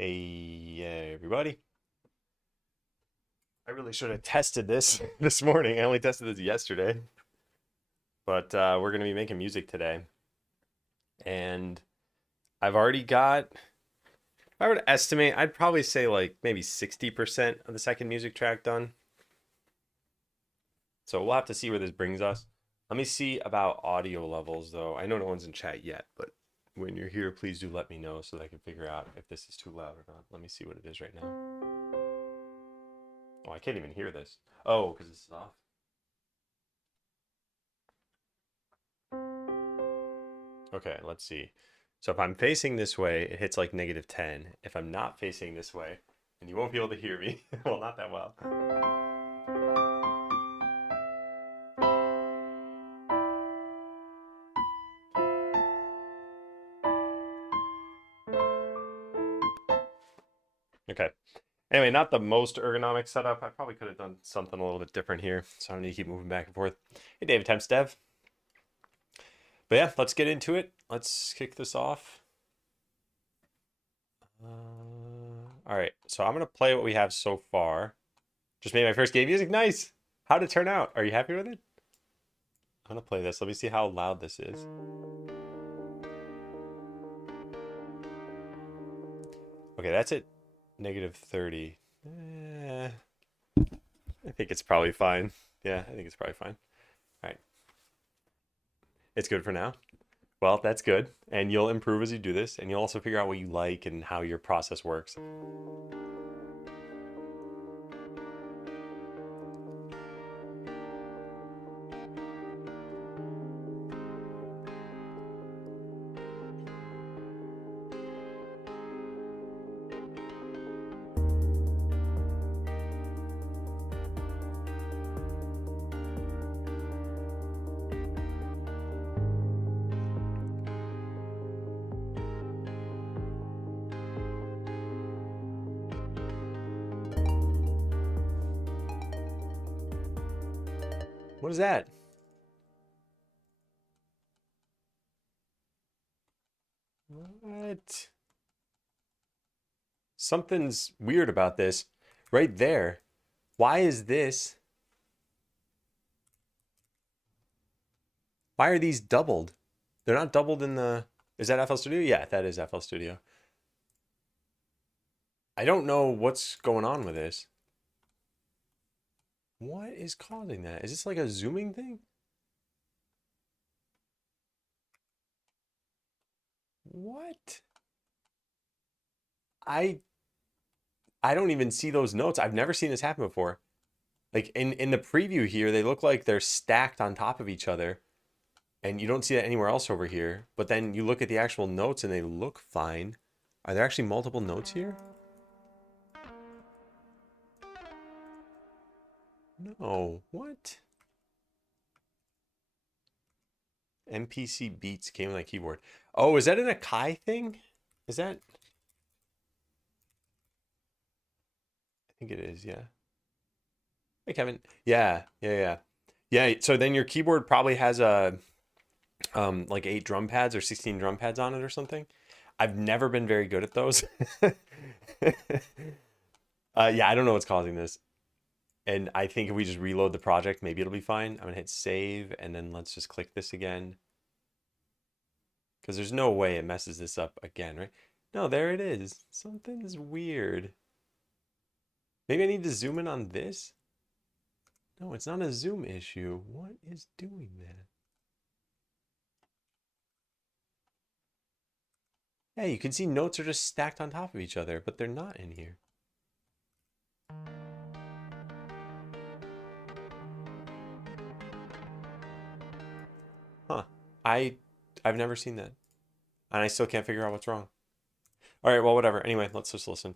Hey, everybody. I really should have tested this this morning. I only tested this yesterday. But we're going to be making music today. And I've already got, if I were to estimate, I'd probably say like maybe 60% of the second music track done. So we'll have to see where this brings us. Let me see about audio levels, though. I know no one's in chat yet, but when you're here, please do let me know so that I can figure out if this is too loud or not. Let me see what it is right now. Oh, I can't even hear this. Oh, because it's off. Okay, let's see. So if I'm facing this way, it hits like -10. If I'm not facing this way, and you won't be able to hear me, well, not that well. Okay. Anyway, not the most ergonomic setup. I probably could have done something a little bit different here, so I don't need to keep moving back and forth. Hey, David Temps Dev. But yeah, let's get into it. Let's kick this off. All right, so I'm going to play what we have so far. Just made my first game music. Nice. How'd it turn out? Are you happy with it? I'm going to play this. Let me see how loud this is. Okay, that's at -30. I think it's probably fine. Yeah, I think it's probably fine. All right. It's good for now. Well, that's good. And you'll improve as you do this. And you'll also figure out what you like and how your process works. What is that? What? Something's weird about this. Right there. Why is this? Why are these doubled? They're not doubled in the... Is that FL Studio? Yeah, that is FL Studio. I don't know what's going on with this. What is causing that? Is this like a zooming thing? What? I don't even see those notes. I've never seen this happen before. Like in the preview here, they look like they're stacked on top of each other. And you don't see that anywhere else over here. But then you look at the actual notes and they look fine. Are there actually multiple notes here? No. What? MPC beats came with my keyboard. Oh, is that an Akai thing? Is that? I think it is, yeah. Hey, Kevin. Yeah. Yeah, so then your keyboard probably has a like 8 drum pads or 16 drum pads on it or something. I've never been very good at those. Yeah, I don't know what's causing this. And I think if we just reload the project, maybe it'll be fine. I'm gonna hit save and then let's just click this again. Because there's no way it messes this up again, right? No, there it is. Something's weird. Maybe I need to zoom in on this? No, it's not a zoom issue. What is doing that? Yeah, you can see notes are just stacked on top of each other, but they're not in here. Huh. I've never seen that. And I still can't figure out what's wrong. All right, well, whatever. Anyway, let's just listen.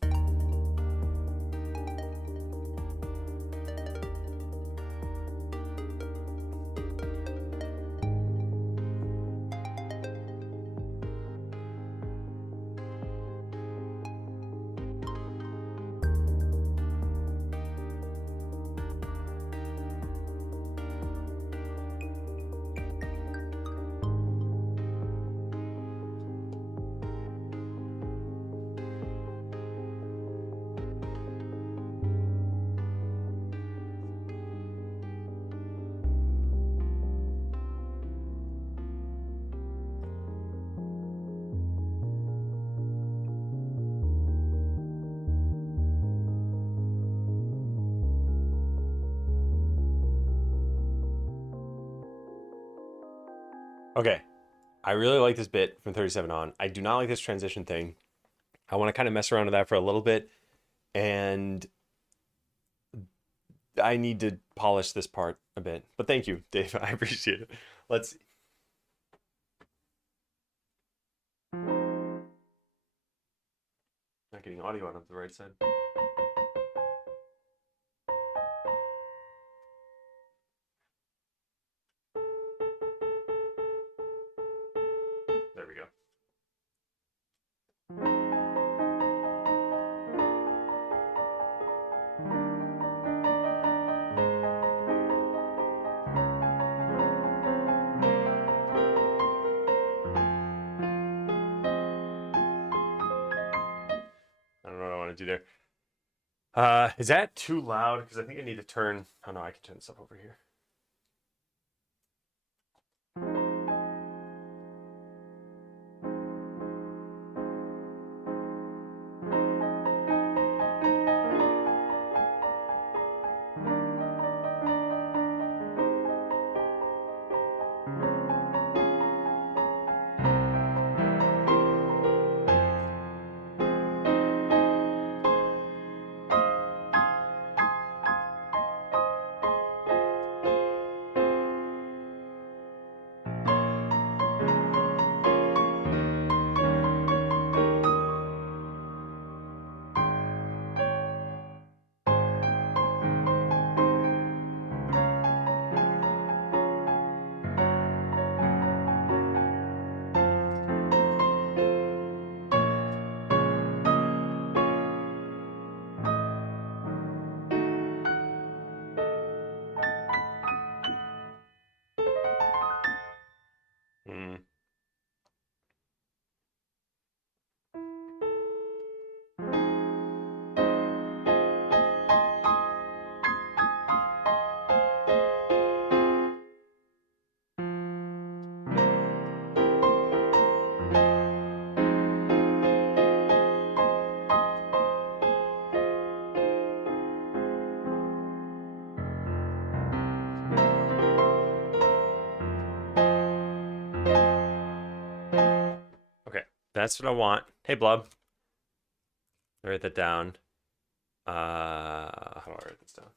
Okay, I really like this bit from 37 on. I do not like this transition thing. I want to kind of mess around with that for a little bit, and I need to polish this part a bit. But thank you, Dave. I appreciate it. Let's. Not getting audio out of the right side. There we go. I don't know what I want to do there. Is that too loud? Because I think I need to turn. Oh no, I can turn this up over here. Mm. Okay, that's what I want. Hey, Blub. Write that down. How do I write this down?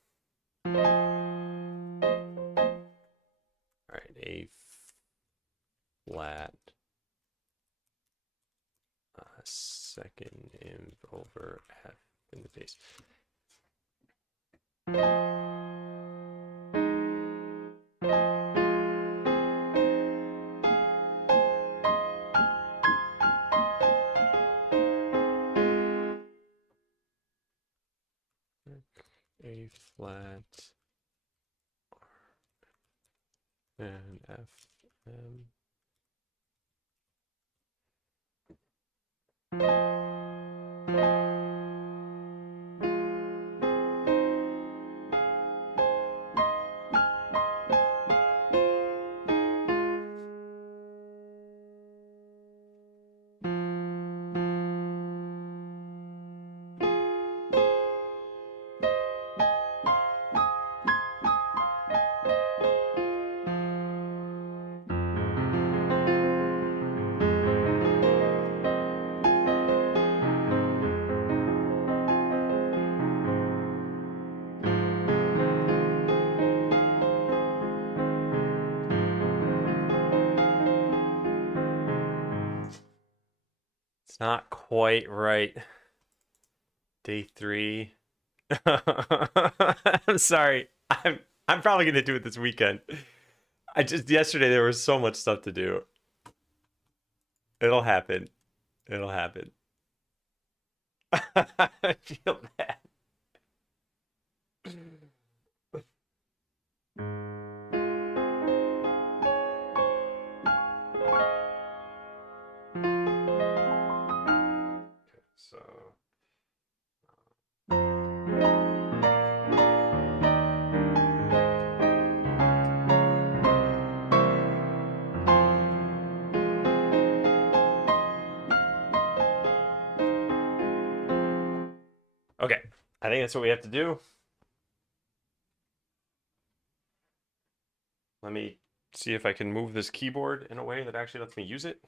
All right, A flat, second inv over F in the face. A flat and F M. It's not quite right. Day 3. I'm sorry. I'm probably gonna do it this weekend. I just yesterday there was so much stuff to do. It'll happen. It'll happen. I feel bad. So okay, I think that's what we have to do. Let me see if I can move this keyboard in a way that actually lets me use it.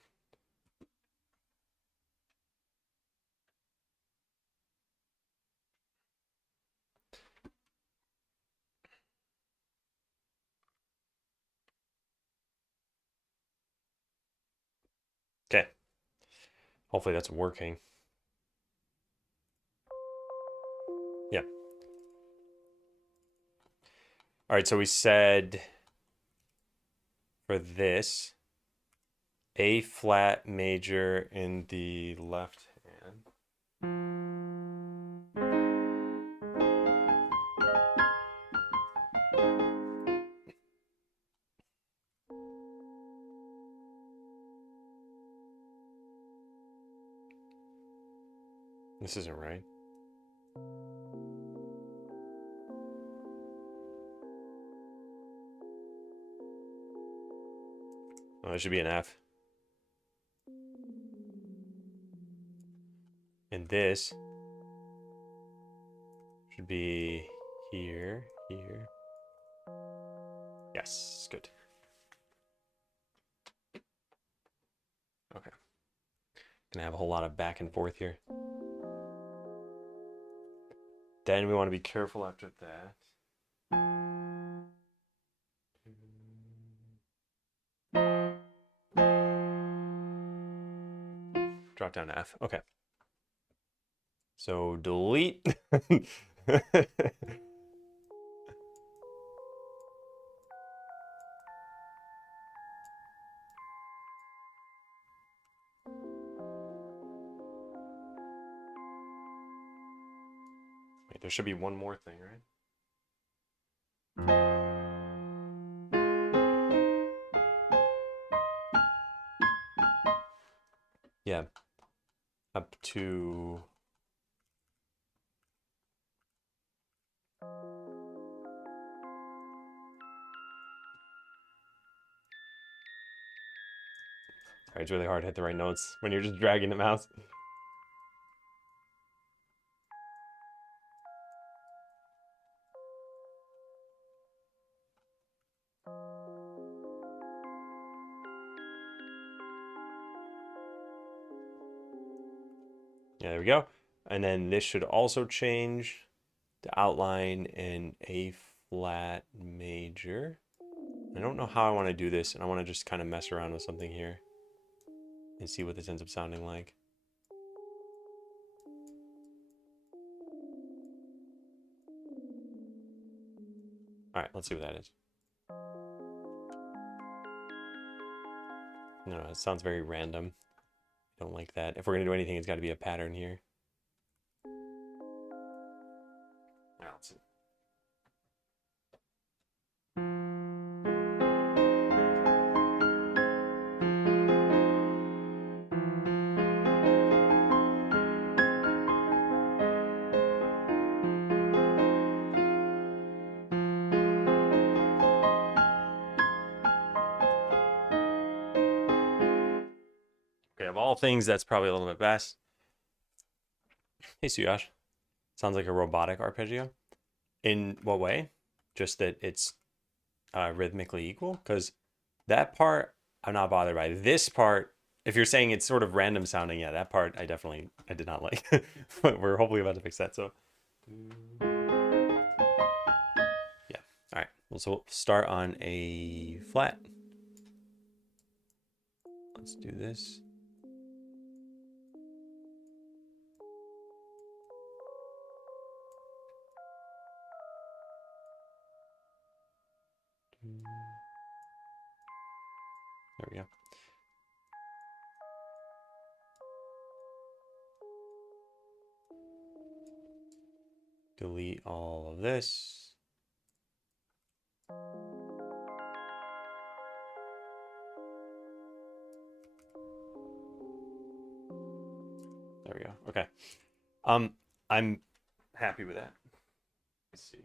Okay. Hopefully that's working. Yeah. All right, so we said for this, A flat major in the left hand. This isn't right. Oh, it should be an F. And this should be here, here. Yes, good. Okay. Gonna have a whole lot of back and forth here. Then we want to be careful after that. Drop down to F. Okay. So delete. Wait, there should be one more thing, right? Yeah. Up to... Sorry, it's really hard to hit the right notes when you're just dragging the mouse. Yeah, there we go. And then this should also change the outline in A flat major. I don't know how I want to do this, and I want to just kind of mess around with something here and see what this ends up sounding like. All right, let's see what that is. No, it sounds very random. I don't like that. If we're going to do anything, it's got to be a pattern here. All right, let's see. Okay, of all things, that's probably a little bit best. Hey, Suyash. Sounds like a robotic arpeggio. In what way? Just that it's rhythmically equal? Because that part, I'm not bothered by. This part, if you're saying it's sort of random sounding, yeah, that part I did not like. But we're hopefully about to fix that, so. Yeah, all right. Well, so we'll start on A flat. Let's do this. There we go. Delete all of this. There we go. Okay. I'm happy with that. Let's see.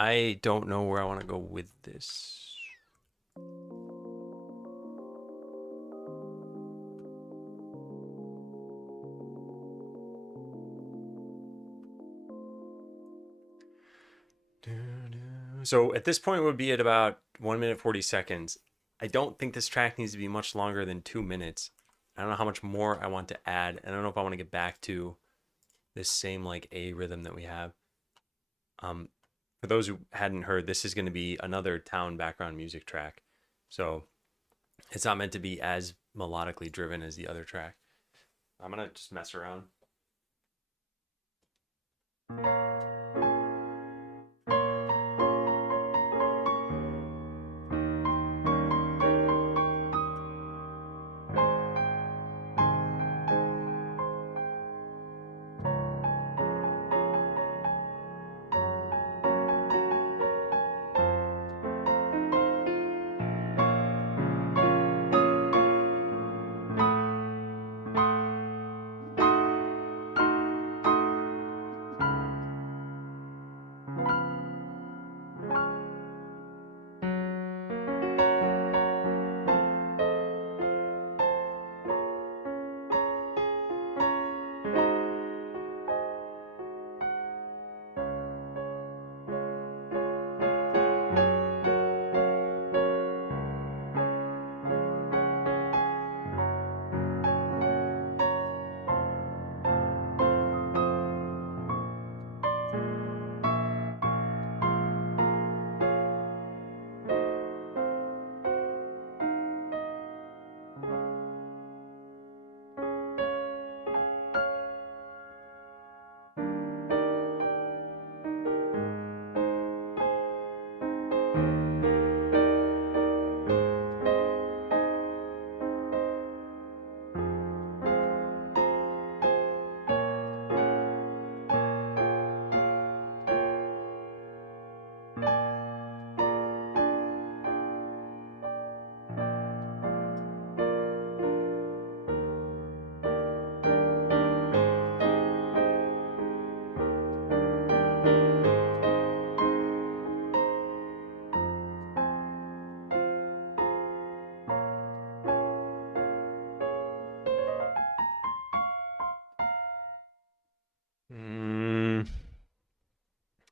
I don't know where I want to go with this. So at this point, it would be at about 1 minute 40 seconds. I don't think this track needs to be much longer than 2 minutes. I don't know how much more I want to add. I don't know if I want to get back to this same like A rhythm that we have. For those who hadn't heard, this is going to be another town background music track. So it's not meant to be as melodically driven as the other track. I'm going to just mess around.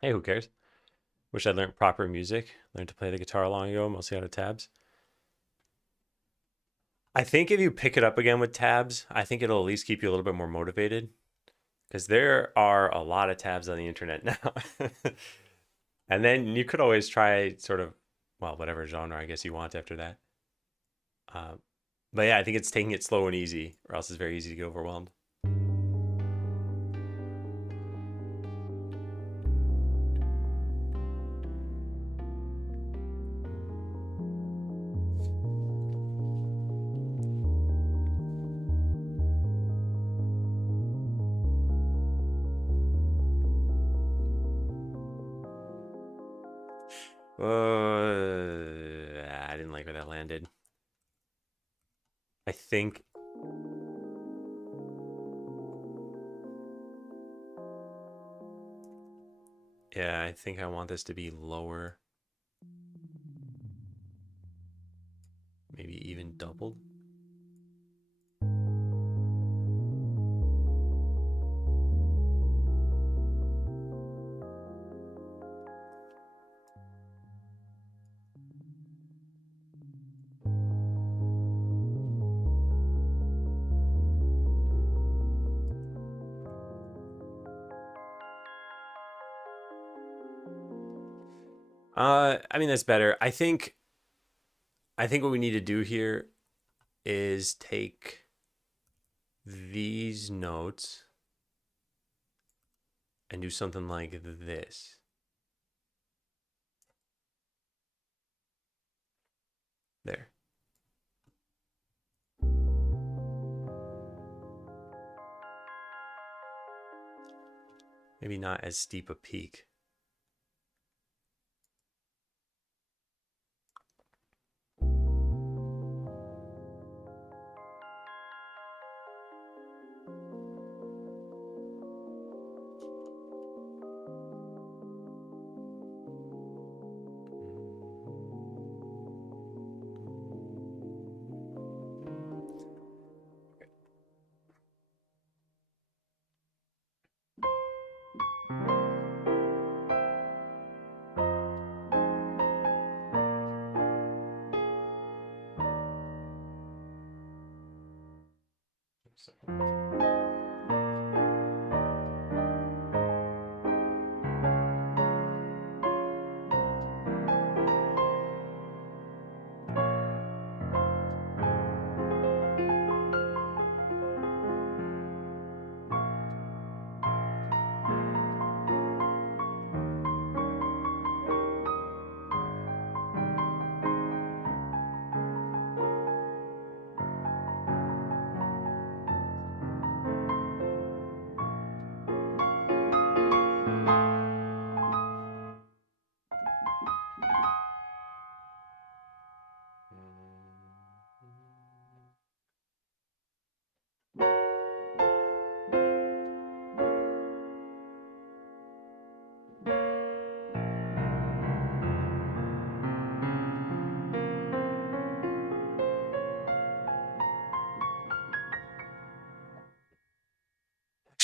Hey, who cares? Wish I'd learned proper music, learned to play the guitar long ago, mostly out of tabs. I think if you pick it up again with tabs, I think it'll at least keep you a little bit more motivated because there are a lot of tabs on the internet now. And then you could always try sort of, well, whatever genre I guess you want after that. But yeah, I think it's taking it slow and easy, or else it's very easy to get overwhelmed. I didn't like where that landed. I think. Yeah, I think I want this to be lower. Maybe even doubled. I mean that's better. I think what we need to do here is take these notes and do something like this. There. Maybe not as steep a peak.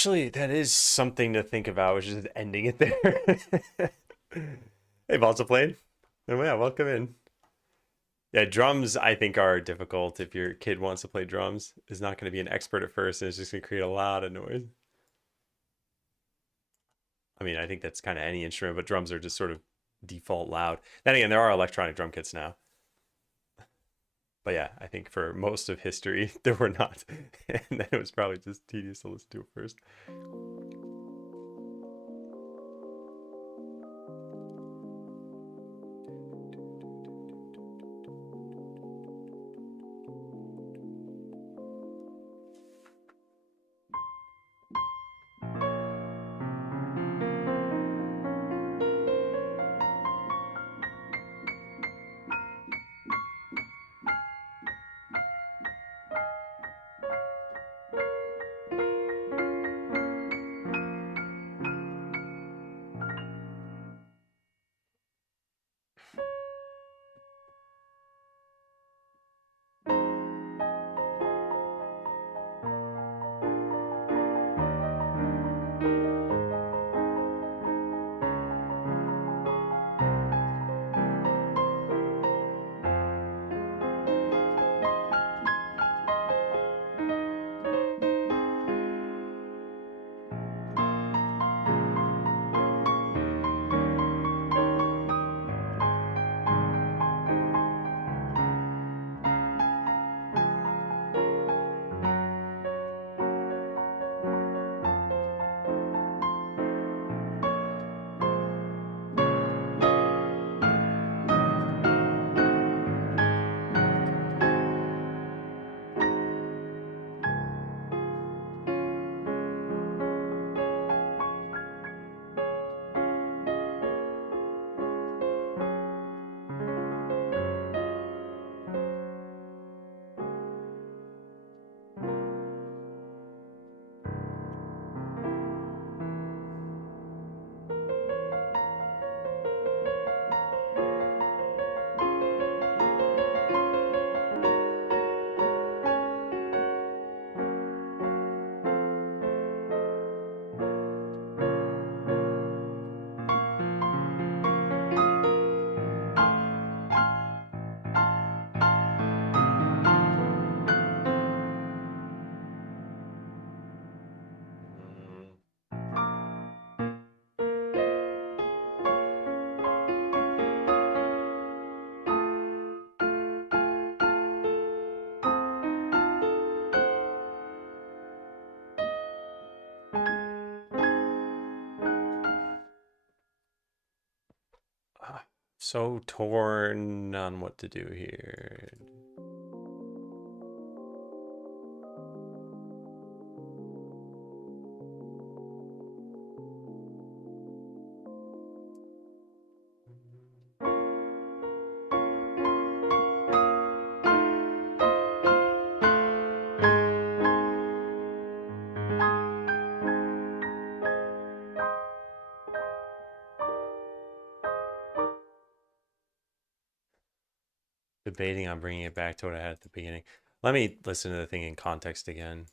Actually, that is something to think about, which is ending it there. Hey, also played. Oh yeah, welcome in. Yeah, drums I think are difficult if your kid wants to play drums. Is not going to be an expert at first and it's just going to create a lot of noise. I mean, I think that's kind of any instrument, but drums are just sort of default loud. Then again, there are electronic drum kits now. But yeah, I think for most of history, there were not. And then it was probably just tedious to listen to it first. So torn on what to do here. Debating on bringing it back to what I had at the beginning. Let me listen to the thing in context again.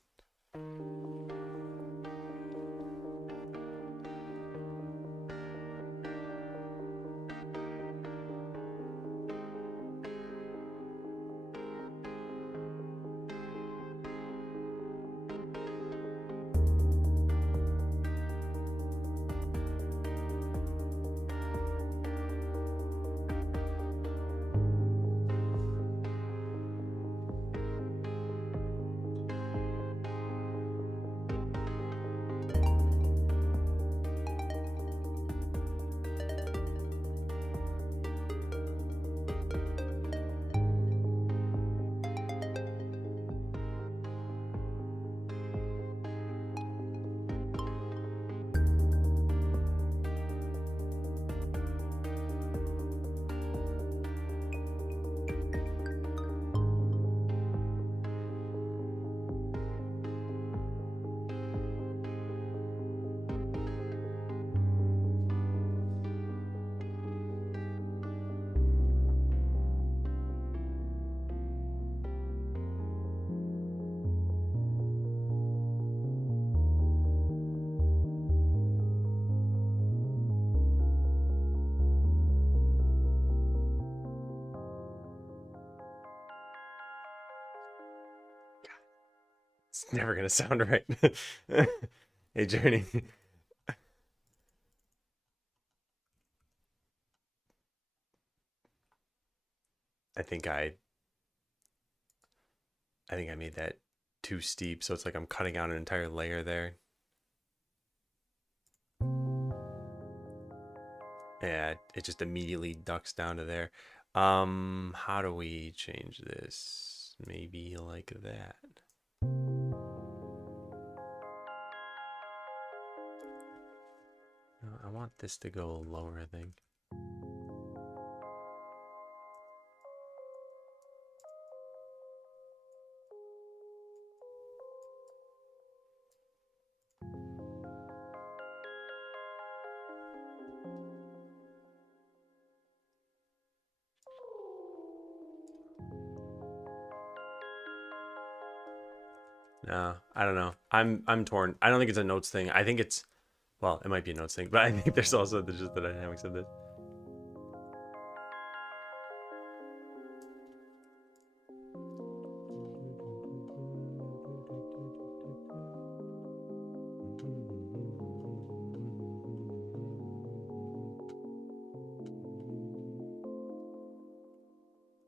It's never gonna sound right. Hey, Journey. I think I made that too steep, so it's like I'm cutting out an entire layer there. Yeah, it just immediately ducks down to there. How do we change this? Maybe like that. No, I want this to go lower, I think. No, I don't know. I'm torn. I don't think it's a notes thing. I think it's, well, it might be a notes thing, but I think there's also just the dynamics of this.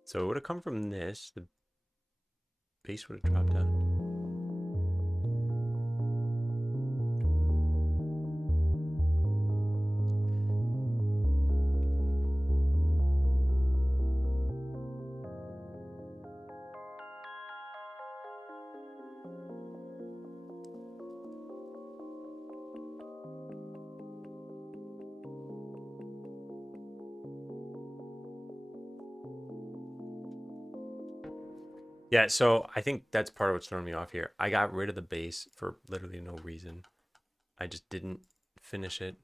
So it would have come from this. The bass would have dropped down. Yeah, so I think that's part of what's throwing me off here. I got rid of the bass for literally no reason. I just didn't finish it.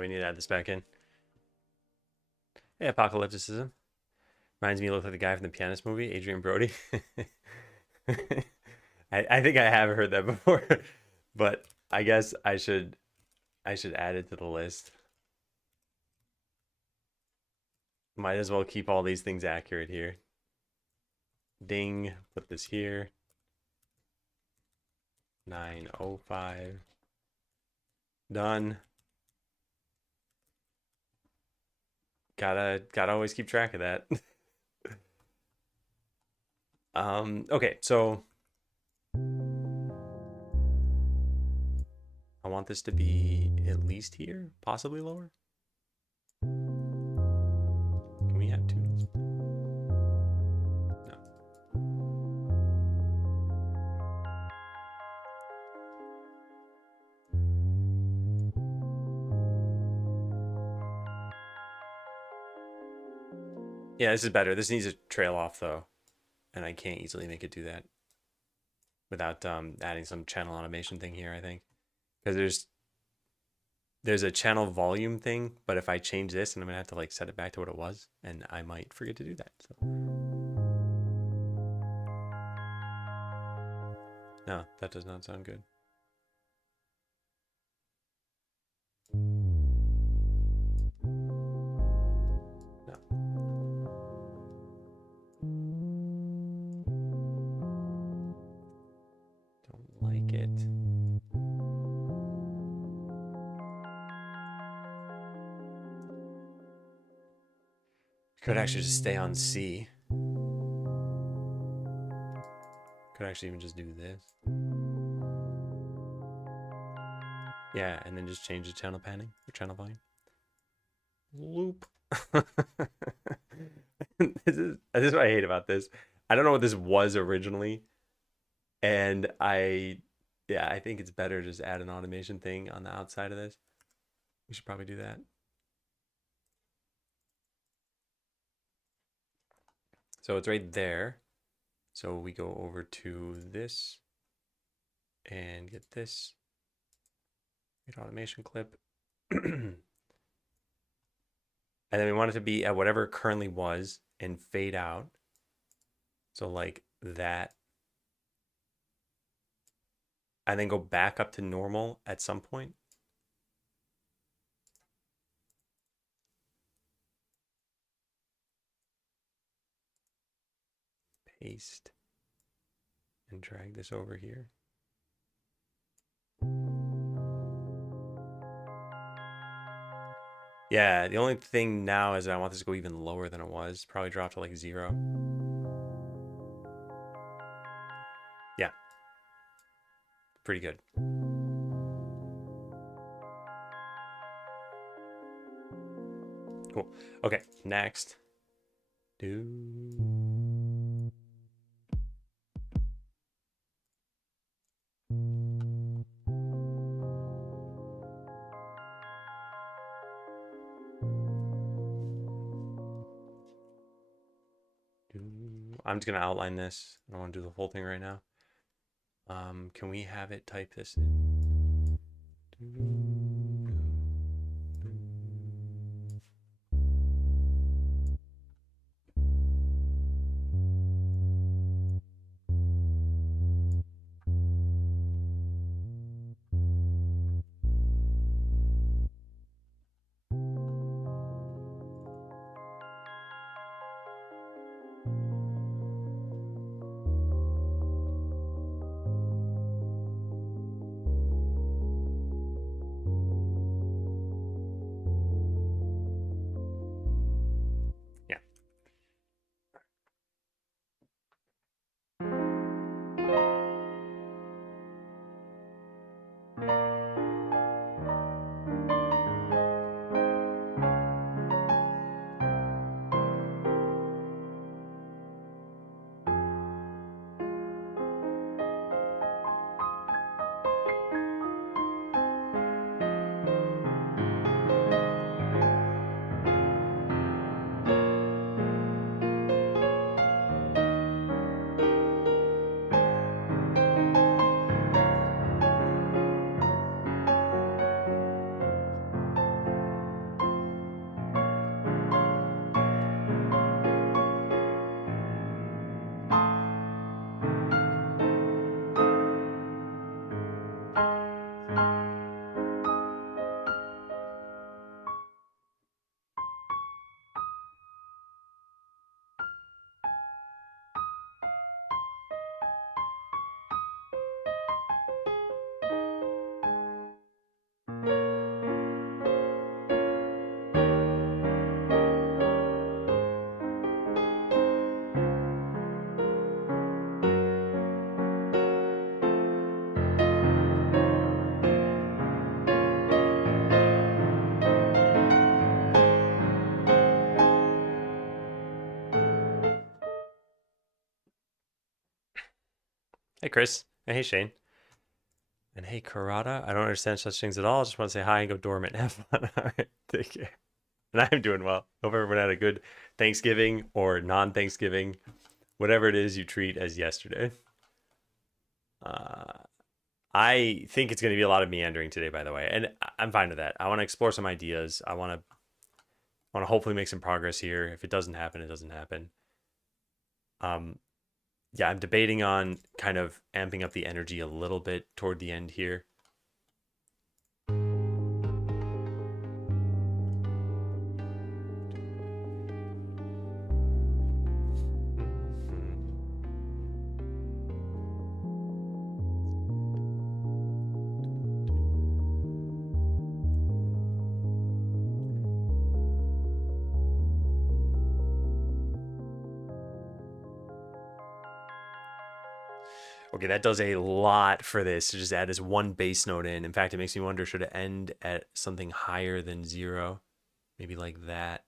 We need to add this back in. Hey, apocalypticism. Reminds me, you look like the guy from the Pianist movie, Adrian Brody. I think I have heard that before, but I guess I should add it to the list. Might as well keep all these things accurate here. Ding, put this here. 905. Done. Gotta always keep track of that. Okay, so I want this to be at least here, possibly lower. Can we have two notes? No. Yeah, this is better. This needs to trail off though, and I can't easily make it do that without adding some channel automation thing here, I think. Because there's a channel volume thing, but if I change this, and I'm gonna have to like set it back to what it was, and I might forget to do that. So no, that does not sound good. No. Don't like it. Could actually just stay on C. Could actually even just do this. Yeah, and then just change the channel panning or channel volume. Loop. This is what I hate about this. I don't know what this was originally, and I think it's better to just add an automation thing on the outside of this. We should probably do that. So it's right there. So we go over to this and get this. Get automation clip. And then we want it to be at whatever it currently was and fade out. So like that. And then go back up to normal at some point. Paste and drag this over here. Yeah, the only thing now is I want this to go even lower than it was. Probably drop to like 0. Yeah. Pretty good. Cool. Okay, next. I'm just going to outline this. I don't want to do the whole thing right now. Can we have it type this in? Hey, Chris. And hey, Shane. And hey, Karada. I don't understand such things at all. I just want to say hi and go dormant. Have fun. All right. Take care. And I'm doing well. Hope everyone had a good Thanksgiving or non-Thanksgiving, whatever it is you treat as yesterday. I think it's going to be a lot of meandering today, by the way, and I'm fine with that. I want to explore some ideas. I want to hopefully make some progress here. If it doesn't happen, it doesn't happen. Yeah, I'm debating on kind of amping up the energy a little bit toward the end here. Okay, that does a lot for this to just add this one bass note in. In fact, it makes me wonder, should it end at something higher than 0? Maybe like that.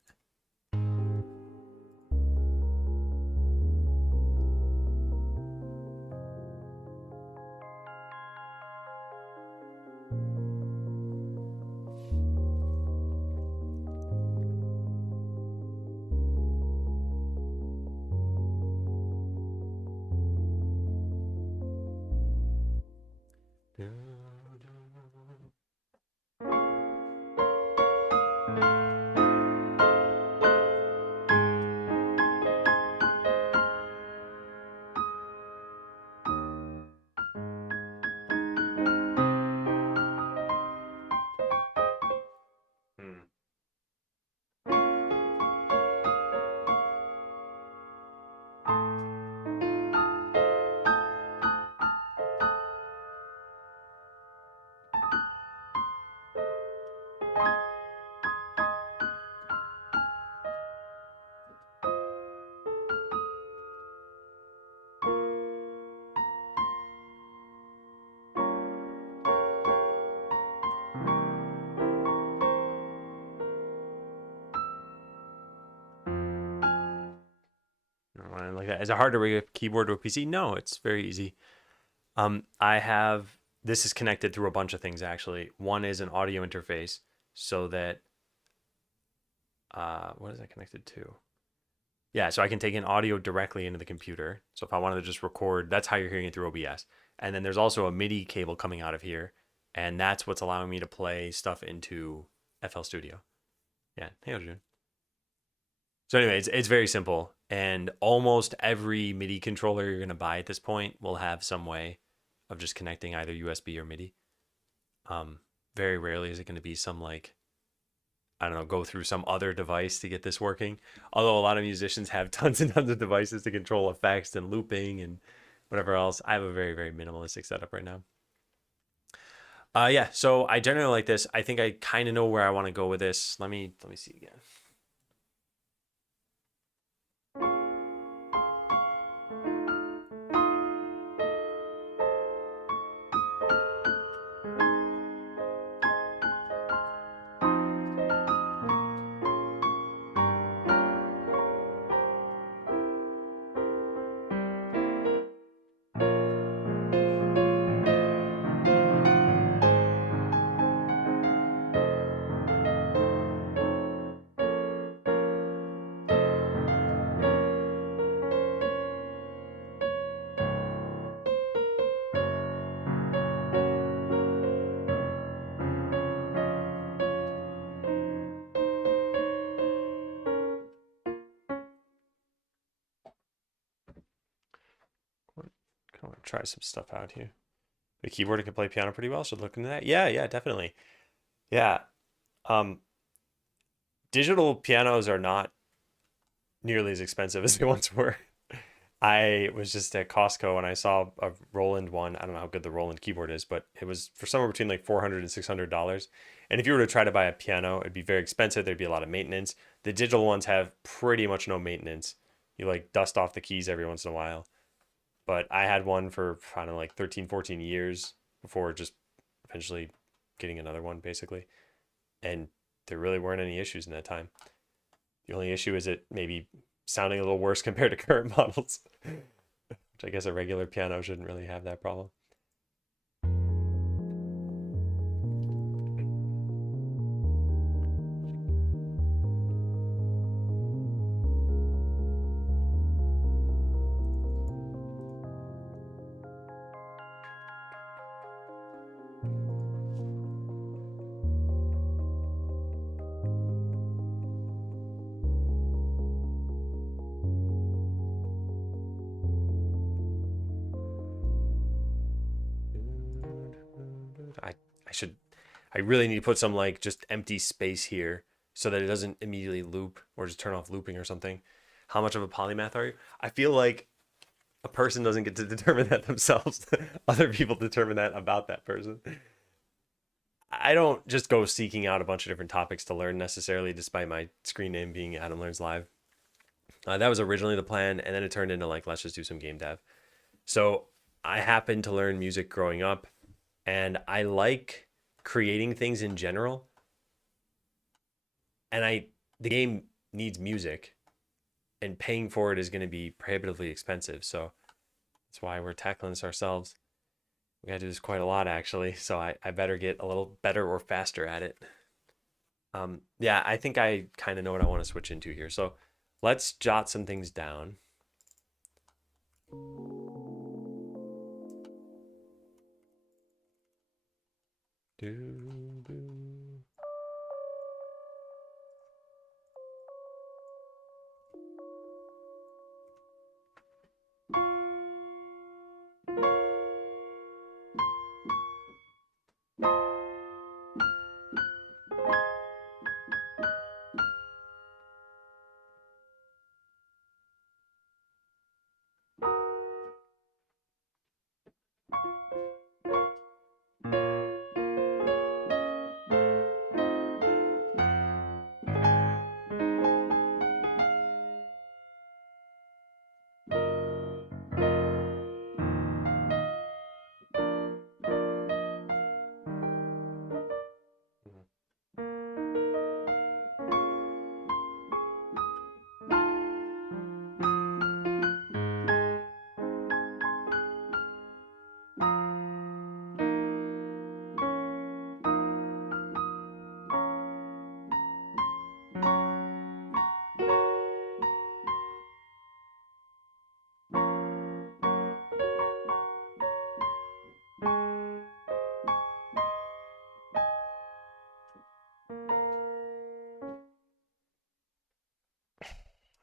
like that. Is it hard to rig a keyboard to a PC? No, it's very easy. This is connected through a bunch of things actually. One is an audio interface so that, what is that connected to? Yeah, so I can take in audio directly into the computer. So if I wanted to just record, that's how you're hearing it through OBS. And then there's also a MIDI cable coming out of here, and that's what's allowing me to play stuff into FL Studio. Yeah, hey, June. So anyway, it's very simple, and almost every MIDI controller you're gonna buy at this point will have some way of just connecting either USB or MIDI. Very rarely is it going to be some like, I don't know, go through some other device to get this working. Although a lot of musicians have tons and tons of devices to control effects and looping and whatever else. I have a very, very minimalistic setup right now. Yeah, so I generally like this. I think I kind of know where I want to go with this. Let me see again. I want to try some stuff out here. The keyboard can play piano pretty well, so look into that. Yeah, definitely. Yeah. Digital pianos are not nearly as expensive as they once were. I was just at Costco and I saw a Roland one. I don't know how good the Roland keyboard is, but it was for somewhere between like $400 and $600. And if you were to try to buy a piano, it'd be very expensive. There'd be a lot of maintenance. The digital ones have pretty much no maintenance. You like dust off the keys every once in a while. But I had one for, I don't know, like 13, 14 years before just eventually getting another one, basically. And there really weren't any issues in that time. The only issue is it maybe sounding a little worse compared to current models, which I guess a regular piano shouldn't really have that problem. I really need to put some like just empty space here so that it doesn't immediately loop or just turn off looping or something. How much of a polymath are you? I feel like a person doesn't get to determine that themselves. Other people determine that about that person. I don't just go seeking out a bunch of different topics to learn necessarily, despite my screen name being Adam Learns Live. That was originally the plan, and then it turned into like, let's just do some game dev. So I happened to learn music growing up, and I like creating things in general. And the game needs music, and paying for it is going to be prohibitively expensive. So that's why we're tackling this ourselves. We got to do this quite a lot, actually. So I better get a little better or faster at it. Yeah, I think I kind of know what I want to switch into here. So let's jot some things down.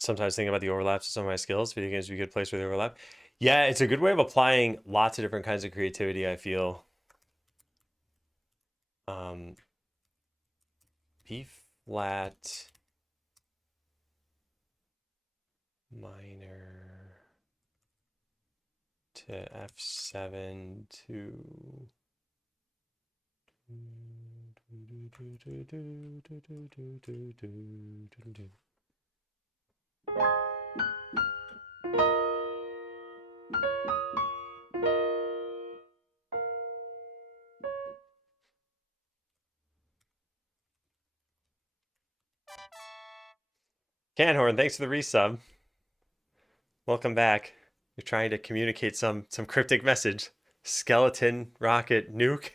sometimes thinking about the overlaps of some of my skills. Video games would be a good place where they overlap. Yeah, it's a good way of applying lots of different kinds of creativity, I feel. B flat minor to F7 to Canhorn, thanks for the resub. Welcome back. You're trying to communicate some cryptic message. Skeleton, rocket, nuke.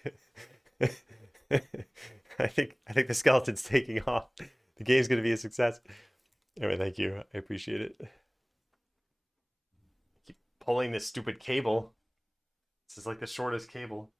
I think the skeleton's taking off. The game's gonna be a success. Anyway, thank you. I appreciate it. Keep pulling this stupid cable. This is like the shortest cable.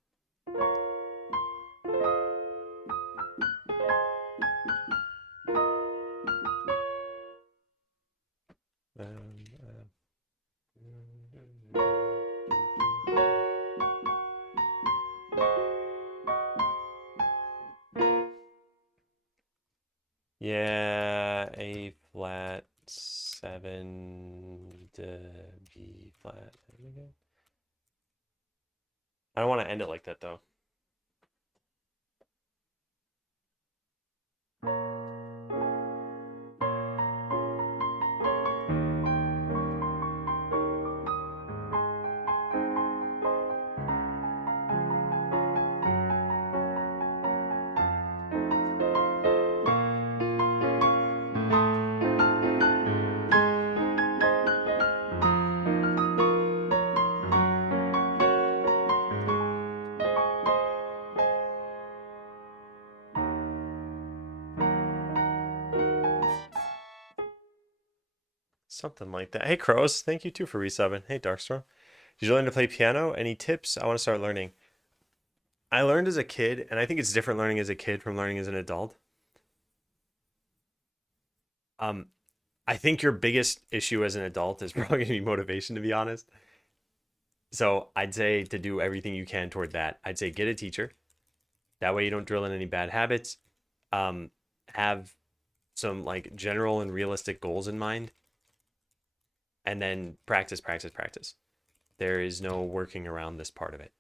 Yeah, A flat 7 to B flat. I don't want to end it like that though. Something like that. Hey, Crows, thank you too for resubbing. Hey, Darkstorm. Did you learn to play piano? Any tips? I want to start learning. I learned as a kid, and I think it's different learning as a kid from learning as an adult. I think your biggest issue as an adult is probably going to be motivation, to be honest. So I'd say to do everything you can toward that. I'd say get a teacher. That way you don't drill in any bad habits. Have some like general and realistic goals in mind. And then practice, practice, practice. There is no working around this part of it.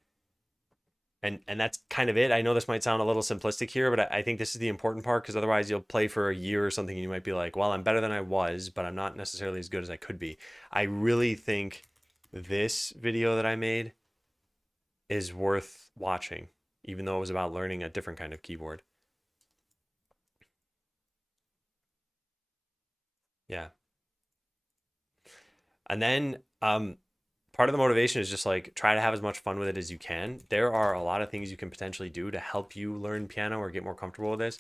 And that's kind of it. I know this might sound a little simplistic here, but I think this is the important part, because otherwise you'll play for a year or something and you might be like, well, I'm better than I was, but I'm not necessarily as good as I could be. I really think this video that I made is worth watching, even though it was about learning a different kind of keyboard. Yeah. And then part of the motivation is just like try to have as much fun with it as you can. There are a lot of things you can potentially do to help you learn piano or get more comfortable with this.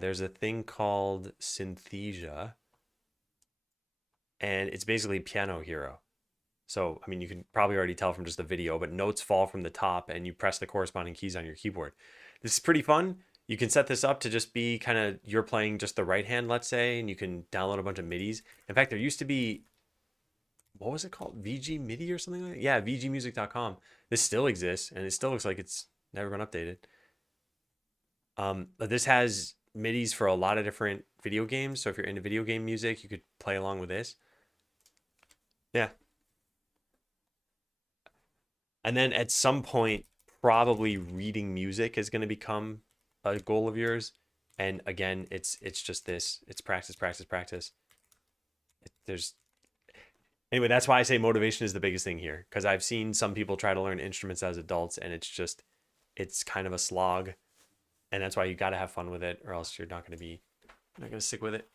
There's a thing called Synthesia, and it's basically Piano Hero. So, I mean, you can probably already tell from just the video, but notes fall from the top and you press the corresponding keys on your keyboard. This is pretty fun. You can set this up to just be kind of, you're playing just the right hand, let's say, and you can download a bunch of MIDIs. In fact, there used to be, what was it called? VG MIDI or something like that? Yeah, vgmusic.com. This still exists and it still looks like it's never been updated. But this has MIDIs for a lot of different video games. So if you're into video game music, you could play along with this. Yeah. And then at some point, probably reading music is going to become a goal of yours. And again, it's just this. It's practice, practice, practice. Anyway, that's why I say motivation is the biggest thing here, because I've seen some people try to learn instruments as adults, and it's kind of a slog. And that's why you got to have fun with it, or else you're not going to stick with it.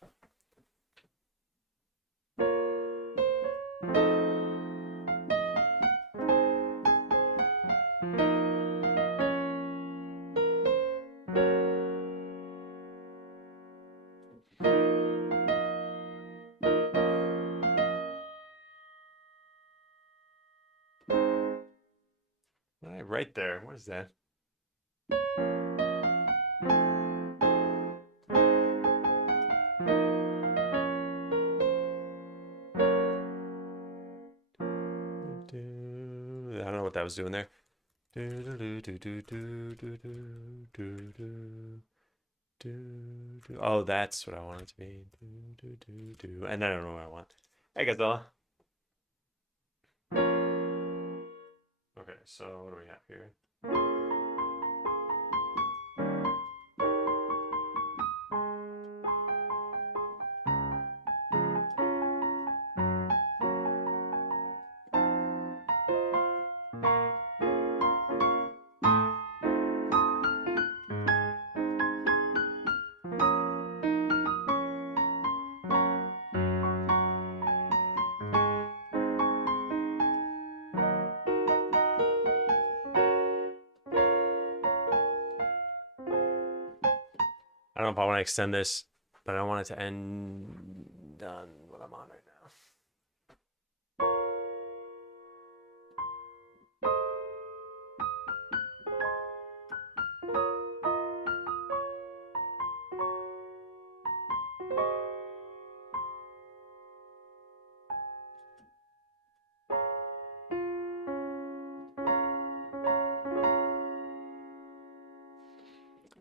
Right there. What is that? what that was doing there. Oh, that's what I want it to be. And I don't know what I want. Hey, Gazella. Okay, so what do we have here? I don't know if I want to extend this, but I want it to end on what I'm on right now.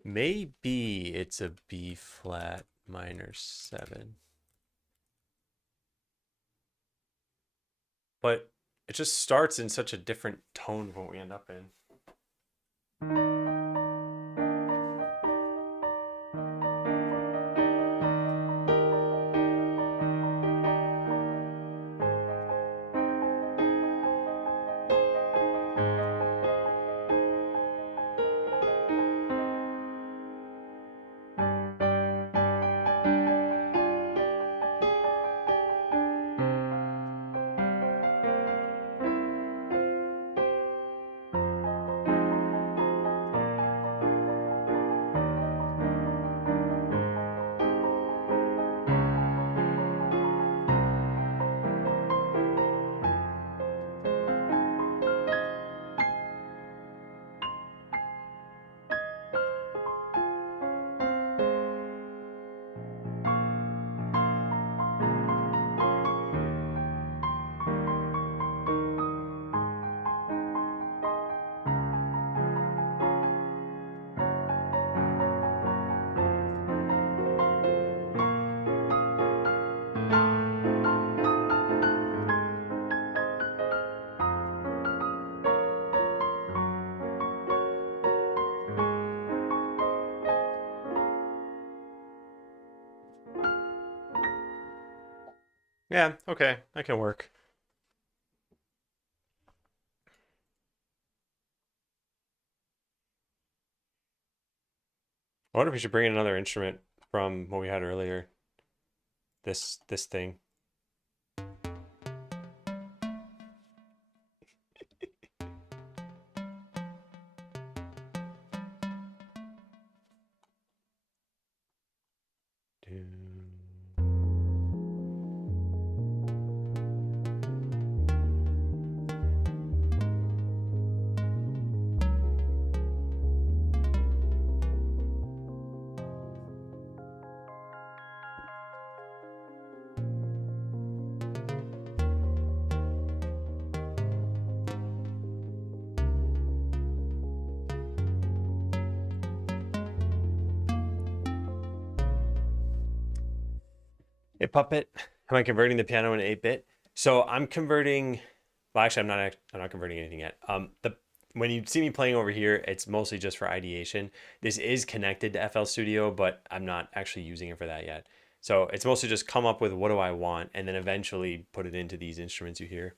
Maybe it's a B flat minor 7. But it just starts in such a different tone from what we end up in. Yeah, okay, that can work. I wonder if we should bring in another instrument from what we had earlier. This thing. Hey, Puppet. Am I converting the piano into 8-bit? So I'm converting. Well, actually, I'm not converting anything yet. When you see me playing over here, it's mostly just for ideation. This is connected to FL Studio, but I'm not actually using it for that yet. So it's mostly just come up with what do I want, and then eventually put it into these instruments you hear.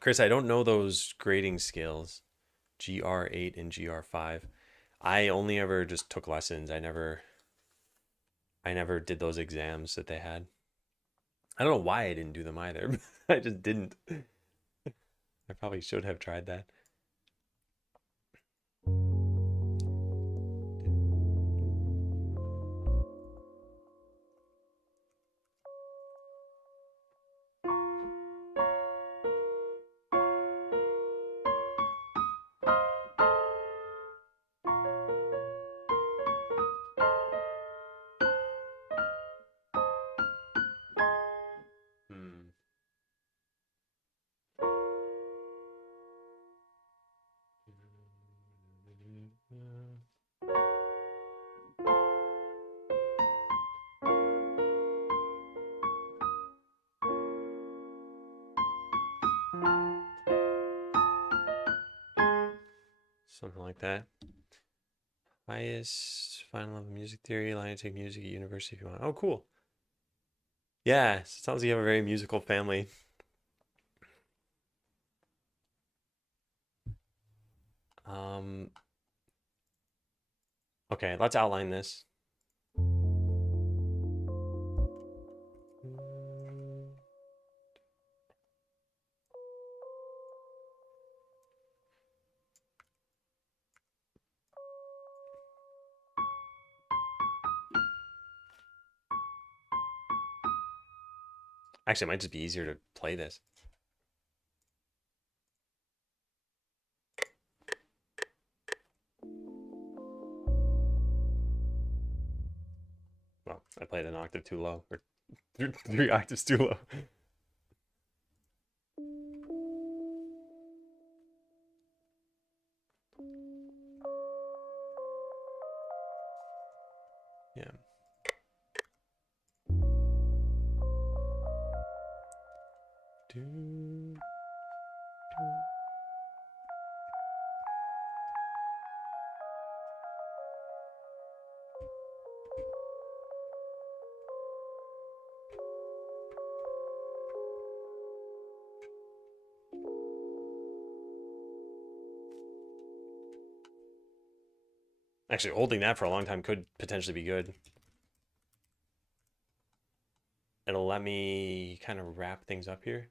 Chris, I don't know those grading scales, GR8 and GR5. I only ever just took lessons. I never did those exams that they had. I don't know why I didn't do them either. I just didn't. I probably should have tried that. Something like that. Highest final level music theory, line to take music at university if you want. Oh, cool. Yeah, it sounds like you have a very musical family. Okay, let's outline this. Actually, it might just be easier to play this. Well, I played an octave too low, or three octaves too low. Yeah. Actually, holding that for a long time could potentially be good. It'll let me kind of wrap things up here.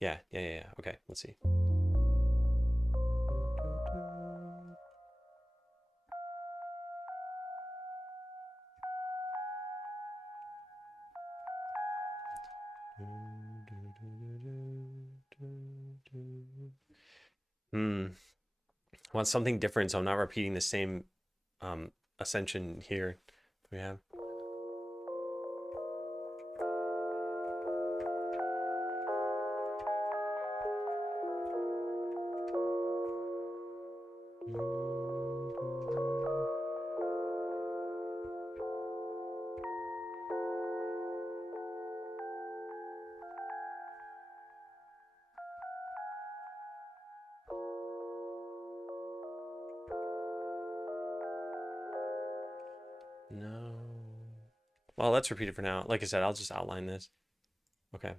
Yeah. Okay, let's see. I want something different, so I'm not repeating the same ascension here we have. No. Well, let's repeat it for now. Like I said, I'll just outline this. Okay.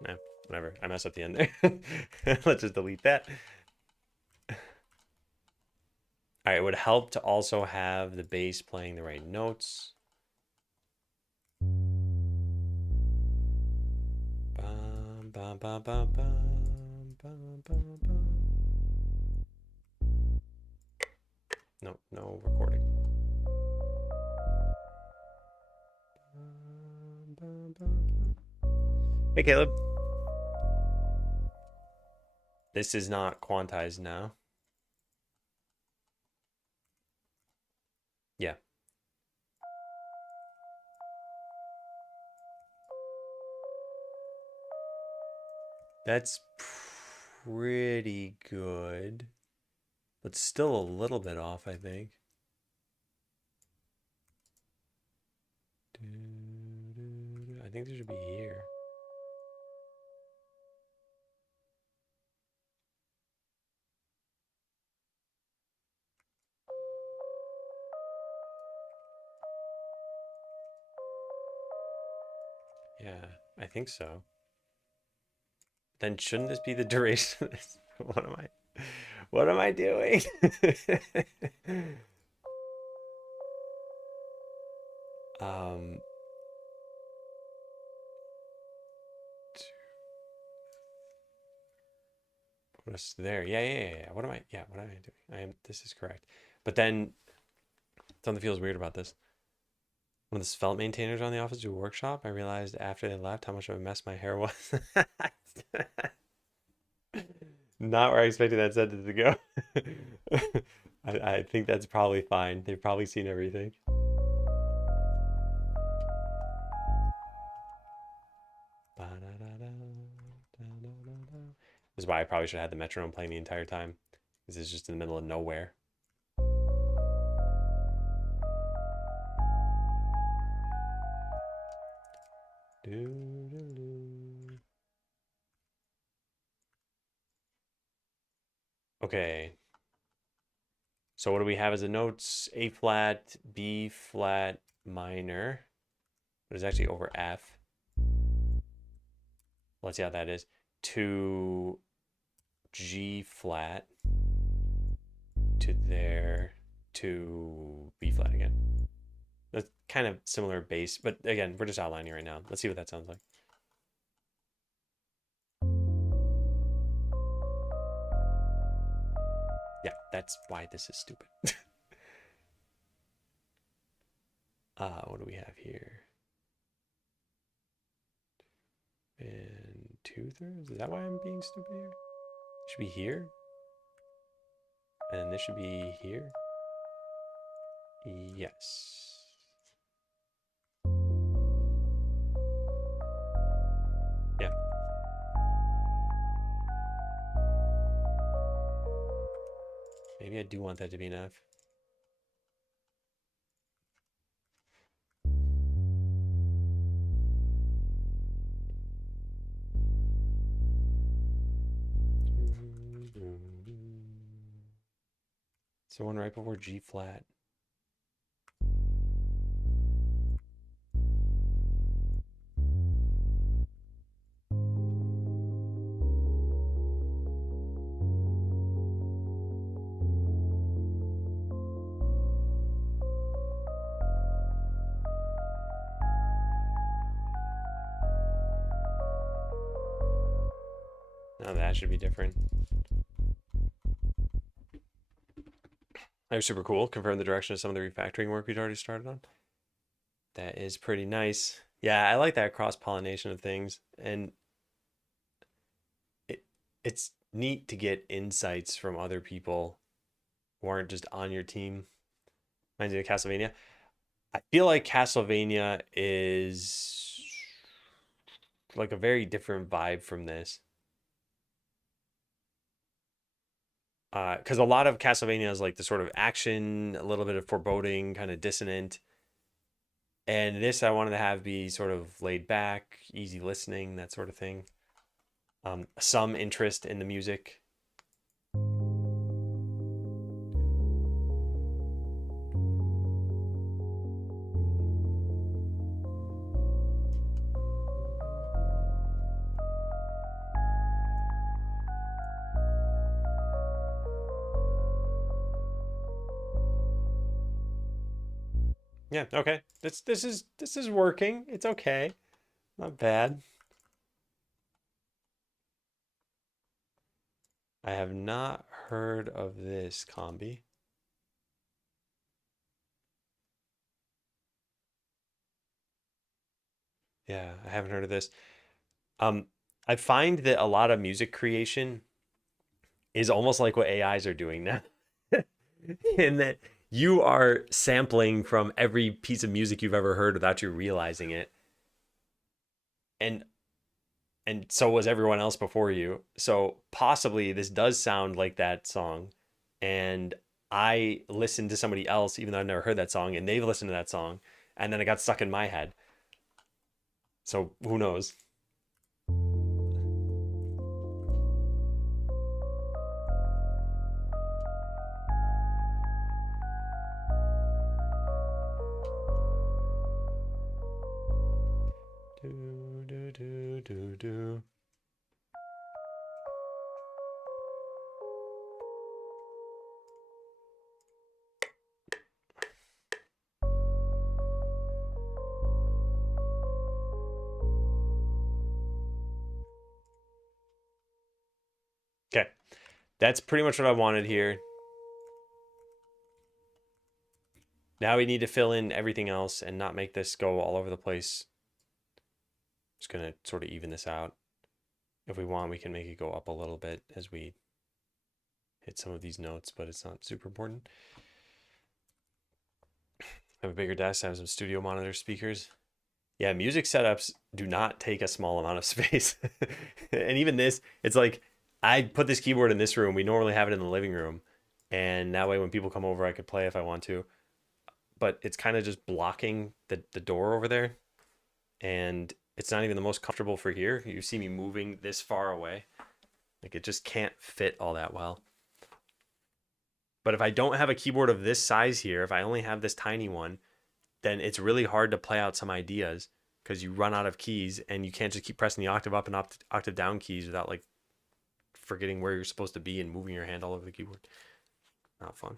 Nah, whatever. I messed up the end there. Let's just delete that. All right, it would help to also have the bass playing the right notes. Bum, bum, bum, bum, bum, bum, bum, bum. No recording. Hey, Caleb. This is not quantized now. Yeah. That's pretty good, but still a little bit off, I think. I think they should be here. Yeah, I think so. Then shouldn't this be the duration of this? What am I doing? What's there? Yeah. What am I doing? This is correct. But then something feels weird about this. When the svelte maintainers on the office do a workshop, I realized after they left how much of a mess my hair was. Not where I expected that sentence to go. I think that's probably fine. They've probably seen everything. This is why I probably should have had the metronome playing the entire time. This is just in the middle of nowhere. Okay. So what do we have as the notes? A flat, B flat minor. But it's actually over F. Let's see how that is. To G flat. To there. To B flat again. That's kind of similar bass. But again, we're just outlining right now. Let's see what that sounds like. Yeah, that's why this is stupid. What do we have here? And 2/3? Is that why I'm being stupid here? It should be here. And this should be here. Yes. Yeah. Maybe I do want that to be an F. So one right before G flat. Now that should be different. That was super cool. Confirm the direction of some of the refactoring work we'd already started on. That is pretty nice. Yeah, I like that cross-pollination of things. And it's neat to get insights from other people who aren't just on your team. Reminds me of Castlevania. I feel like Castlevania is like a very different vibe from this. Because a lot of Castlevania is like the sort of action, a little bit of foreboding, kind of dissonant. And this I wanted to have be sort of laid back, easy listening, that sort of thing. Some interest in the music. Yeah, okay. This is working. It's okay. Not bad. I have not heard of this combi. Yeah, I haven't heard of this. I find that a lot of music creation is almost like what AIs are doing now. In that you are sampling from every piece of music you've ever heard without you realizing it. And so was everyone else before you. So possibly this does sound like that song. And I listened to somebody else, even though I've never heard that song, and they've listened to that song, and then it got stuck in my head. So who knows? Do, do, do, do, do. Okay, that's pretty much what I wanted here. Now we need to fill in everything else and not make this go all over the place. Just gonna sort of even this out. If we want, we can make it go up a little bit as we hit some of these notes, but it's not super important. I have a bigger desk. I have some studio monitor speakers. Yeah, music setups do not take a small amount of space. And even this, it's like I put this keyboard in this room. We normally have it in the living room. And that way when people come over, I could play if I want to. But it's kind of just blocking the door over there. And it's not even the most comfortable for here. You see me moving this far away. Like it just can't fit all that well. But if I don't have a keyboard of this size here, if I only have this tiny one, then it's really hard to play out some ideas because you run out of keys and you can't just keep pressing the octave up and octave down keys without like forgetting where you're supposed to be and moving your hand all over the keyboard. Not fun.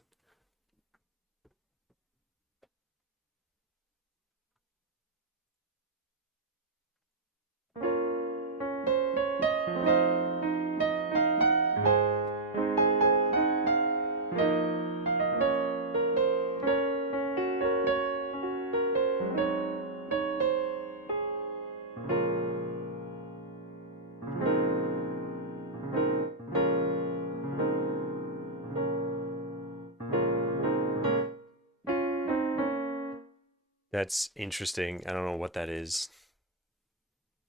That's interesting. I don't know what that is.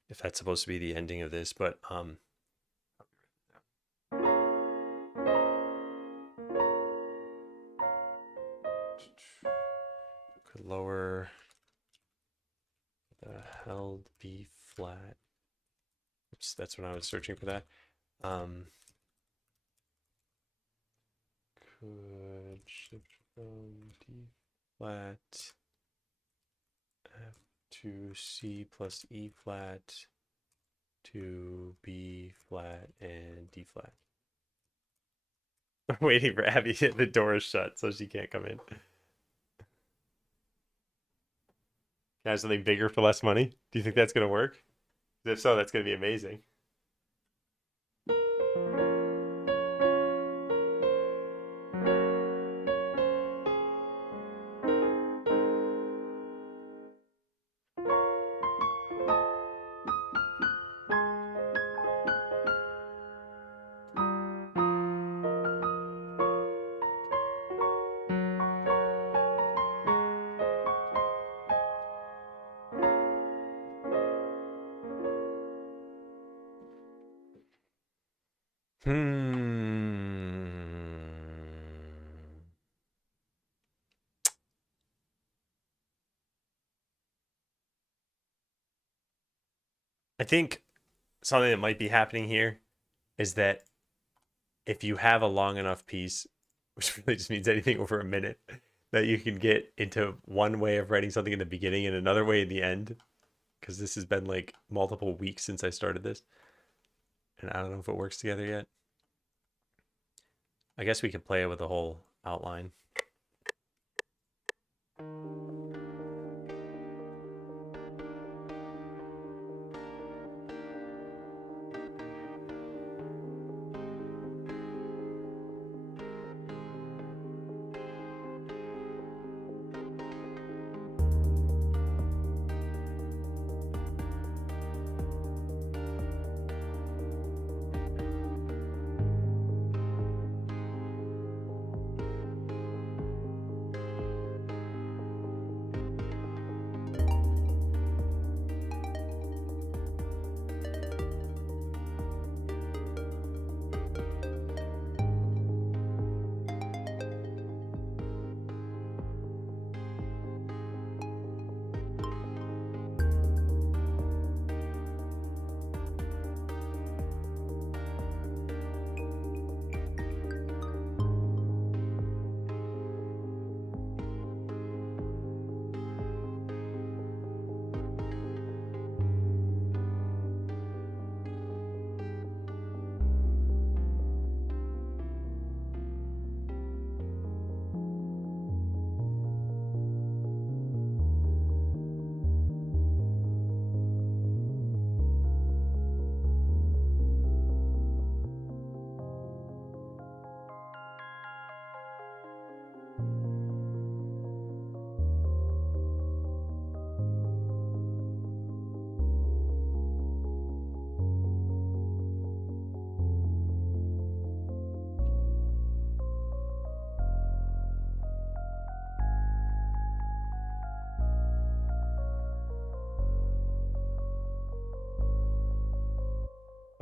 If that's supposed to be the ending of this, but could lower the held B flat. Oops, that's when I was searching for that. Could shift from D flat F to C plus E flat to B flat and D flat. I'm waiting for Abby. The door is shut, so she can't come in. Can I have something bigger for less money? Do you think that's going to work? If so, that's going to be amazing. I think something that might be happening here is that if you have a long enough piece, which really just means anything over a minute, that you can get into one way of writing something in the beginning and another way in the end. Because this has been like multiple weeks since I started this. And I don't know if it works together yet. I guess we could play it with the whole outline.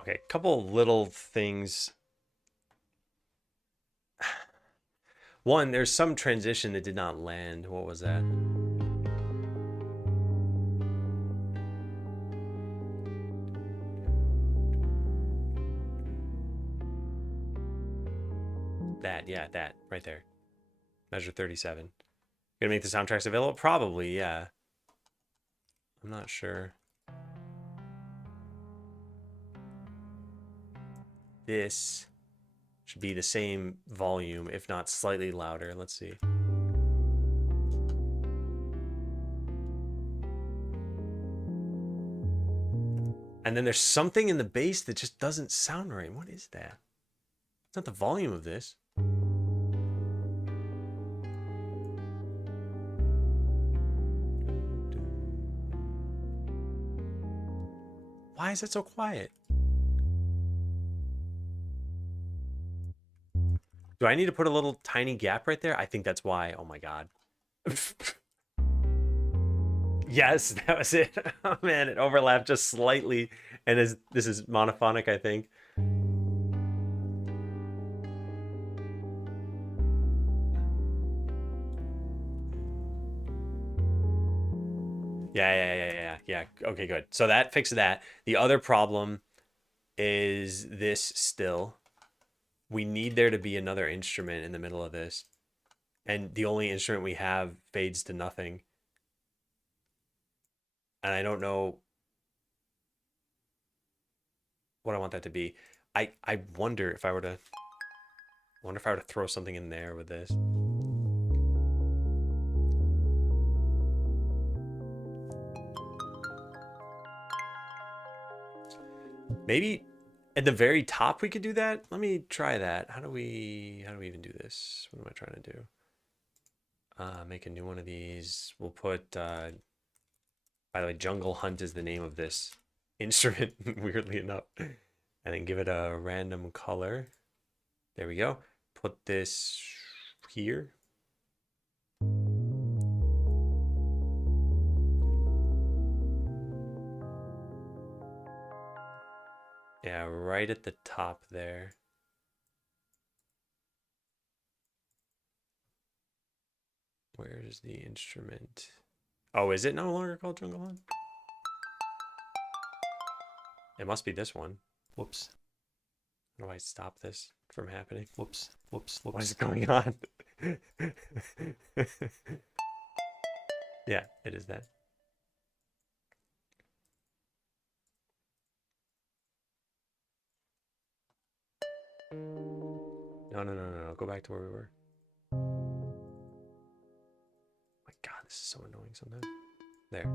Okay, a couple little things. One, there's some transition that did not land. What was that? That, yeah, that right there. Measure 37. Gonna make the soundtracks available? Probably, yeah. I'm not sure. This should be the same volume, if not slightly louder. Let's see. And then there's something in the bass that just doesn't sound right. What is that? It's not the volume of this. Why is it so quiet? Do I need to put a little tiny gap right there? I think that's why. Oh my God. Yes, that was it. Oh man, it overlapped just slightly. And this is monophonic, I think. Yeah. Okay, good. So that fixed that. The other problem is this still. We need there to be another instrument in the middle of this. And the only instrument we have fades to nothing. And I don't know what I want that to be. I wonder if I were to throw something in there with this. Maybe at the very top we could do that. Let me try that. How do we even do this? What am I trying to do? Make a new one of these. We'll put by the way, Jungle Hunt is the name of this instrument, weirdly enough. And then give it a random color. There we go. Put this here. Yeah, right at the top there. Where's the instrument? Oh, is it no longer called Jungle Hunt? It must be this one. Whoops. How do I stop this from happening? Whoops. What is going on? Yeah, it is that. No. Go back to where we were. My God, this is so annoying sometimes. There.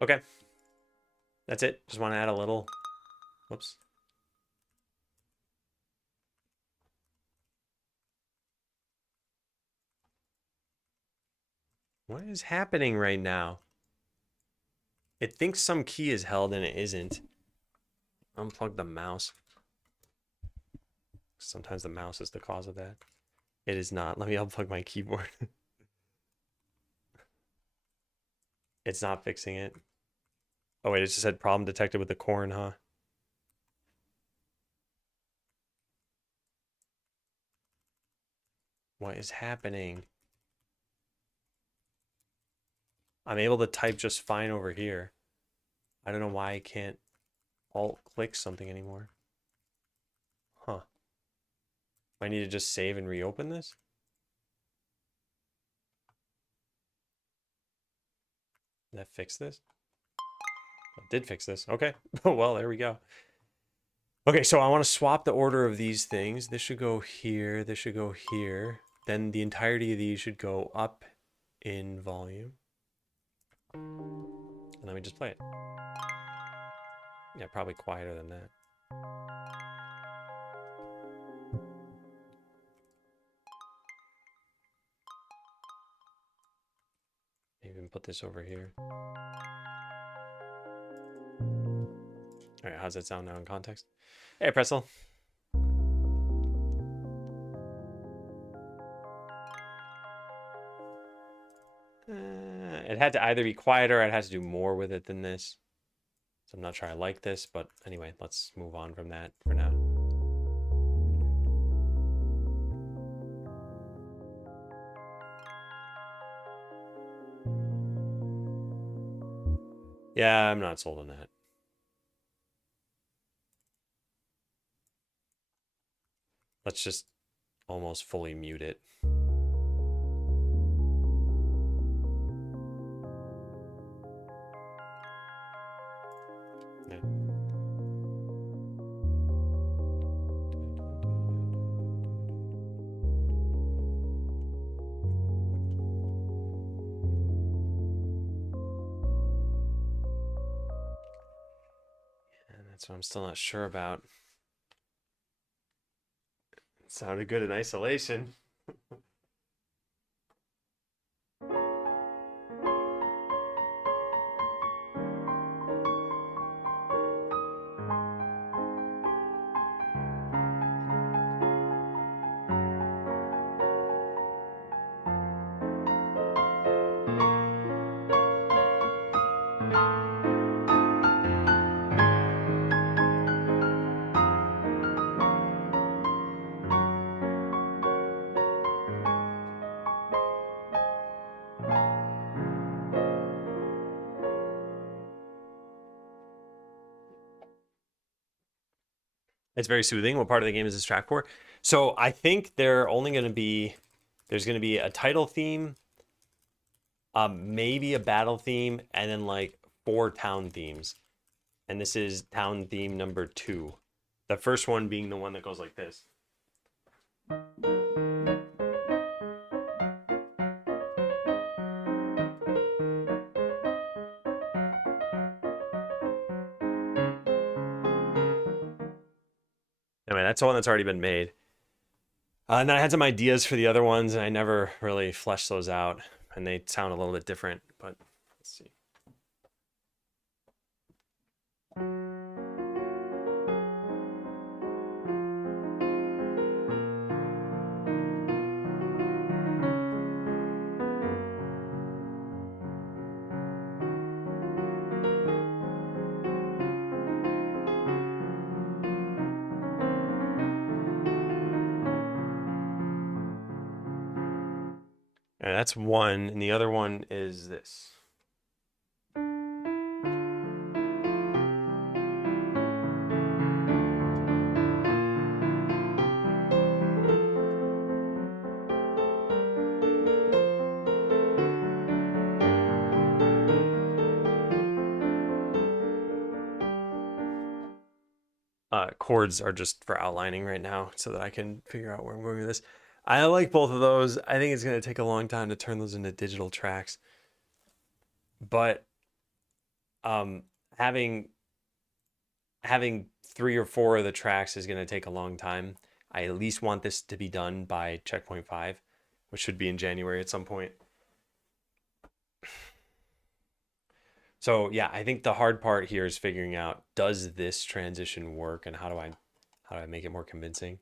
Okay. That's it. Just want to add a little. Whoops. What is happening right now? It thinks some key is held and it isn't. Unplug the mouse. Sometimes the mouse is the cause of that. It is not. Let me unplug my keyboard. It's not fixing it. Oh wait, it just said problem detected with the corn, huh? What is happening? I'm able to type just fine over here. I don't know why I can't alt click something anymore. Huh. I need to just save and reopen this? Did that fix this? It did fix this. Okay. Well, there we go. Okay, so I want to swap the order of these things. This should go here. This should go here. Then the entirety of these should go up in volume. And let me just play it. Yeah, probably quieter than that. Even put this over here. All right, how's that sound now in context? Hey, Pretzel. It had to either be quieter or it has to do more with it than this. So I'm not sure I like this, but anyway, let's move on from that for now. Yeah, I'm not sold on that. Let's just almost fully mute it. Yeah. And that's what I'm still not sure about. It sounded good in isolation. It's very soothing. What part of the game is this track for? So I think there's going to be a title theme, maybe a battle theme, and then like 4 town themes. And this is town theme number 2. The first one being the one that goes like this. Anyway, that's the one that's already been made. And I had some ideas for the other ones, and I never really fleshed those out. And they sound a little bit different, but let's see. And that's one, and the other one is this. Chords are just for outlining right now so that I can figure out where I'm going with this. I like both of those. I think it's going to take a long time to turn those into digital tracks. But having 3 or 4 of the tracks is going to take a long time. I at least want this to be done by checkpoint 5, which should be in January at some point. So yeah, I think the hard part here is figuring out, does this transition work, and how do I make it more convincing?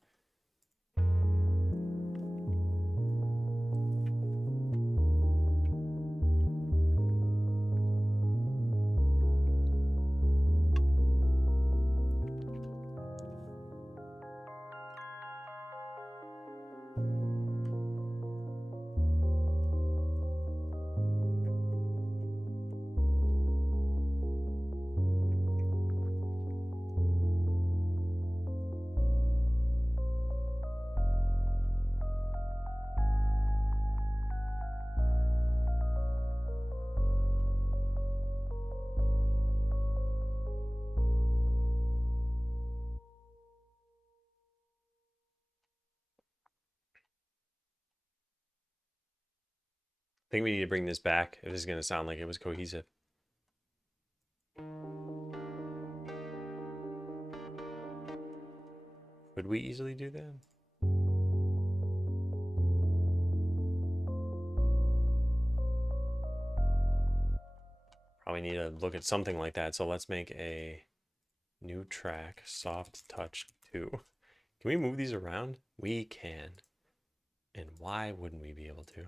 I think we need to bring this back if this is going to sound like it was cohesive. Would we easily do that? Probably need to look at something like that. So let's make a new track, Soft Touch 2. Can we move these around? We can. And why wouldn't we be able to?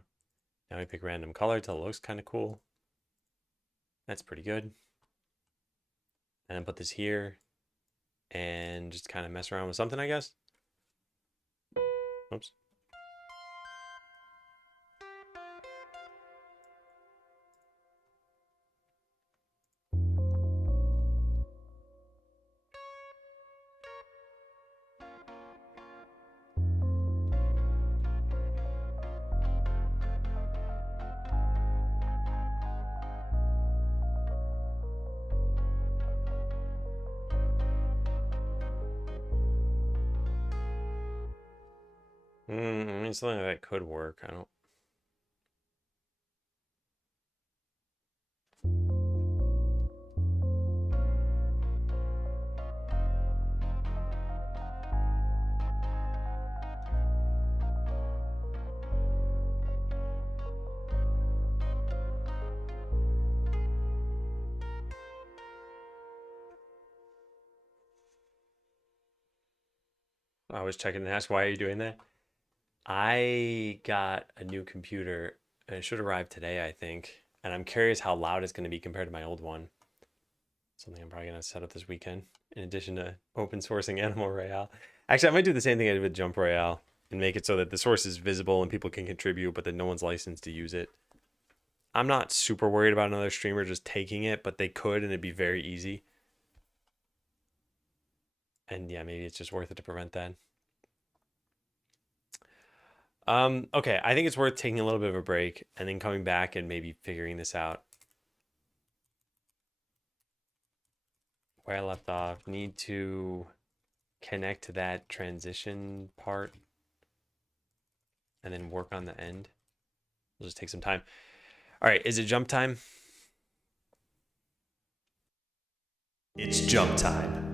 Now we pick random color till it looks kind of cool. That's pretty good. And then put this here and just kind of mess around with something, I guess. Oops. I mean, something like that could work. I don't. I was checking to ask, why are you doing that? I got a new computer and it should arrive today, I think. And I'm curious how loud it's going to be compared to my old one. Something I'm probably going to set up this weekend, in addition to open sourcing Animal Royale. Actually, I might do the same thing I did with Jump Royale and make it so that the source is visible and people can contribute, but that no one's licensed to use it. I'm not super worried about another streamer just taking it, but they could, and it'd be very easy. And yeah, maybe it's just worth it to prevent that. Okay, I think it's worth taking a little bit of a break and then coming back and maybe figuring this out. Where I left off, need to connect to that transition part and then work on the end. It'll just take some time. All right, is it jump time? It's jump time.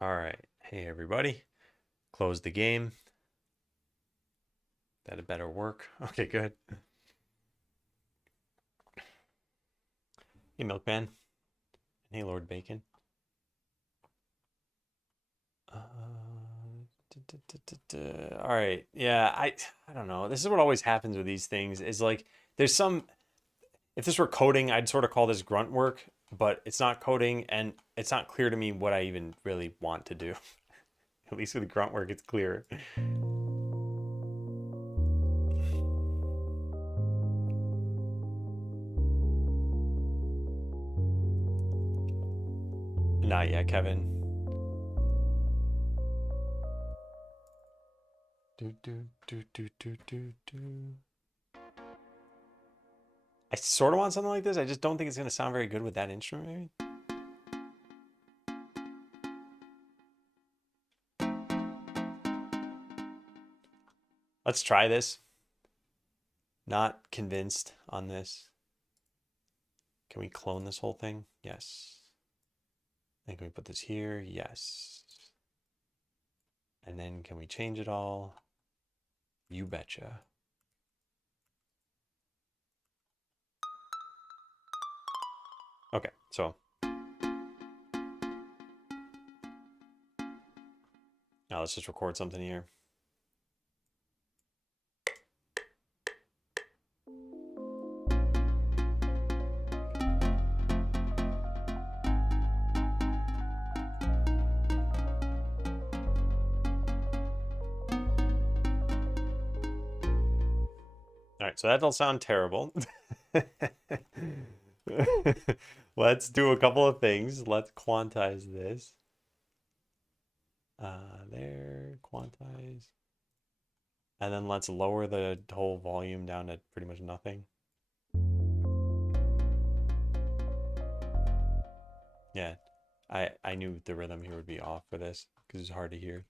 All right. Hey, everybody. Close the game. That had better work. Okay, good. Hey, Milkman. Hey, Lord Bacon. All right. Yeah, I don't know. This is what always happens with these things is like there's some if this were coding, I'd sort of call this grunt work, but it's not coding and it's not clear to me what I even really want to do. At least with grunt work it's clear. Not yet, Kevin. I sort of want something like this. I just don't think it's going to sound very good with that instrument, maybe. Let's try this. Not convinced on this. Can we clone this whole thing? Yes. And can we put this here? Yes. And then can we change it all? You betcha. Okay, so now let's just record something here. All right, so that don't sound terrible. Let's do a couple of things. Let's quantize this. There, quantize. And then let's lower the whole volume down to pretty much nothing. Yeah, I knew the rhythm here would be off for this because it's hard to hear.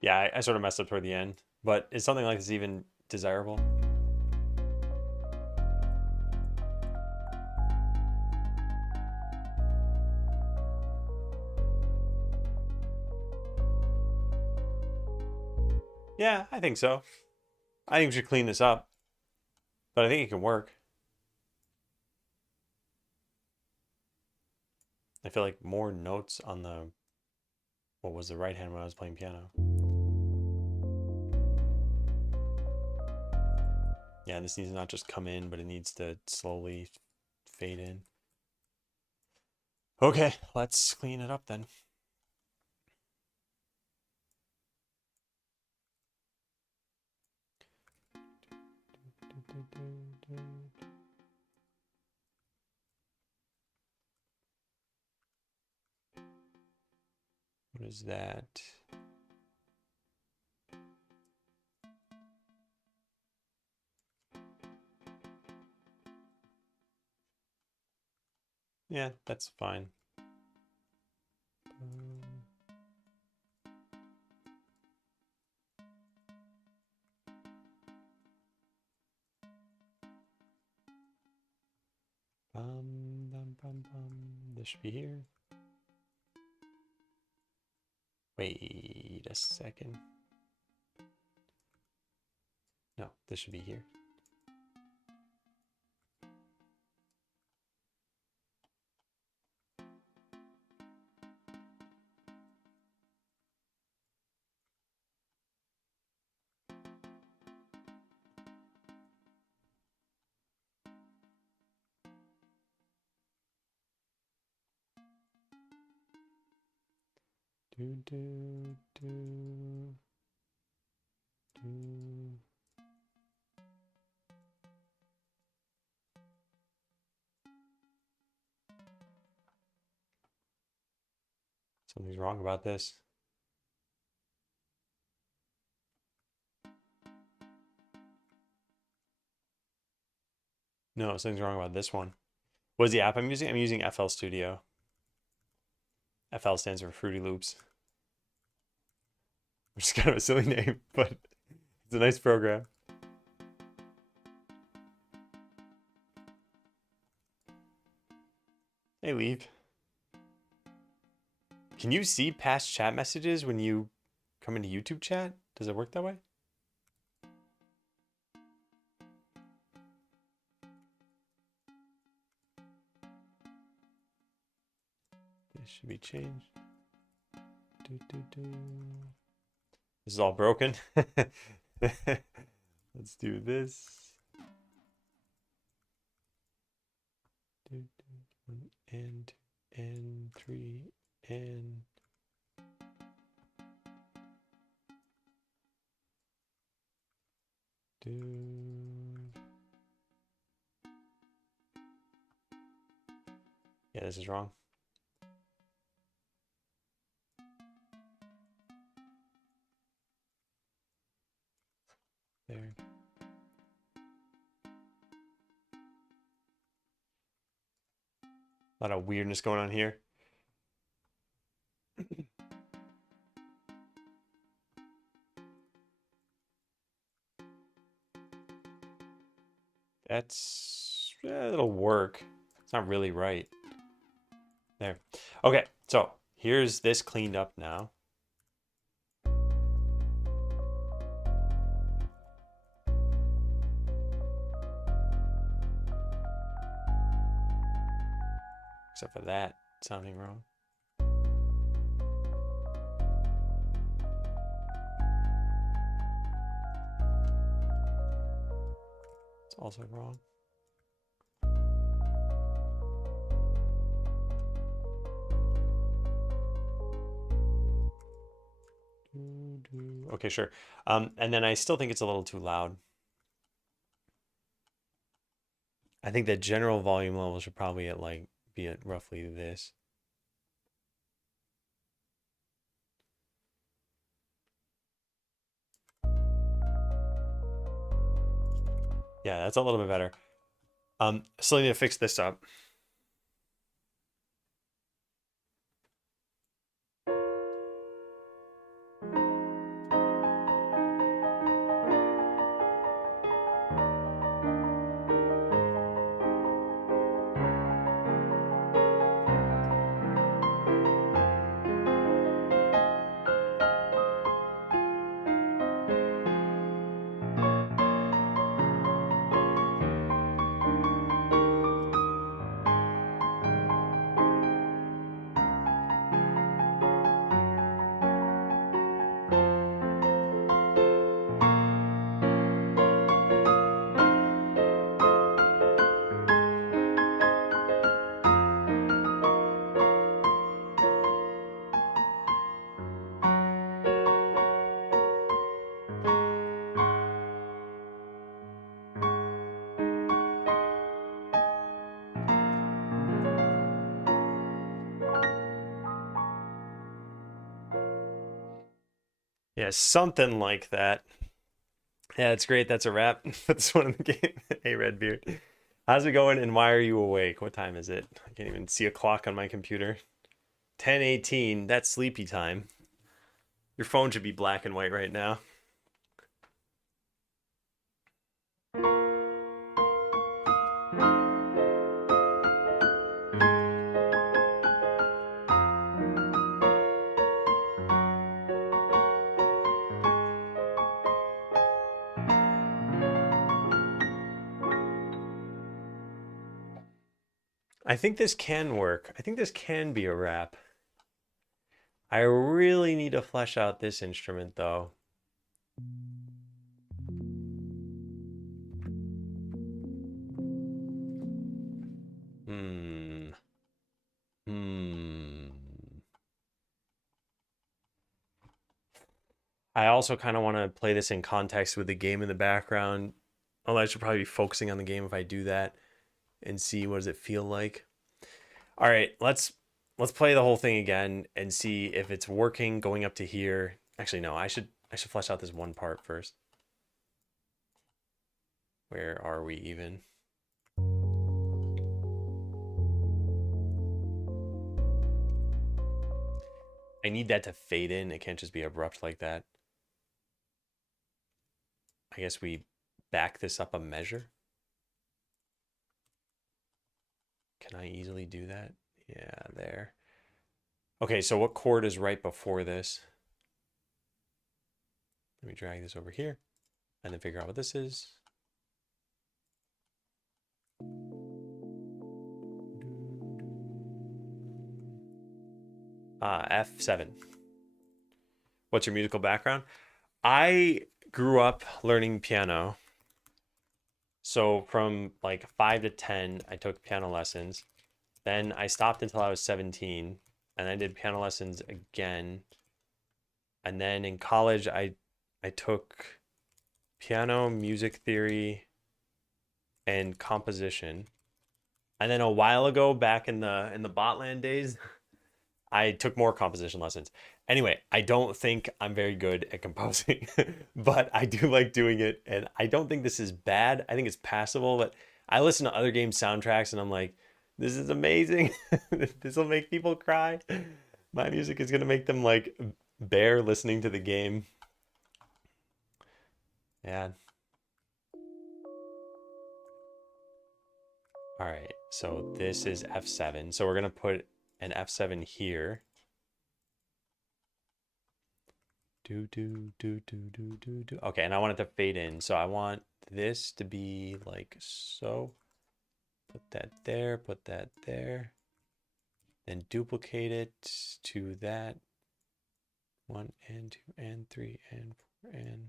Yeah, I sort of messed up toward the end, but is something like this even desirable? Yeah, I think so. I think we should clean this up, but I think it can work. I feel like more notes on the, what was the right hand when I was playing piano? Yeah, this needs to not just come in, but it needs to slowly fade in. Okay, let's clean it up then. What is that? Yeah, that's fine. This should be here. Wait a second. No, this should be here. Do, do, do, do. Something's wrong about this. No, something's wrong about this one. What is the app I'm using? I'm using FL Studio. FL stands for Fruity Loops. Which is kind of a silly name, but it's a nice program. Hey, Leave. Can you see past chat messages when you come into YouTube chat? Does it work that way? This should be changed. This is all broken. Let's do this. And 3 and yeah, this is wrong. There. A lot of weirdness going on here. It'll work. It's not really right. There. Okay, so here's this cleaned up now. Except for that sounding wrong. It's also wrong. Okay, sure. And then I still think it's a little too loud. I think the general volume level should probably be at roughly this. Yeah, that's a little bit better. Still need to fix this up. Yeah, something like that. Yeah, it's great. That's a wrap. Put this one in the game. Hey, Redbeard. How's it going and why are you awake? What time is it? I can't even see a clock on my computer. 10:18. That's sleepy time. Your phone should be black and white right now. I think this can work. I think this can be a wrap. I really need to flesh out this instrument though. I also kind of want to play this in context with the game in the background. Although I should probably be focusing on the game if I do that and see what does it feel like. All right, let's let's play the whole thing again and see if it's working going up to here. Actually, no, I should flesh out this one part first. Where are we even? I need that to fade in. It can't just be abrupt like that. I guess we back this up a measure. Can I easily do that? Yeah, there. Okay, so what chord is right before this? Let me drag this over here and then figure out what this is. F7. What's your musical background? I grew up learning piano. So from like 5 to 10, I took piano lessons. Then I stopped until I was 17, and I did piano lessons again. And then in college, I took piano, music theory, and composition. And then a while ago, back in the Botland days, I took more composition lessons. Anyway, I don't think I'm very good at composing, but I do like doing it. And I don't think this is bad. I think it's passable, but I listen to other game soundtracks and I'm like, this is amazing. This will make people cry. My music is going to make them like bear listening to the game. Yeah. All right. So this is F7. So we're going to put an F7 here. Do. Okay, and I want it to fade in. So I want this to be like so. Put that there, put that there. Then duplicate it to that. 1 and 2 and 3 and 4 and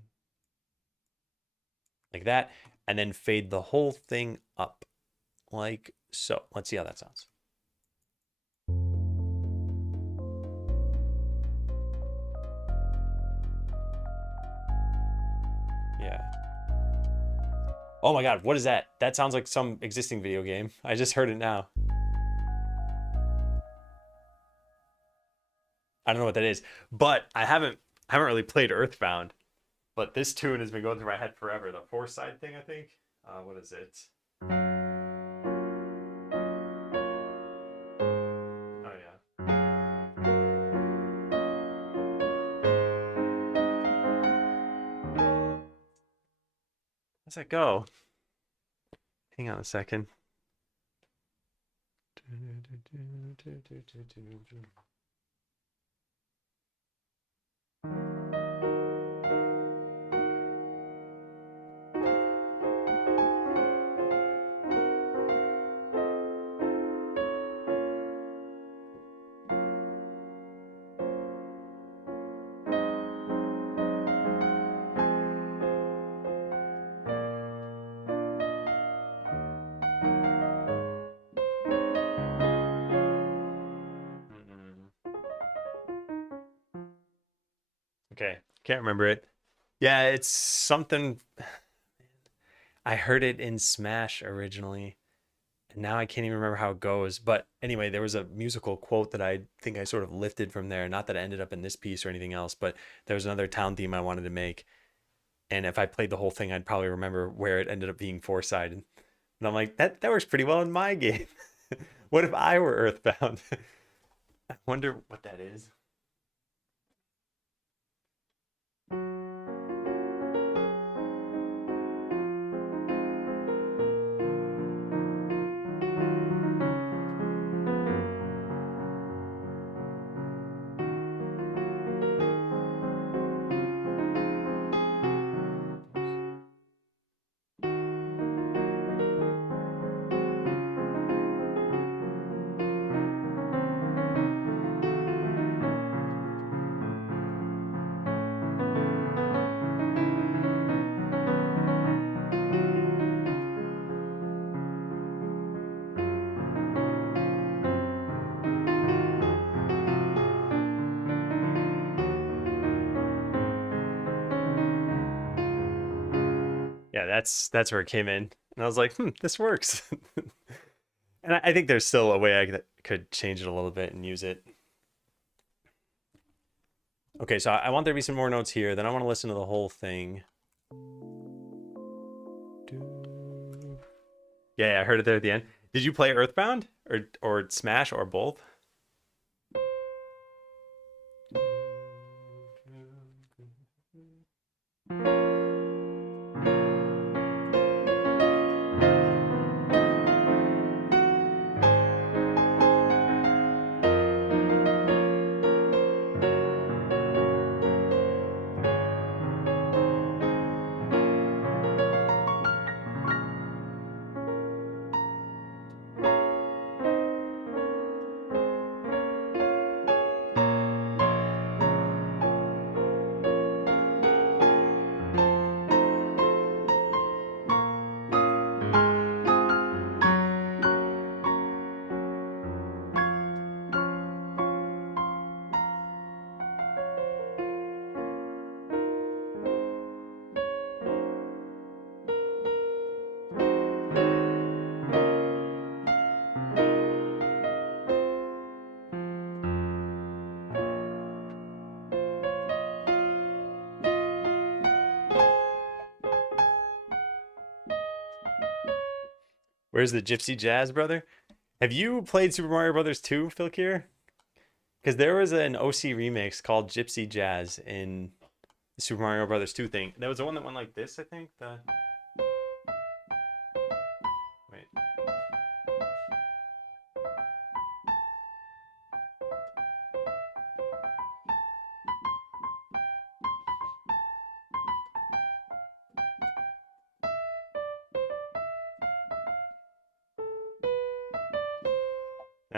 like that. And then fade the whole thing up like so. Let's see how that sounds. Yeah. Oh my God, what is that? That sounds like some existing video game. I just heard it now. I don't know what that is, but I haven't really played Earthbound, but this tune has been going through my head forever. The four side thing, I think. What is it? Oh yeah. How's that go? Hang on a second. Okay, can't remember it. Yeah, it's something. I heard it in Smash originally, and now I can't even remember how it goes. But anyway, there was a musical quote that I think I sort of lifted from there. Not that it ended up in this piece or anything else, but there was another town theme I wanted to make. And if I played the whole thing, I'd probably remember where it ended up being four-sided. And I'm like, that works pretty well in my game. What if I were Earthbound? I wonder what that is. Yeah, that's where it came in. And I was like, this works. And I think there's still a way I could change it a little bit and use it. Okay, so I want there to be some more notes here. Then I want to listen to the whole thing. Yeah, I heard it there at the end. Did you play Earthbound or Smash or both? Where's the Gypsy Jazz, brother? Have you played Super Mario Brothers 2, Philkier? Because there was an OC remix called Gypsy Jazz in the Super Mario Brothers 2 thing. That was the one that went like this, I think. Wait.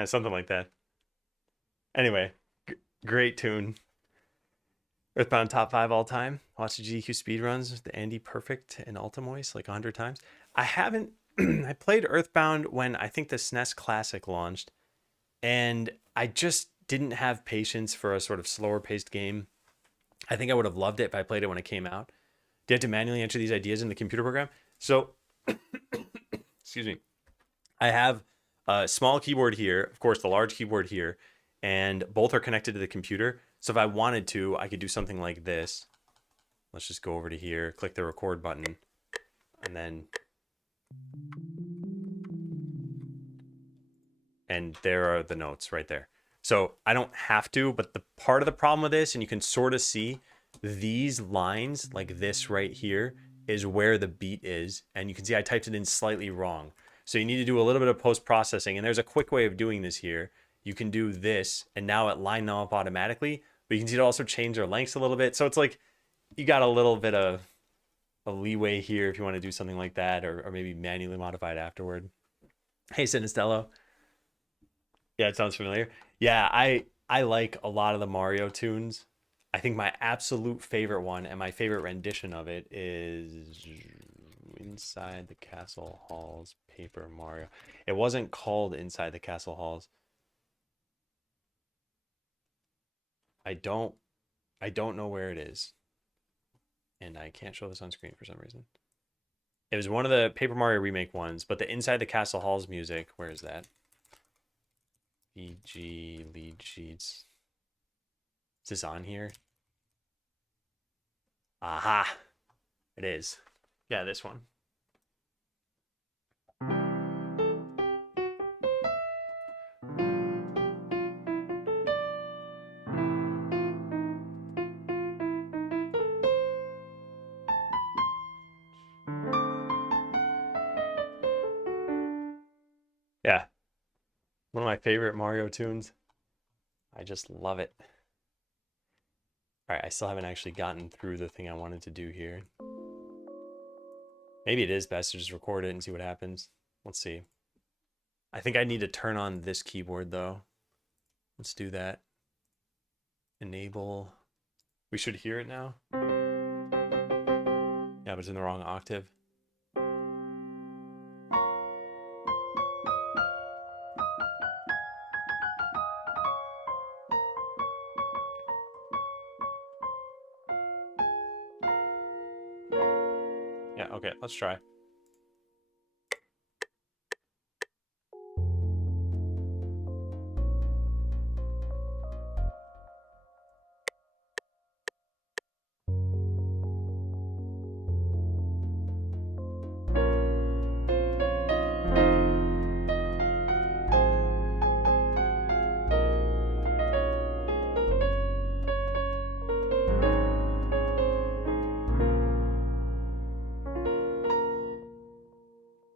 Something like that. Anyway, great tune. Earthbound top 5 all time. Watch the GQ speedruns, the Andy Perfect and Ultimoist like 100 times. I haven't. I played Earthbound when I think the SNES Classic launched, and I just didn't have patience for a sort of slower paced game. I think I would have loved it if I played it when it came out. You had to manually enter these ideas in the computer program. So, excuse me. I have a small keyboard here, of course, the large keyboard here, and both are connected to the computer. So if I wanted to, I could do something like this. Let's just go over to here, click the record button, and then... And there are the notes right there. So I don't have to, but the part of the problem with this, and you can sort of see these lines, like this right here, is where the beat is. And you can see I typed it in slightly wrong. So you need to do a little bit of post-processing. And there's a quick way of doing this here. You can do this, and now it lined them up automatically. But you can see it also change their lengths a little bit. So it's like you got a little bit of a leeway here if you want to do something like that, or maybe manually modify it afterward. Hey, Sinistello. Yeah, it sounds familiar. Yeah, I like a lot of the Mario tunes. I think my absolute favorite one and my favorite rendition of it is Inside the Castle Halls Paper Mario. It wasn't called Inside the Castle Halls. I don't know where it is. And I can't show this on screen for some reason. It was one of the Paper Mario remake ones, but the Inside the Castle Halls music, where is that? EG lead sheets. Is this on here? Aha! It is. Yeah, this one. Yeah. One of my favorite Mario tunes. I just love it. All right, I still haven't actually gotten through the thing I wanted to do here. Maybe it is best to just record it and see what happens. Let's see. I think I need to turn on this keyboard though. Let's do that. Enable. We should hear it now. Yeah, but it's in the wrong octave. Yeah, okay, let's try.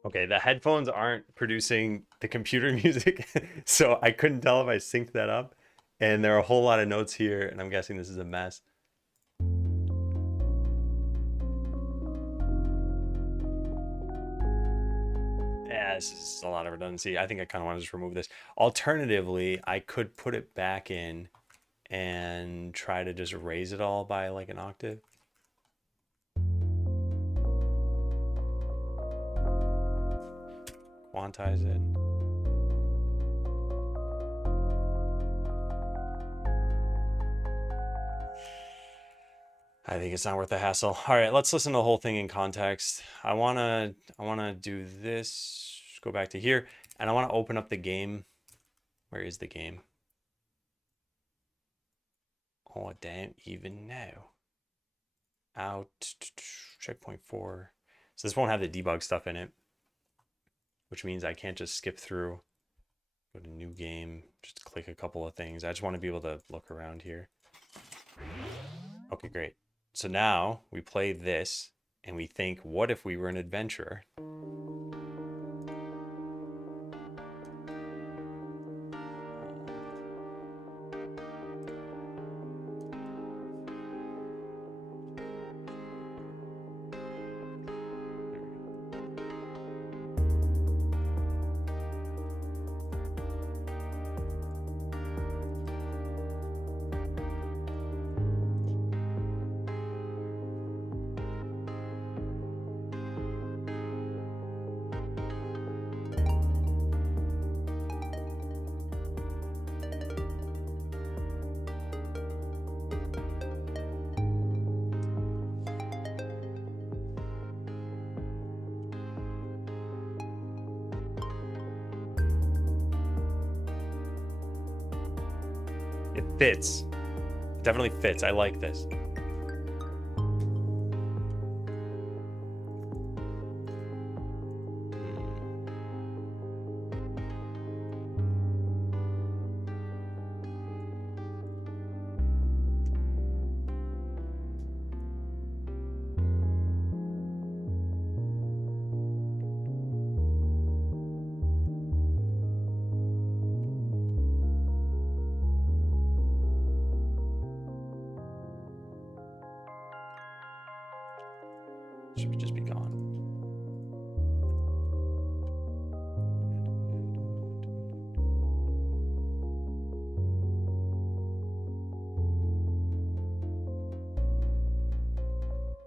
Okay, the headphones aren't producing the computer music, so I couldn't tell if I synced that up. And there are a whole lot of notes here, and I'm guessing this is a mess. Yeah, this is a lot of redundancy. I think I kind of want to just remove this. Alternatively, I could put it back in and try to just raise it all by like an octave. Quantize it. I think it's not worth the hassle. All right, let's listen to the whole thing in context. I wanna do this. Go back to here, and I want to open up the game. Where is the game? Oh, I don't even know. Out checkpoint 4. So this won't have the debug stuff in it, which means I can't just skip through. Go to new game, just click a couple of things. I just want to be able to look around here. Okay, great. So now we play this and we think, what if we were an adventurer? It fits. It definitely fits. I like this. Should just be gone.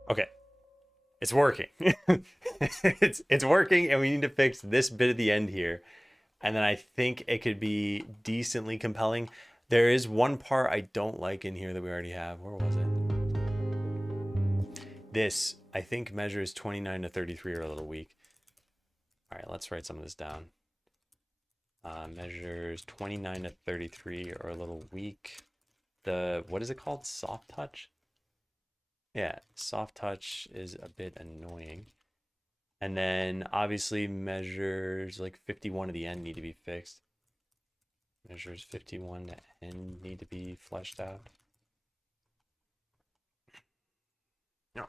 Okay, it's working. it's working, and we need to fix this bit at the end here, and then I think it could be decently compelling. There is one part I don't like in here that we already have. Where was it? This, I think, measures 29 to 33 are a little weak. All right, let's write some of this down. Measures 29 to 33 are a little weak. What is it called? Soft touch? Yeah, soft touch is a bit annoying. And then obviously measures like 51 to the end need to be fixed. Measures 51 to end need to be fleshed out. Okay.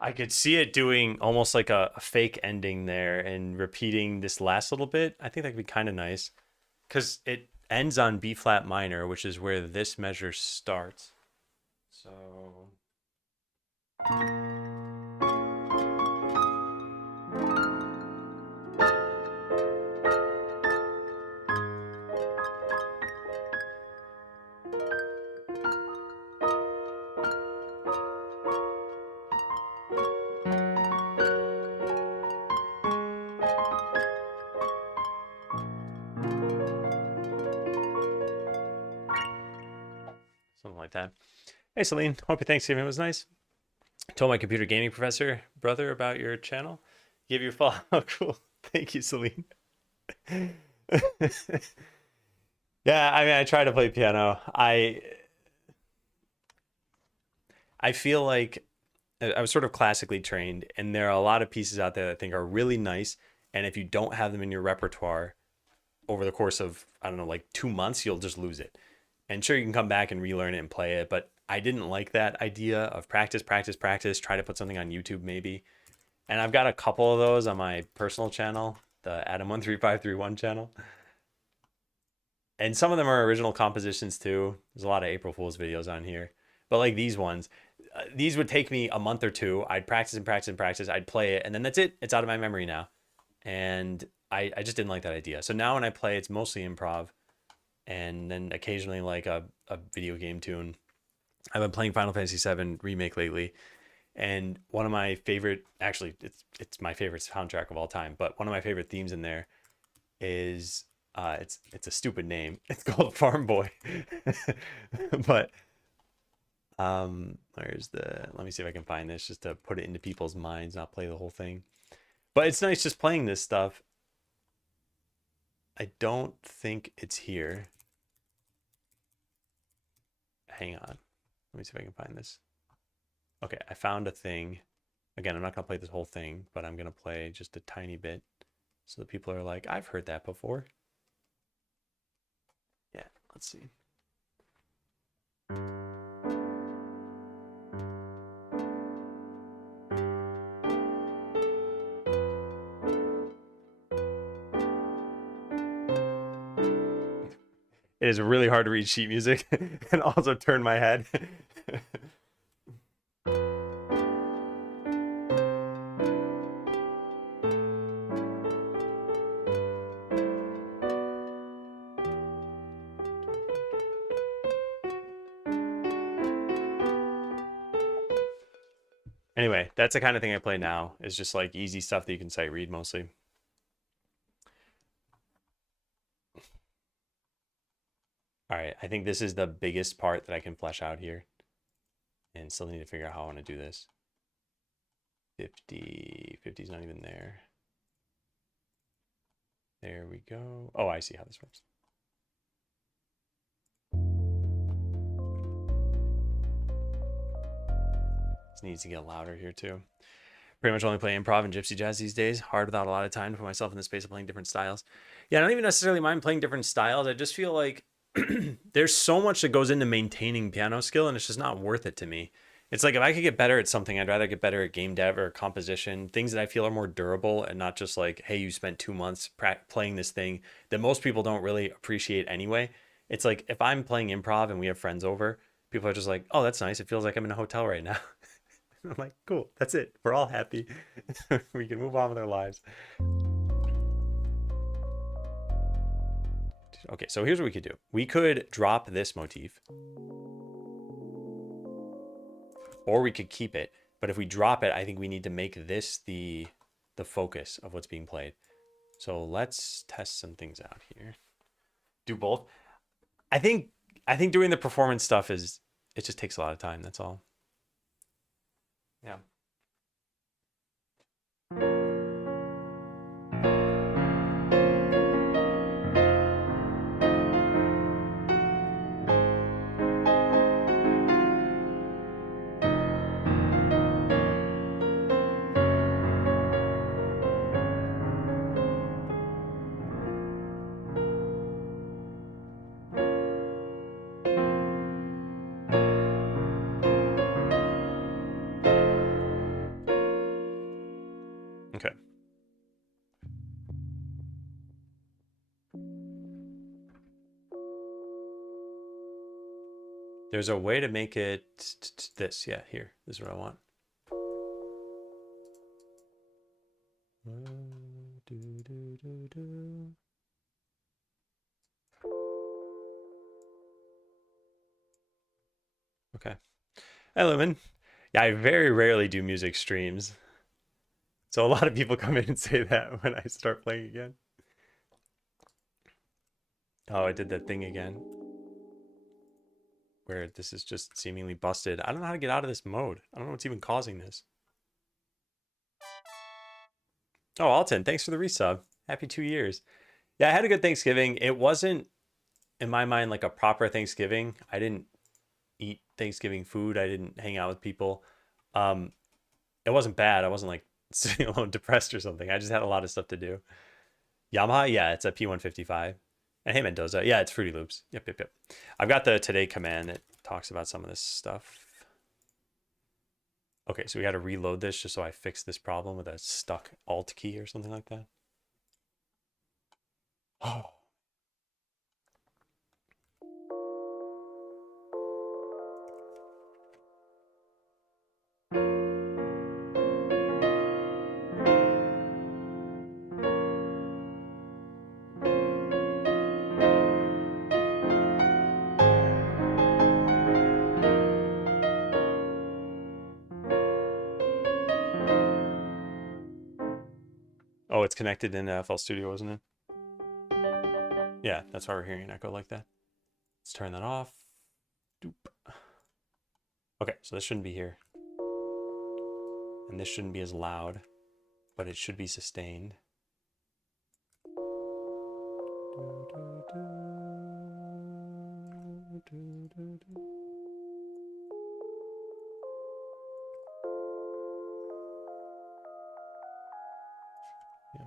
I could see it doing almost like a fake ending there and repeating this last little bit. I think that could be kind of nice because it ends on B flat minor, which is where this measure starts. So. like that. Hey, Celine. Hope your Thanksgiving was nice. Told my computer gaming professor brother about your channel. Give you a follow. Oh, cool. Thank you, Celine. Yeah, I mean, I try to play piano. I feel like I was sort of classically trained, and there are a lot of pieces out there that I think are really nice. And if you don't have them in your repertoire over the course of, I don't know, like 2 months, you'll just lose it. And sure, you can come back and relearn it and play it, but I didn't like that idea of practice, practice, practice, try to put something on YouTube maybe. And I've got a couple of those on my personal channel, the Adam13531 channel. And some of them are original compositions too. There's a lot of April Fool's videos on here. But like these ones, these would take me a month or two. I'd practice and practice and practice. I'd play it, and then that's it. It's out of my memory now. And I just didn't like that idea. So now when I play, it's mostly improv, and then occasionally like a video game tune. I've been playing Final Fantasy VII Remake lately, and one of my favorite, actually, it's my favorite soundtrack of all time, but one of my favorite themes in there is it's a stupid name. It's called Farm Boy. But where's let me see if I can find this just to put it into people's minds, not play the whole thing. But it's nice just playing this stuff. I don't think it's here. Hang on. Let me see if I can find this. Okay, I found a thing. Again, I'm not going to play this whole thing, but I'm going to play just a tiny bit so that people are like, I've heard that before. Yeah, let's see. It is really hard to read sheet music and also turn my head. Anyway, that's the kind of thing I play now. It's just like easy stuff that you can sight read mostly. All right, I think this is the biggest part that I can flesh out here. And still need to figure out how I want to do this. 50 is not even there. There we go. Oh, I see how this works. This needs to get louder here too. Pretty much only play improv and gypsy jazz these days. Hard without a lot of time to put myself in the space of playing different styles. Yeah, I don't even necessarily mind playing different styles. I just feel like there's so much that goes into maintaining piano skill, and it's just not worth it to me. It's like if I could get better at something, I'd rather get better at game dev or composition, things that I feel are more durable and not just like, hey, you spent 2 months playing this thing that most people don't really appreciate anyway. It's like if I'm playing improv and we have friends over, people are just like, oh, that's nice. It feels like I'm in a hotel right now. I'm like, cool, that's it. We're all happy. We can move on with our lives. Okay, so here's what we could do. We could drop this motif. Or we could keep it. But if we drop it, I think we need to make this the focus of what's being played. So let's test some things out here. Do both. I think doing the performance stuff it just takes a lot of time, that's all. Yeah. Okay. There's a way to make it this. Yeah, here. This is what I want. Okay. Hi, Lumen. Yeah, I very rarely do music streams. So a lot of people come in and say that when I start playing again. Oh, I did that thing again. where this is just seemingly busted. I don't know how to get out of this mode. I don't know what's even causing this. Oh, Alton, thanks for the resub. Happy 2 years. Yeah, I had a good Thanksgiving. It wasn't, in my mind, like a proper Thanksgiving. I didn't eat Thanksgiving food. I didn't hang out with people. It wasn't bad. I wasn't like sitting alone depressed or something. I just had a lot of stuff to do. Yamaha, yeah, it's a P155. And hey, Mendoza, yeah, it's Fruity Loops. Yep. I've got the today command that talks about some of this stuff. Okay, so we got to reload this just so I fix this problem with a stuck Alt key or something like that. Oh. Oh, it's connected in FL Studio, isn't it? Yeah, that's why we're hearing an echo like that. Let's turn that off. Doop. Okay, so this shouldn't be here. And this shouldn't be as loud, but it should be sustained. Yeah.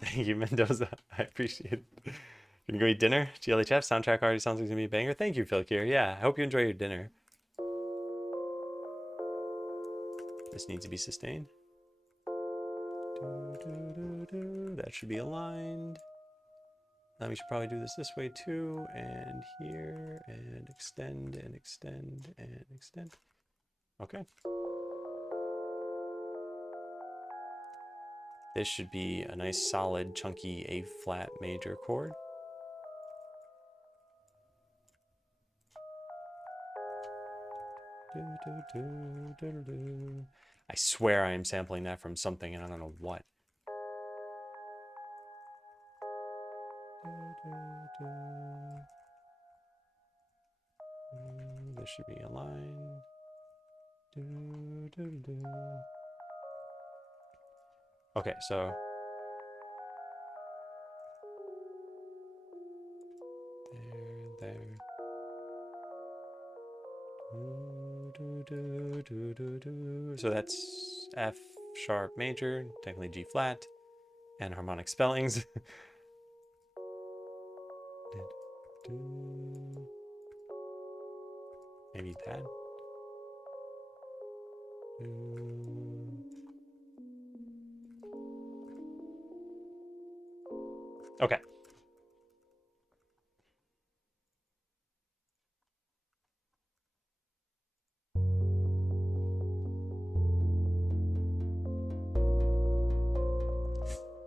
Thank you, Mendoza. I appreciate it. Gonna go eat dinner? GLHF soundtrack already sounds like it's gonna be a banger. Thank you, Phil Kier. Yeah, I hope you enjoy your dinner. This needs to be sustained. That should be aligned. Now we should probably do this way too, and here, and extend, and extend, and extend. Okay. This should be a nice solid chunky A flat major chord. I swear I am sampling that from something and I don't know what. This should be aligned. Okay, so there. So that's F sharp major, technically G flat, and harmonic spellings. Maybe that. Okay.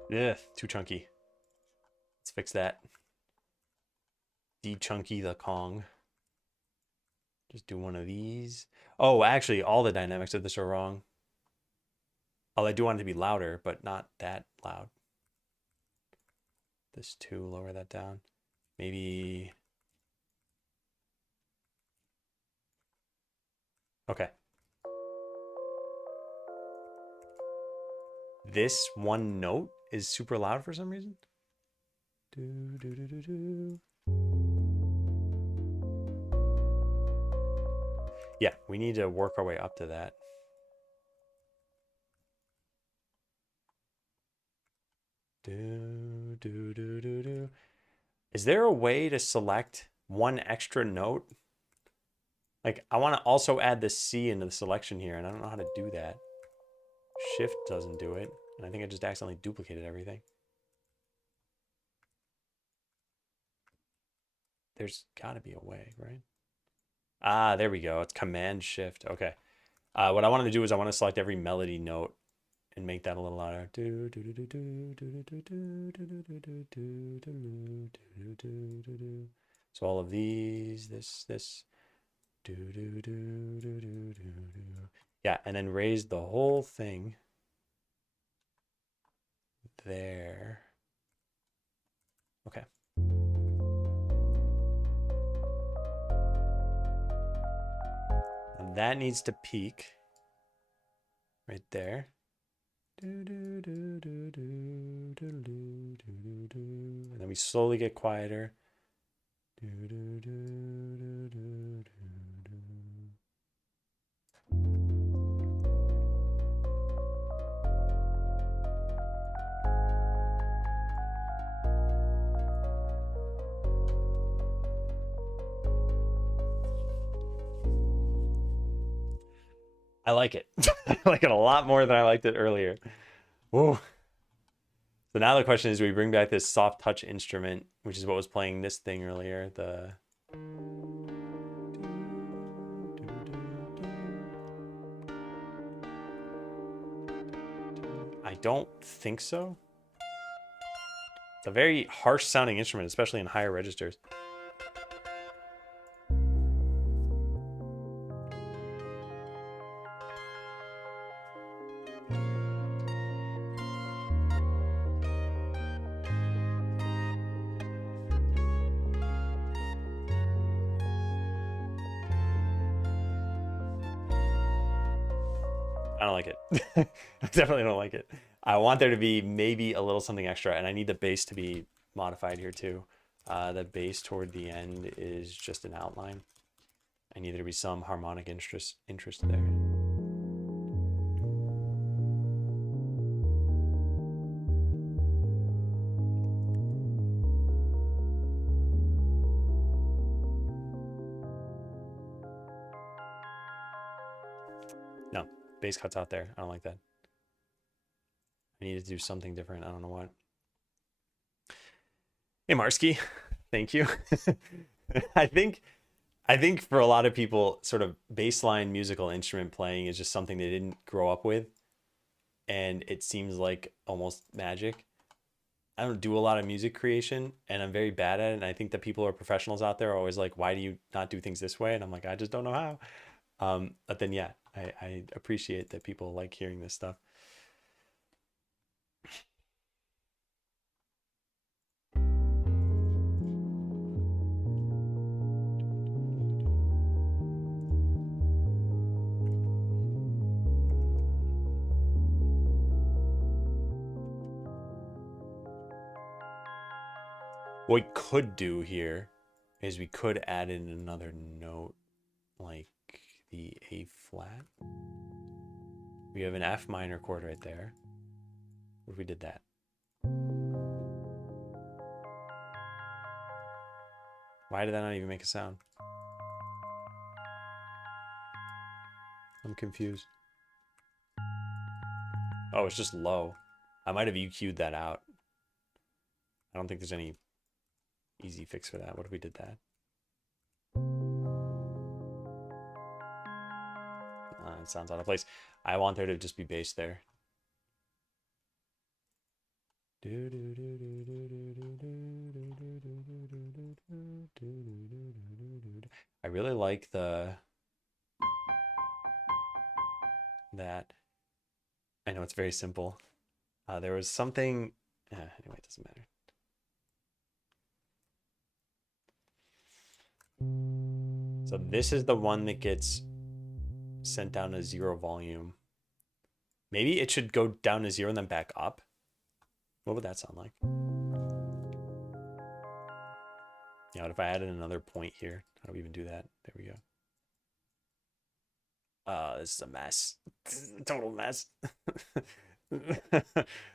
Yeah, too chunky. Let's fix that. De-chunky the Kong. Just do one of these. Oh, actually, all the dynamics of this are wrong. Oh, I do want it to be louder, but not that loud. This too, lower that down. Maybe. Okay. This one note is super loud for some reason. Yeah, we need to work our way up to that. Is there a way to select one extra note? Like, I want to also add the C into the selection here, and I don't know how to do that. Shift doesn't do it, and I think I just accidentally duplicated everything. There's got to be a way, right? Ah, there we go. It's Command Shift. Okay. What I wanted to do is I want to select every melody note and make that a little louder. So all of these, this. Yeah, and then raise the whole thing there. Okay. that needs to peak right there. And then we slowly get quieter. I like it. I like it a lot more than I liked it earlier. Whoa. So now the question is, do we bring back this soft touch instrument, which is what was playing this thing earlier? I don't think so. It's a very harsh sounding instrument, especially in higher registers. I don't like it. I definitely don't like it. I want there to be maybe a little something extra, and I need the bass to be modified here too. The bass toward the end is just an outline. I need there to be some harmonic interest there. No, bass cuts out there. I don't like that. I need to do something different. I don't know what. Hey, Marsky, thank you. I think for a lot of people, sort of baseline musical instrument playing is just something they didn't grow up with, and it seems like almost magic. I don't do a lot of music creation, and I'm very bad at it. And I think that people who are professionals out there are always like, "Why do you not do things this way?" And I'm like, I just don't know how. But then, yeah, I appreciate that people like hearing this stuff. What we could do here is we could add in another note, like the A flat. We have an F minor chord right there. What if we did that? Why did that not even make a sound? I'm confused. Oh, it's just low. I might have EQ'd that out. I don't think there's any easy fix for that. What if we did that? It sounds out of place. I want there to just be bass there. I really like that. I know it's very simple. There was something. Anyway, it doesn't matter. So this is the one that gets sent down to 0 volume. Maybe it should go down to 0 and then back up. What would that sound like? Yeah, what if I added another point here? How do we even do that? There we go. This is a mess. Total mess.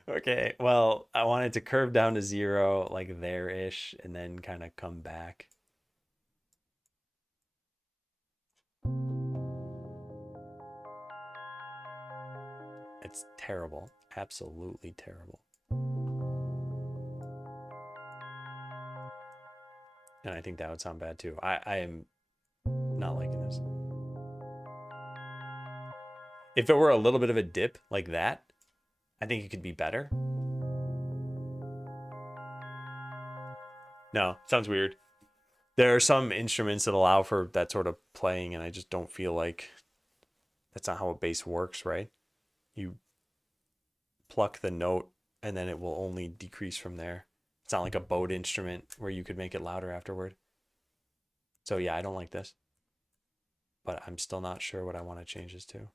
Okay, well, I want it to curve down to 0, like there-ish, and then kind of come back. It's terrible. Absolutely terrible. And I think that would sound bad too. I am not liking this. If it were a little bit of a dip like that, I think it could be better. No, sounds weird. There are some instruments that allow for that sort of playing, and I just don't feel like that's not how a bass works, right? You pluck the note, and then it will only decrease from there. It's not like a bowed instrument where you could make it louder afterward. So yeah, I don't like this. but I'm still not sure what I want to change this to.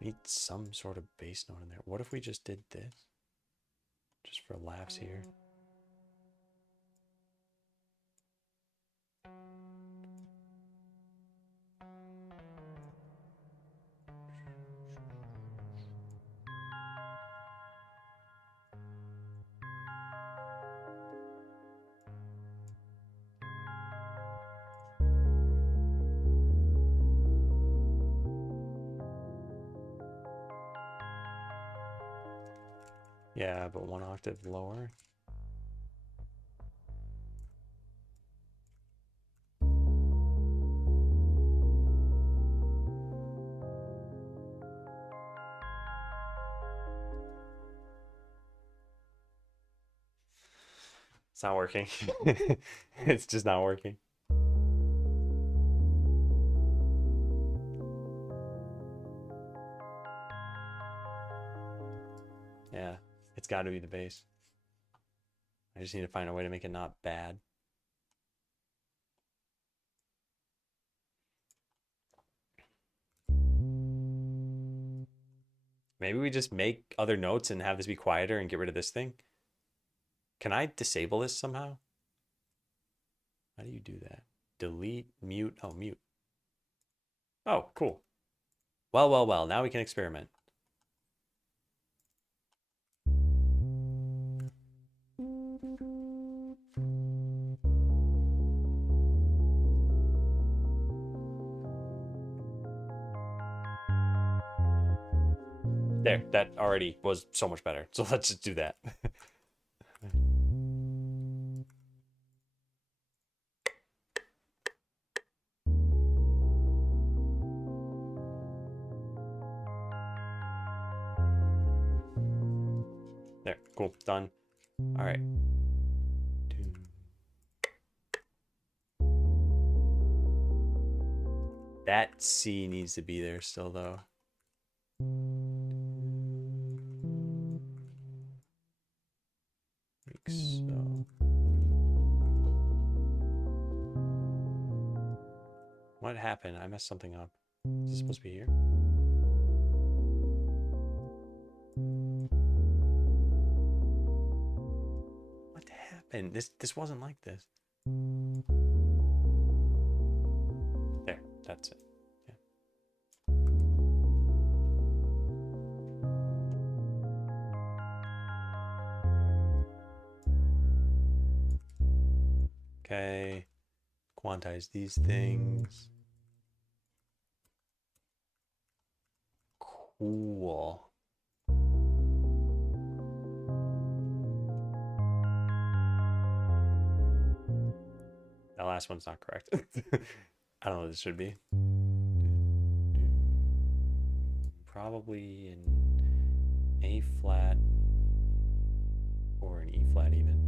Need some sort of bass note in there. What if we just did this? Just for laughs here. Yeah, but one octave lower. It's not working. It's just not working. Yeah, it's got to be the bass. I just need to find a way to make it not bad. Maybe we just make other notes and have this be quieter and get rid of this thing. Can I disable this somehow? How do you do that? Delete, mute. Oh, mute. Oh, cool. Well, well, well. Now we can experiment. There, that already was so much better. So let's just do that. There, cool, done. All right. That C needs to be there still, though. Like so. What happened? I messed something up. Is this supposed to be here? What happened? This wasn't like this. There, that's it. Yeah. Okay. Quantize these things. Cool. That last one's not correct. I don't know what this should be. Probably an A flat or an E flat even.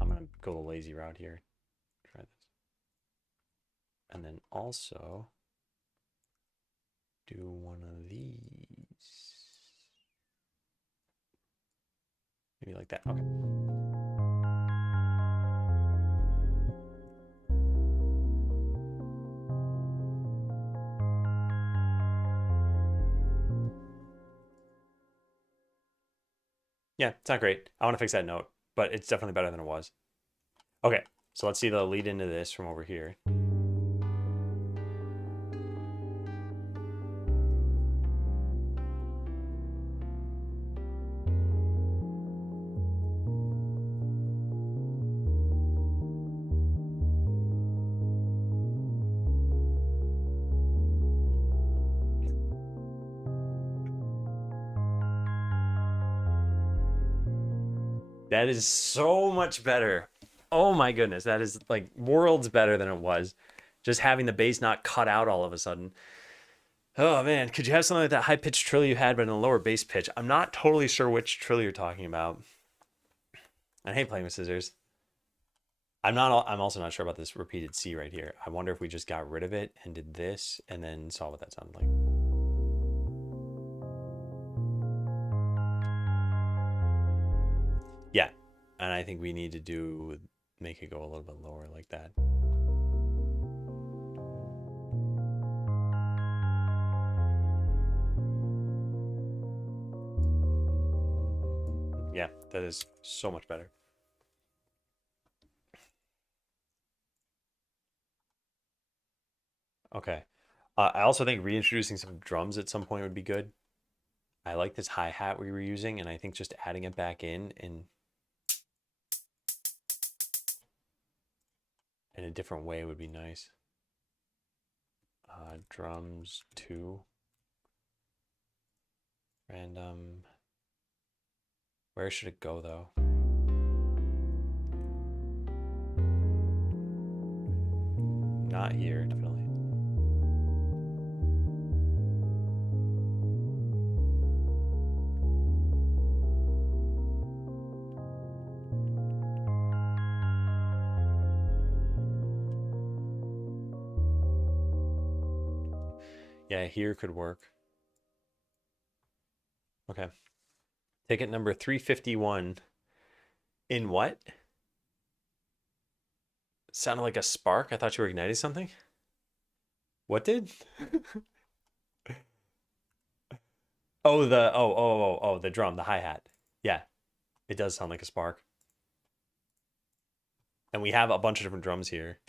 I'm gonna go the lazy route here. Try this. And then also do one of these. Maybe like that. Okay. Yeah, it's not great. I want to fix that note, but it's definitely better than it was. Okay, so let's see the lead into this from over here. That is so much better. Oh my goodness, that is like worlds better than it was. Just having the bass not cut out all of a sudden. Oh man, could you have something like that high pitched trill you had, but in a lower bass pitch? I'm not totally sure which trill you're talking about. I hate playing with scissors. I'm not. I'm also not sure about this repeated C right here. I wonder if we just got rid of it and did this, and then saw what that sounded like. Yeah, and I think we need to make it go a little bit lower like that. Yeah, that is so much better. Okay. I also think reintroducing some drums at some point would be good. I like this hi-hat we were using, and I think just adding it back in a different way would be nice. Drums 2. Random. Where should it go though? Not here, definitely. Yeah, here could work. Okay. Ticket number 351. In what? Sounded like a spark. I thought you were igniting something. What did? Oh, the drum, the hi-hat. Yeah, it does sound like a spark. And we have a bunch of different drums here.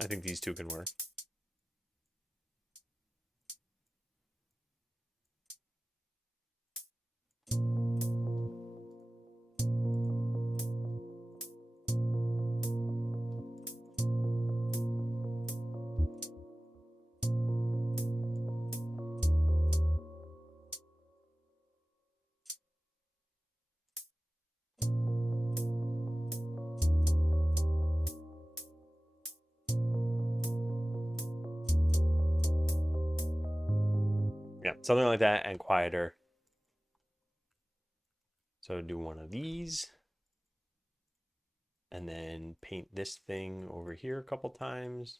I think these two can work. Yeah, something like that and quieter. So do one of these. And then paint this thing over here a couple times.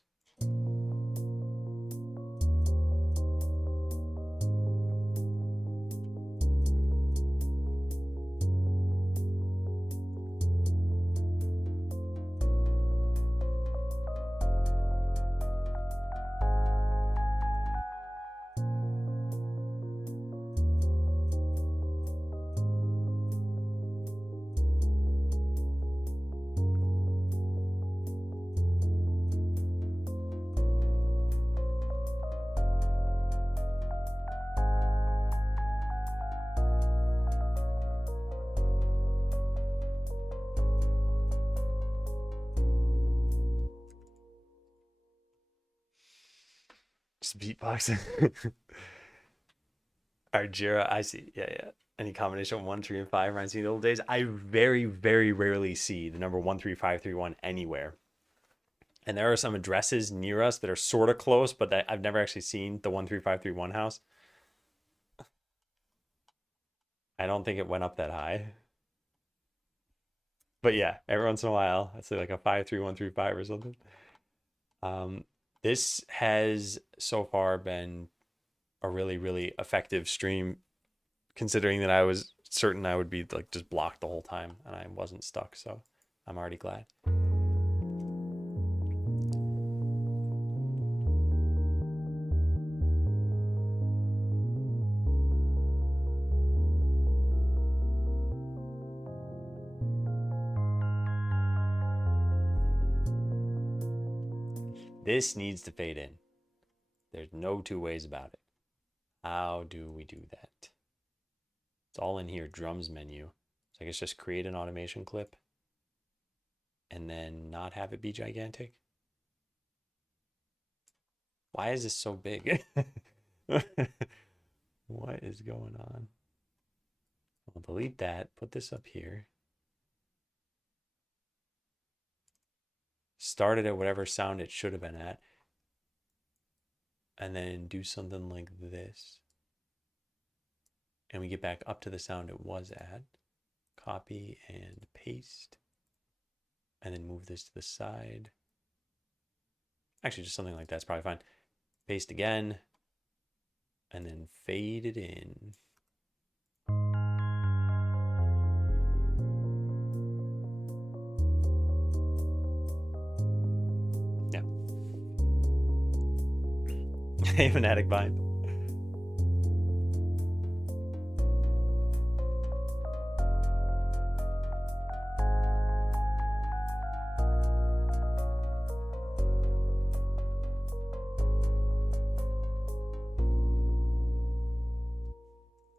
Just beatboxing. Argira, I see. Yeah, yeah. Any combination of 1, 3, and 5 reminds me of the old days. I very, very rarely see the number 13531 anywhere. And there are some addresses near us that are sort of close, but I've never actually seen the 13531 house. I don't think it went up that high. But yeah, every once in a while, I'd say like a 53135 or something. This has so far been a really, really effective stream, considering that I was certain I would be like just blocked the whole time and I wasn't stuck. So I'm already glad. This needs to fade in. There's no two ways about it. How do we do that? It's all in here, drums menu. So I guess just create an automation clip and then not have it be gigantic. Why is this so big? What is going on? I'll delete that, put this up here. start it at whatever sound it should have been at, and then do something like this. And we get back up to the sound it was at. Copy and paste. And then move this to the side. Actually, just something like that's probably fine. Paste again. And then fade it in. Yeah. Have an attic vibe.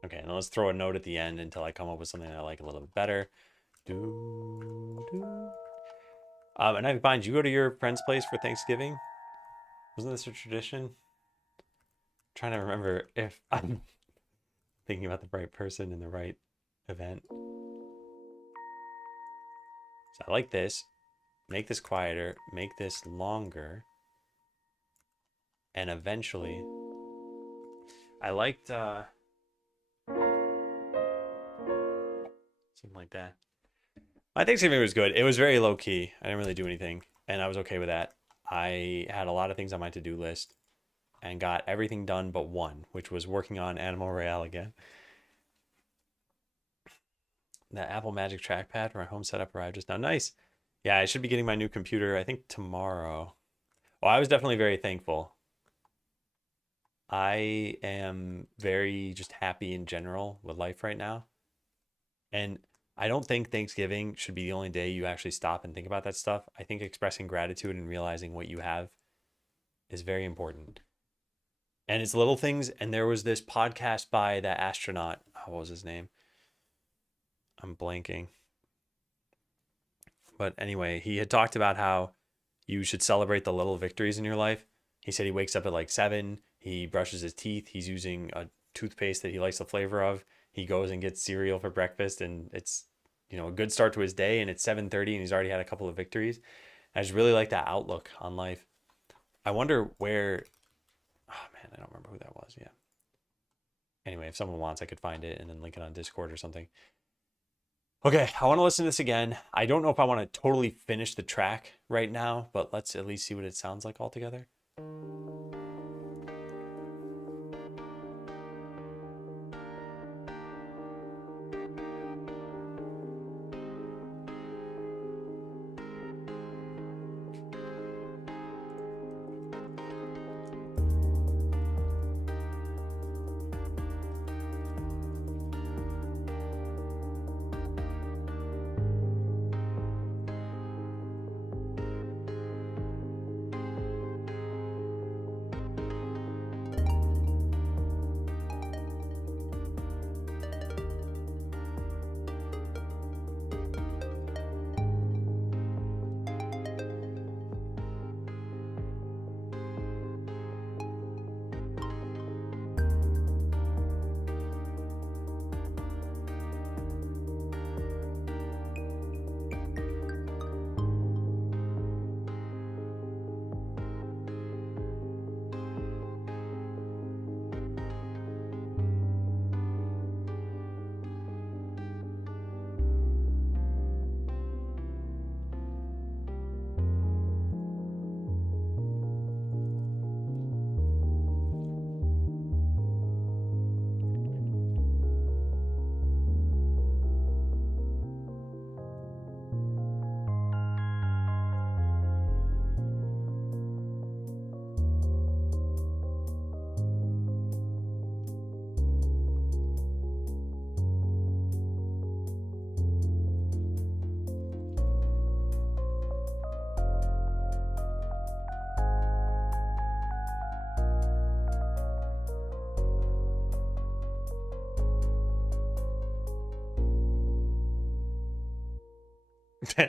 Okay, and let's throw a note at the end until I come up with something that I like a little bit better. And I find you go to your friend's place for Thanksgiving. Wasn't this a tradition? I'm trying to remember if I'm thinking about the right person in the right event. So I like this. Make this quieter. Make this longer. And eventually, I liked something like that. My Thanksgiving was good. It was very low key. I didn't really do anything, and I was okay with that. I had a lot of things on my to-do list and got everything done but one, which was working on Animal Royale again. That Apple Magic Trackpad for my home setup arrived just now. Nice. Yeah, I should be getting my new computer, I think tomorrow. Well, I was definitely very thankful. I am very just happy in general with life right now. And I don't think Thanksgiving should be the only day you actually stop and think about that stuff. I think expressing gratitude and realizing what you have is very important. And it's little things. And there was this podcast by that astronaut. What was his name? I'm blanking. But anyway, he had talked about how you should celebrate the little victories in your life. He said he wakes up at like 7. He brushes his teeth. He's using a toothpaste that he likes the flavor of. He goes and gets cereal for breakfast, and it's, you know, a good start to his day, and it's 7:30 and he's already had a couple of victories. I just really like that outlook on life. I wonder where, oh man, I don't remember who that was. Yeah. Anyway, if someone wants, I could find it and then link it on Discord or something. Okay, I want to listen to this again. I don't know if I want to totally finish the track right now, but let's at least see what it sounds like altogether.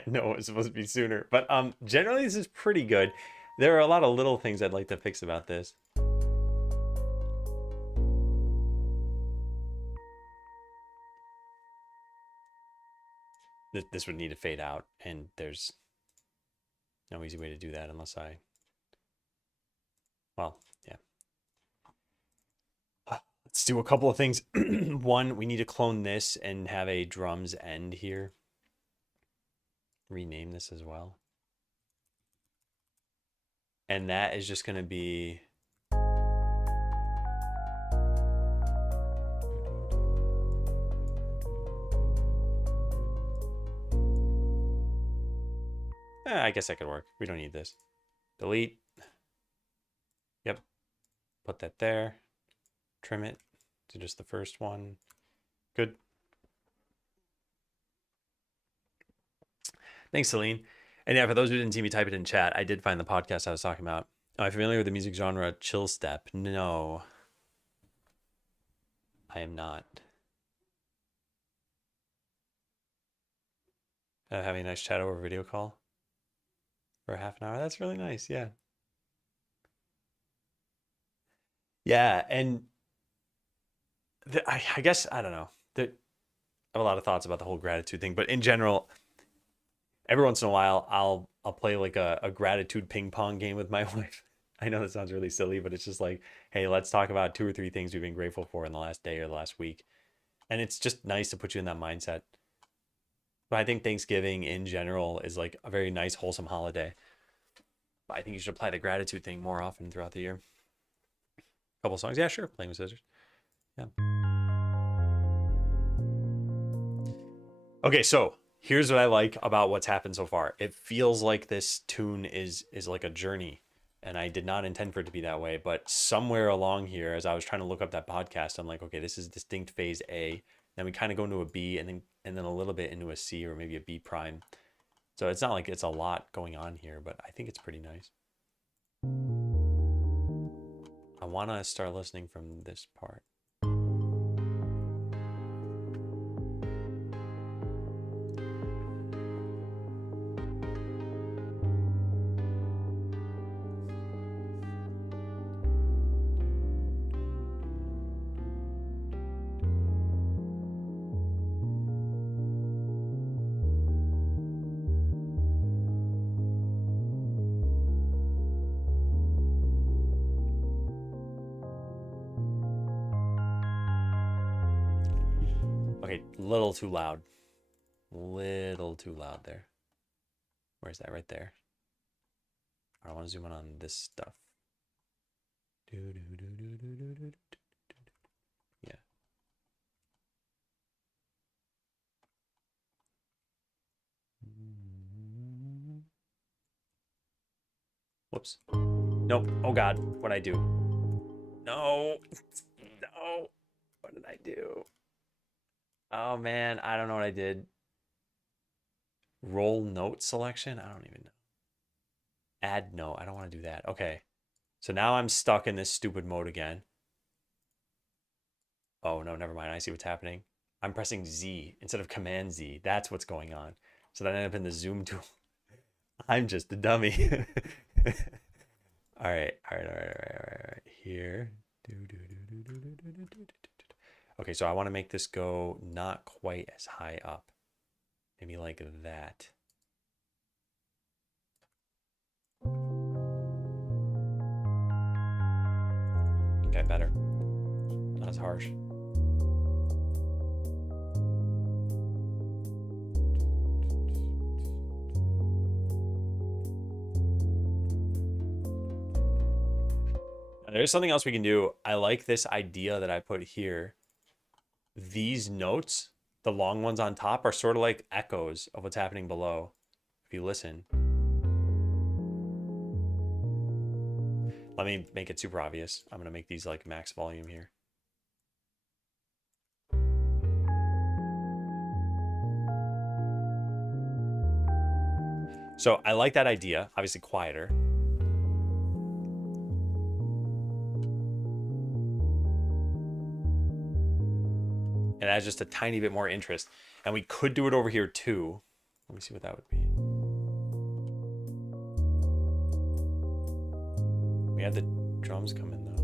No, it's supposed to be sooner. But generally this is pretty good. There are a lot of little things I'd like to fix about this. This would need to fade out, and there's No easy way to do that unless I, well, yeah. Let's do a couple of things. One, we need to clone this and have a drums end here. Rename this as well. And that is just going to be... I guess that could work. We don't need this. Delete. Yep. Put that there. Trim it to just the first one. Good. Thanks, Celine. And yeah, for those who didn't see me type it in chat, I did find the podcast I was talking about. Am I familiar with the music genre chill step? No, I am not. Having a nice chat over video call for half an hour. That's really nice. Yeah. Yeah. And I guess, I don't know. I have a lot of thoughts about the whole gratitude thing, but in general, every once in a while, I'll play like a gratitude ping pong game with my wife. I know that sounds really silly, but it's just like, hey, let's talk about 2 or 3 things we've been grateful for in the last day or the last week. And it's just nice to put you in that mindset. But I think Thanksgiving in general is like a very nice, wholesome holiday. But I think you should apply the gratitude thing more often throughout the year. A couple songs. Yeah, sure. Playing with scissors. Yeah. Okay, so here's what I like about what's happened so far. It feels like this tune is like a journey, and I did not intend for it to be that way, but somewhere along here, as I was trying to look up that podcast, I'm like, okay, this is distinct phase A. Then we kind of go into a B, and then a little bit into a C or maybe a B prime. So it's not like it's a lot going on here, but I think it's pretty nice. I want to start listening from this part. Okay, little too loud. Little too loud there. Where's that? Right there. I want to zoom in on this stuff. Yeah. Whoops. Nope. Oh God, what'd I do? No. No. What did I do? Oh man, I don't know what I did. Roll note selection? I don't even know. Add note. I don't want to do that. Okay. So now I'm stuck in this stupid mode again. Oh no, never mind. I see what's happening. I'm pressing Z instead of Command Z. That's what's going on. So then I end up in the zoom tool. I'm just a dummy. All right. Here. Okay, so I want to make this go not quite as high up. Maybe like that. Okay, better. Not as harsh. There's something else we can do. I like this idea that I put here. These notes, the long ones on top, are sort of like echoes of what's happening below. If you listen. Let me make it super obvious. I'm going to make these like max volume here. So I like that idea. Obviously quieter. It adds just a tiny bit more interest. And we could do it over here too. Let me see what that would be. We have the drums come in though.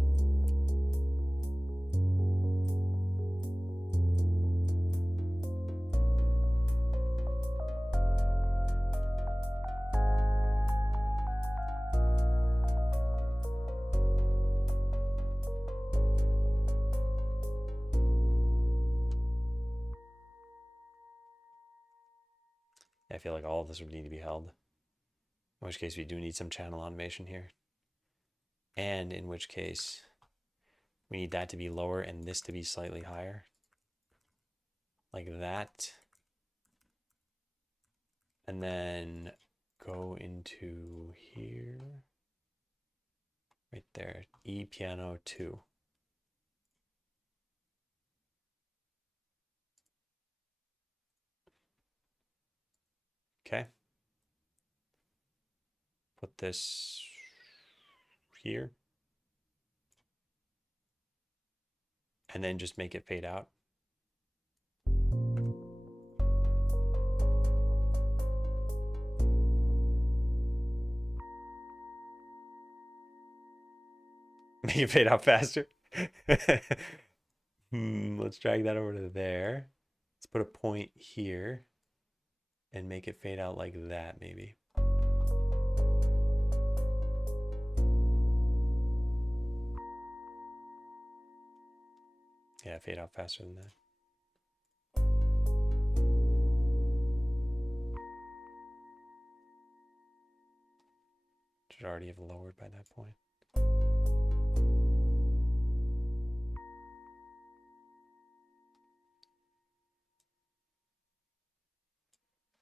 I feel like all of this would need to be held. In which case we do need some channel automation here. And in which case we need that to be lower and this to be slightly higher. Like that. And then go into here. Right there. E piano 2. Okay. Put this here. And then just make it fade out. Make it fade out faster. Let's drag that over to there. Let's put a point here and make it fade out like that, maybe. Yeah, fade out faster than that. Should already have lowered by that point.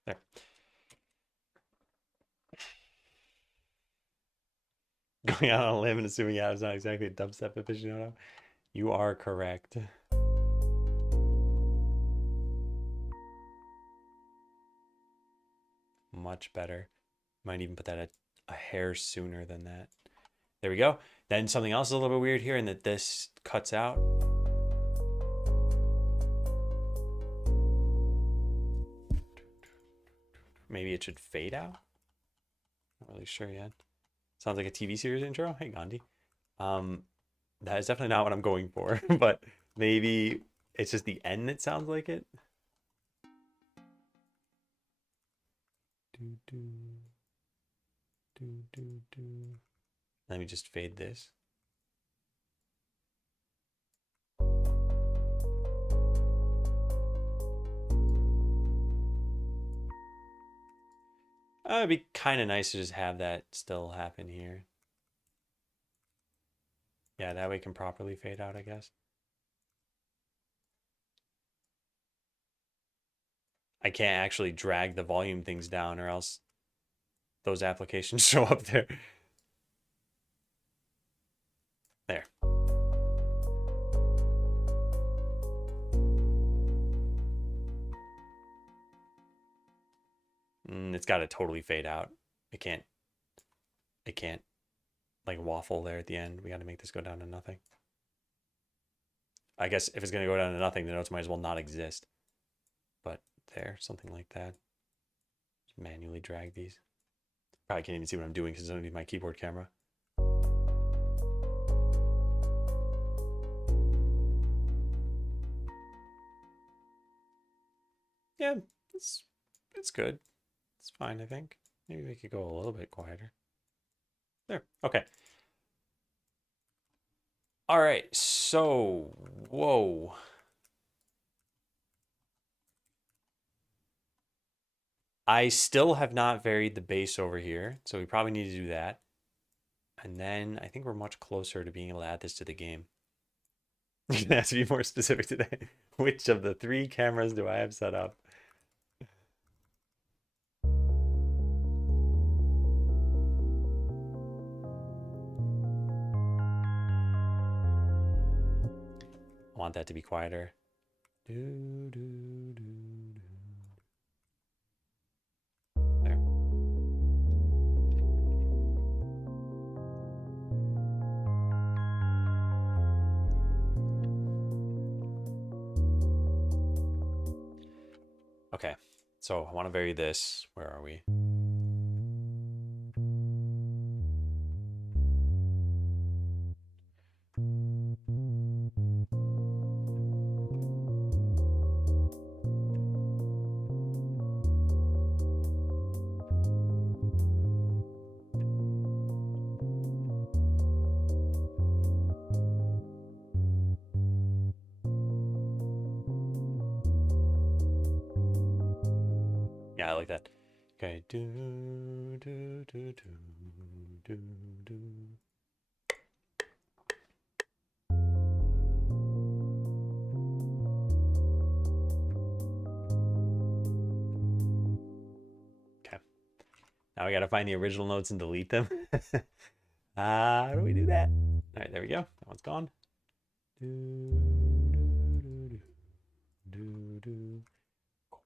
There. Going out on a limb and assuming Adam's not exactly a dubstep aficionado. You are correct. Much better. Might even put that a hair sooner than that. There we go. Then something else is a little bit weird here in that this cuts out. Maybe it should fade out. Not really sure yet. Sounds like a TV series intro. Hey, Gandhi. That is definitely not what I'm going for, but maybe it's just the end that sounds like it. Let me just fade this. It'd be kind of nice to just have that still happen here. Yeah, that way it can properly fade out, I guess. I can't actually drag the volume things down or else those applications show up there. There. It's got to totally fade out. It can't like waffle there at the end. We got to make this go down to nothing. I guess if it's going to go down to nothing, the notes might as well not exist. But there, something like that. Just manually drag these. Probably can't even see what I'm doing because it's underneath my keyboard camera. Yeah, it's good. It's fine, I think. Maybe we could go a little bit quieter. There. Okay. All right. So, whoa. I still have not varied the bass over here, so we probably need to do that. And then I think we're much closer to being able to add this to the game. You're gonna have to be more specific today. Which of the 3 cameras do I have set up? I want that to be quieter. There. Okay, so I want to vary this. Where are we? Yeah, I like that. Okay. Do, do, do, do, do, do. Okay. Now we got to find the original notes and delete them. How do we do that? All right, there we go. That one's gone.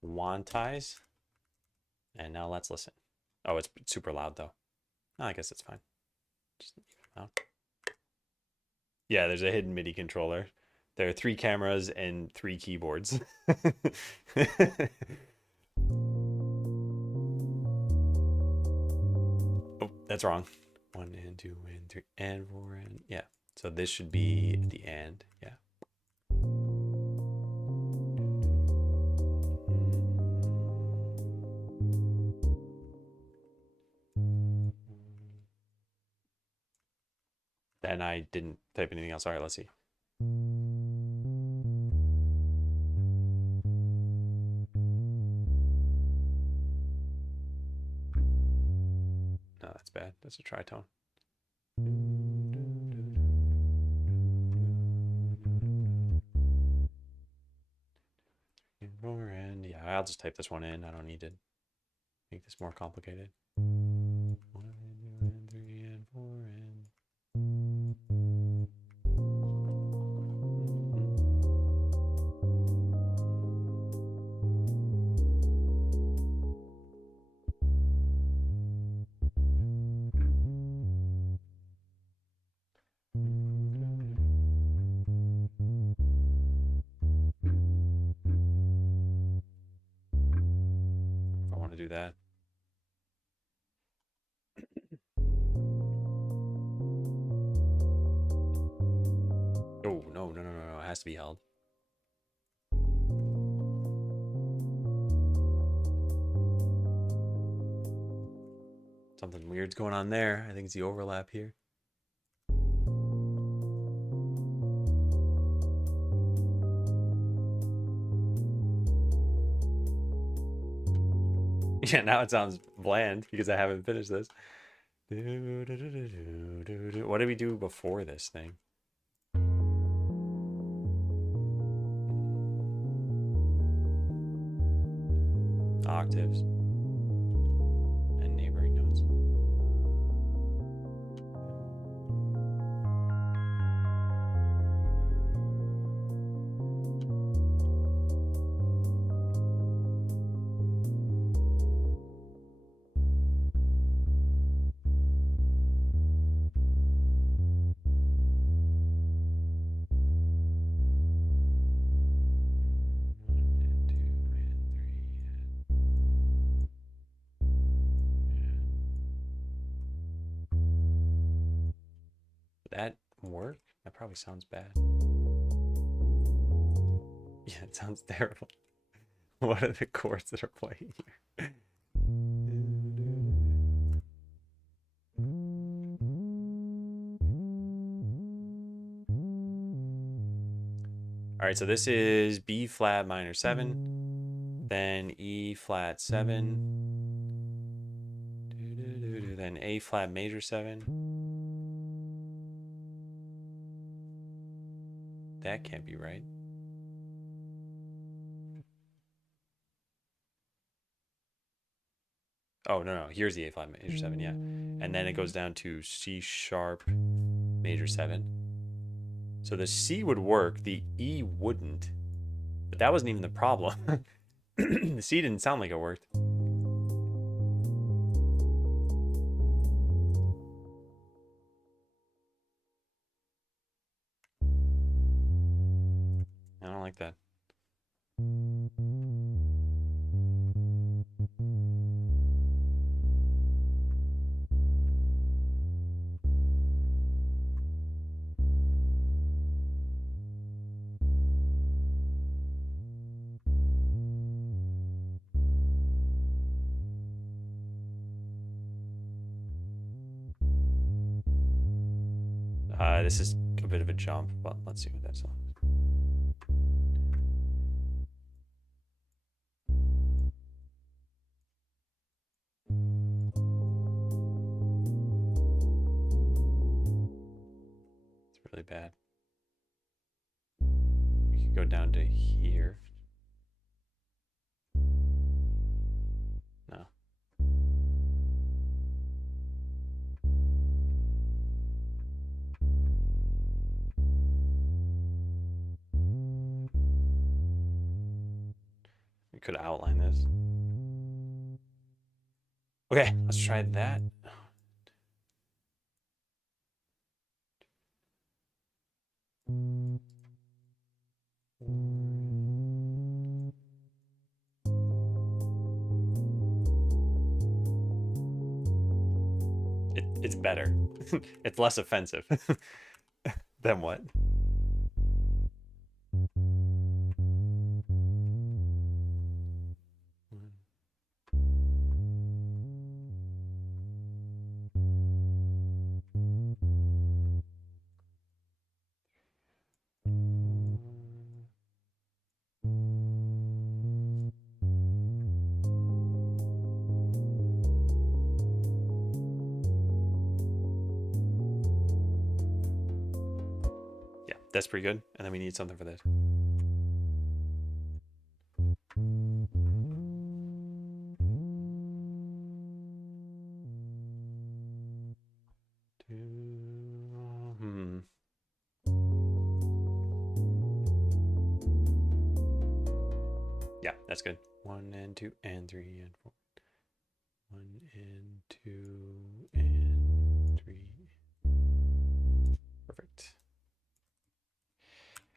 Quantize. And now let's listen. Oh, it's super loud though. Oh, I guess it's fine. Just leave it loud. Yeah, there's a hidden MIDI controller. There are 3 cameras and 3 keyboards. Oh, that's wrong. 1 and 2 and 3 and 4 and yeah. So this should be the and, yeah. And I didn't type anything else. All right, let's see. No, that's bad. That's a tritone. And yeah, I'll just type this one in. I don't need to make this more complicated. 1 and 2 and 3 and 4 and. If I want to do that. Oh, no, no, no, no, no. It has to be held. Something weird's going on there. I think it's the overlap here. Yeah, now it sounds bland because I haven't finished this. What did we do before this thing? Octaves and neighboring notes. That work? That probably sounds bad. Yeah, it sounds terrible. What are the chords that are playing here? All right, so this is B flat minor 7, then E flat 7, then A flat major 7. That can't be right. Oh, no, no. Here's the A flat major 7, yeah. And then it goes down to C sharp major 7. So the C would work, the E wouldn't. But that wasn't even the problem. The C didn't sound like it worked. I don't like that. This is a bit of a jump, but let's see what that song is. bad. We could go down to here. No. We could outline this. Okay, let's try that. It's better. It's less offensive. Then what? Yeah, that's pretty good. And then we need something for this. Yeah, that's good. 1 and 2 and 3 and 4. 1 and 2 and 3. Perfect.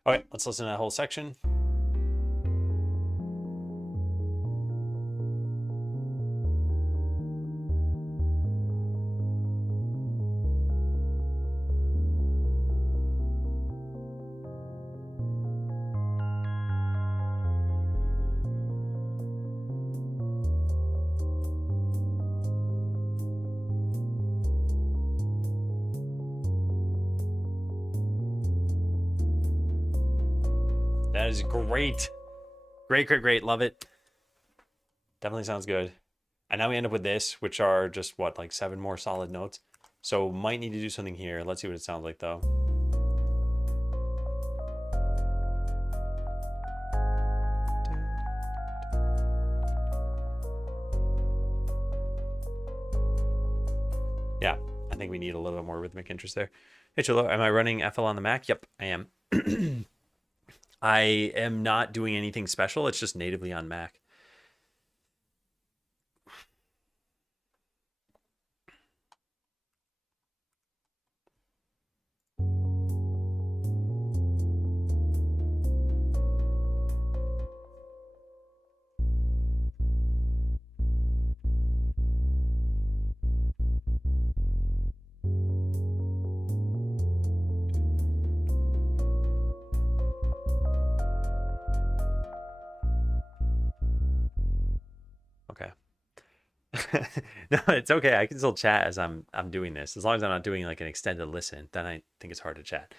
All right, let's listen to that whole section. That is great. Great. Love it. Definitely sounds good. And now we end up with this, which are just what, like 7 more solid notes. So might need to do something here. Let's see what it sounds like though. Yeah, I think we need a little bit more rhythmic interest there. Hey Cholo, am I running FL on the Mac? Yep, I am. I am not doing anything special. It's just natively on Mac. Okay. No, it's okay. I can still chat as I'm doing this. As long as I'm not doing like an extended listen, then I think it's hard to chat.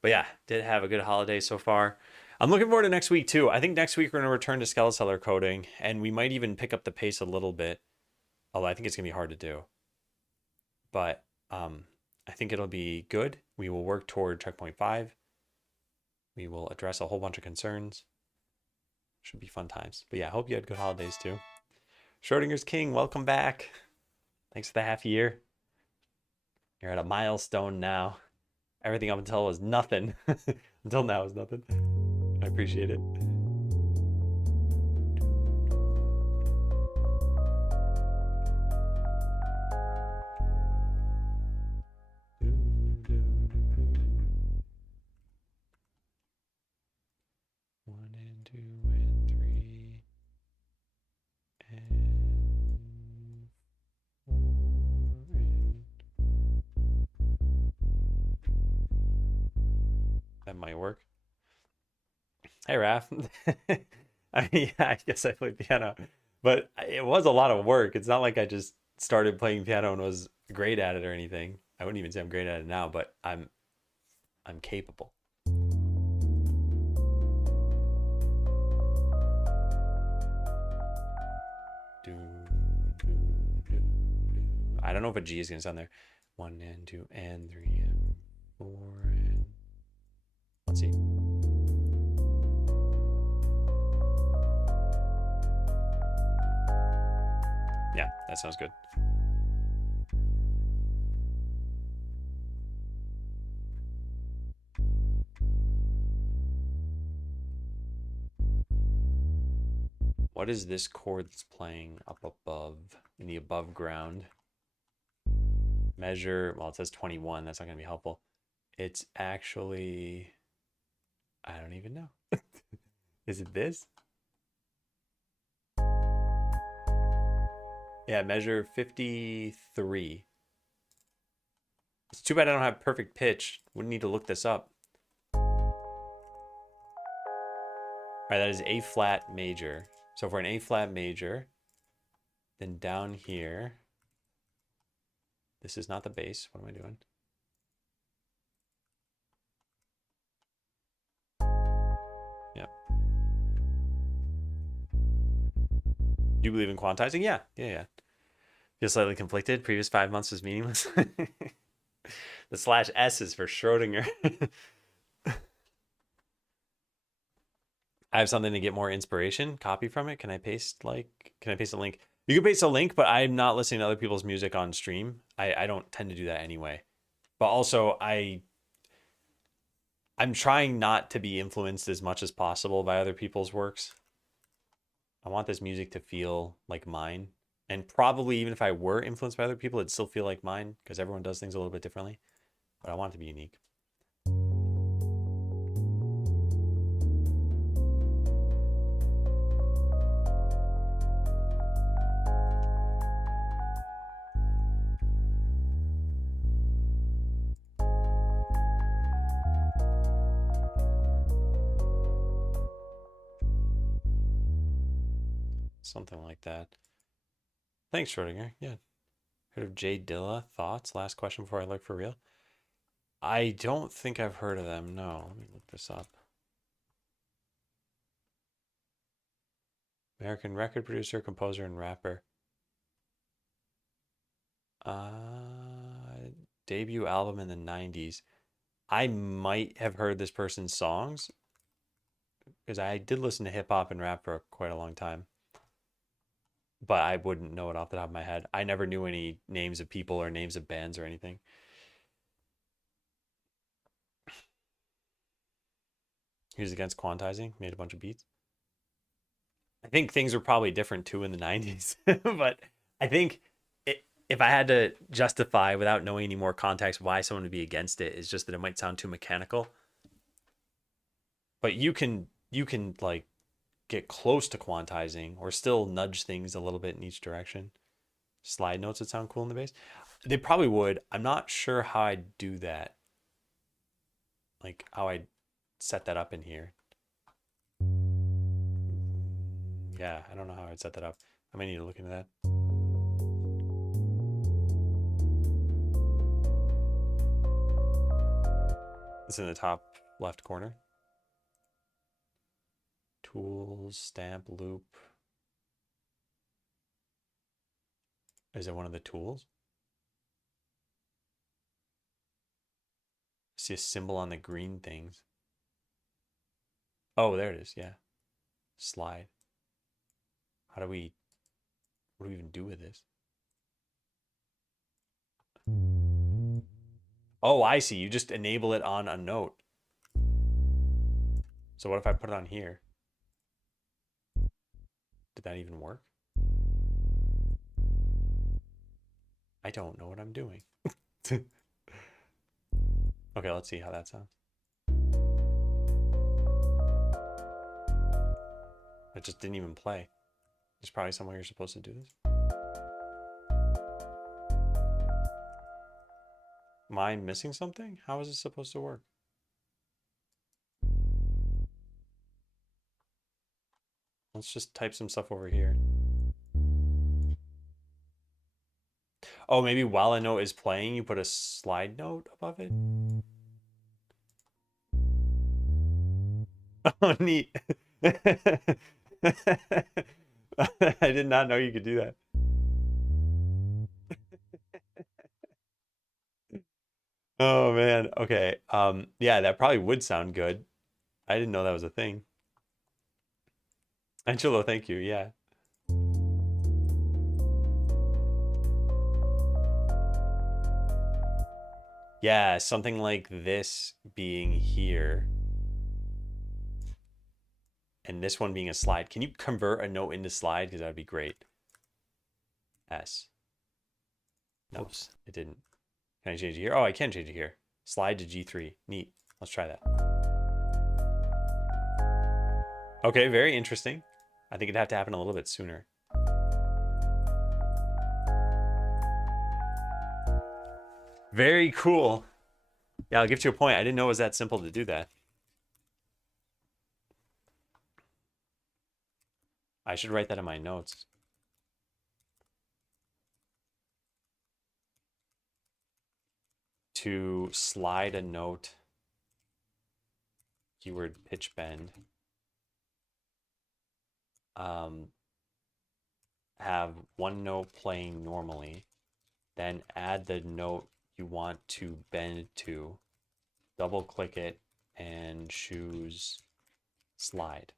But yeah, did have a good holiday so far. I'm looking forward to next week too. I think next week we're going to return to Skeleseller coding, and we might even pick up the pace a little bit. Although I think it's going to be hard to do. But I think it'll be good. We will work toward checkpoint 5. We will address a whole bunch of concerns. Should be fun times. But yeah, I hope you had good holidays too. Schrodinger's King, welcome back. Thanks for the half year. You're at a milestone now. Everything up until was nothing. Until now is nothing. I appreciate it. One and 2 and 3 and 4 and... That might work. Hey, Raph. I mean, yeah, I guess I play piano, but it was a lot of work. It's not like I just started playing piano and was great at it or anything. I wouldn't even say I'm great at it now, but I'm capable. I don't know if a G is gonna sound there. 1 and 2 and 3 and 4 and Let's see. Yeah, that sounds good. What is this chord that's playing up above, in the above ground? Measure, well, it says 21. That's not going to be helpful. It's actually, I don't even know. Is it this? Yeah, measure 53. It's too bad I don't have perfect pitch. Wouldn't need to look this up. All right, that is A flat major. So for an A flat major, then down here, this is not the bass. What am I doing? Yep. Do you believe in quantizing? Yeah. Feel slightly conflicted. Previous 5 months was meaningless. The slash S is for Schrodinger. I have something to get more inspiration. Copy from it. Can I paste a link? You can paste a link, but I'm not listening to other people's music on stream. I don't tend to do that anyway. But also I'm trying not to be influenced as much as possible by other people's works. I want this music to feel like mine. And probably even if I were influenced by other people, it'd still feel like mine because everyone does things a little bit differently. But I want it to be unique. Something like that. Thanks, Schrodinger. Yeah. Heard of Jay Dilla? Thoughts? Last question before I look for real. I don't think I've heard of them. No, let me look this up. American record producer, composer, and rapper. Debut album in the 90s. I might have heard this person's songs because I did listen to hip hop and rap for quite a long time. But I wouldn't know it off the top of my head. I never knew any names of people or names of bands or anything. He was against quantizing, made a bunch of beats. I think things were probably different too in the 90s. But I think if I had to justify without knowing any more context why someone would be against it, is just that it might sound too mechanical. But you can like get close to quantizing or still nudge things a little bit in each direction. Slide notes that sound cool in the bass. They probably would. I'm not sure how I'd do that. Like how I'd set that up in here. Yeah, I don't know how I'd set that up. I might need to look into that. It's in the top left corner. Tools, stamp, loop. Is it one of the tools? I see a symbol on the green things. Oh, there it is. Yeah. Slide. What do we even do with this? Oh, I see. You just enable it on a note. So what if I put it on here? Did that even work? I don't know what I'm doing. Okay, let's see how that sounds. It just didn't even play. There's probably somewhere you're supposed to do this. Am I missing something? How is it supposed to work? Let's just type some stuff over here. Oh, maybe while a note is playing, you put a slide note above it? Oh, neat. I did not know you could do that. Oh man. Okay. Yeah, that probably would sound good. I didn't know that was a thing. Angelo, thank you. Yeah. Yeah, something like this being here and this one being a slide. Can you convert a note into slide? Because that'd be great. S. No, Oops. it didn't. Can I change it here? Oh, I can change it here. Slide to G3. Neat. Let's try that. Okay, very interesting. I think it'd have to happen a little bit sooner. Very cool. Yeah, I'll give you a point. I didn't know it was that simple to do that. I should write that in my notes. To slide a note, keyword pitch bend. Have one note playing normally, then add the note you want to bend to, double click it, and choose slide.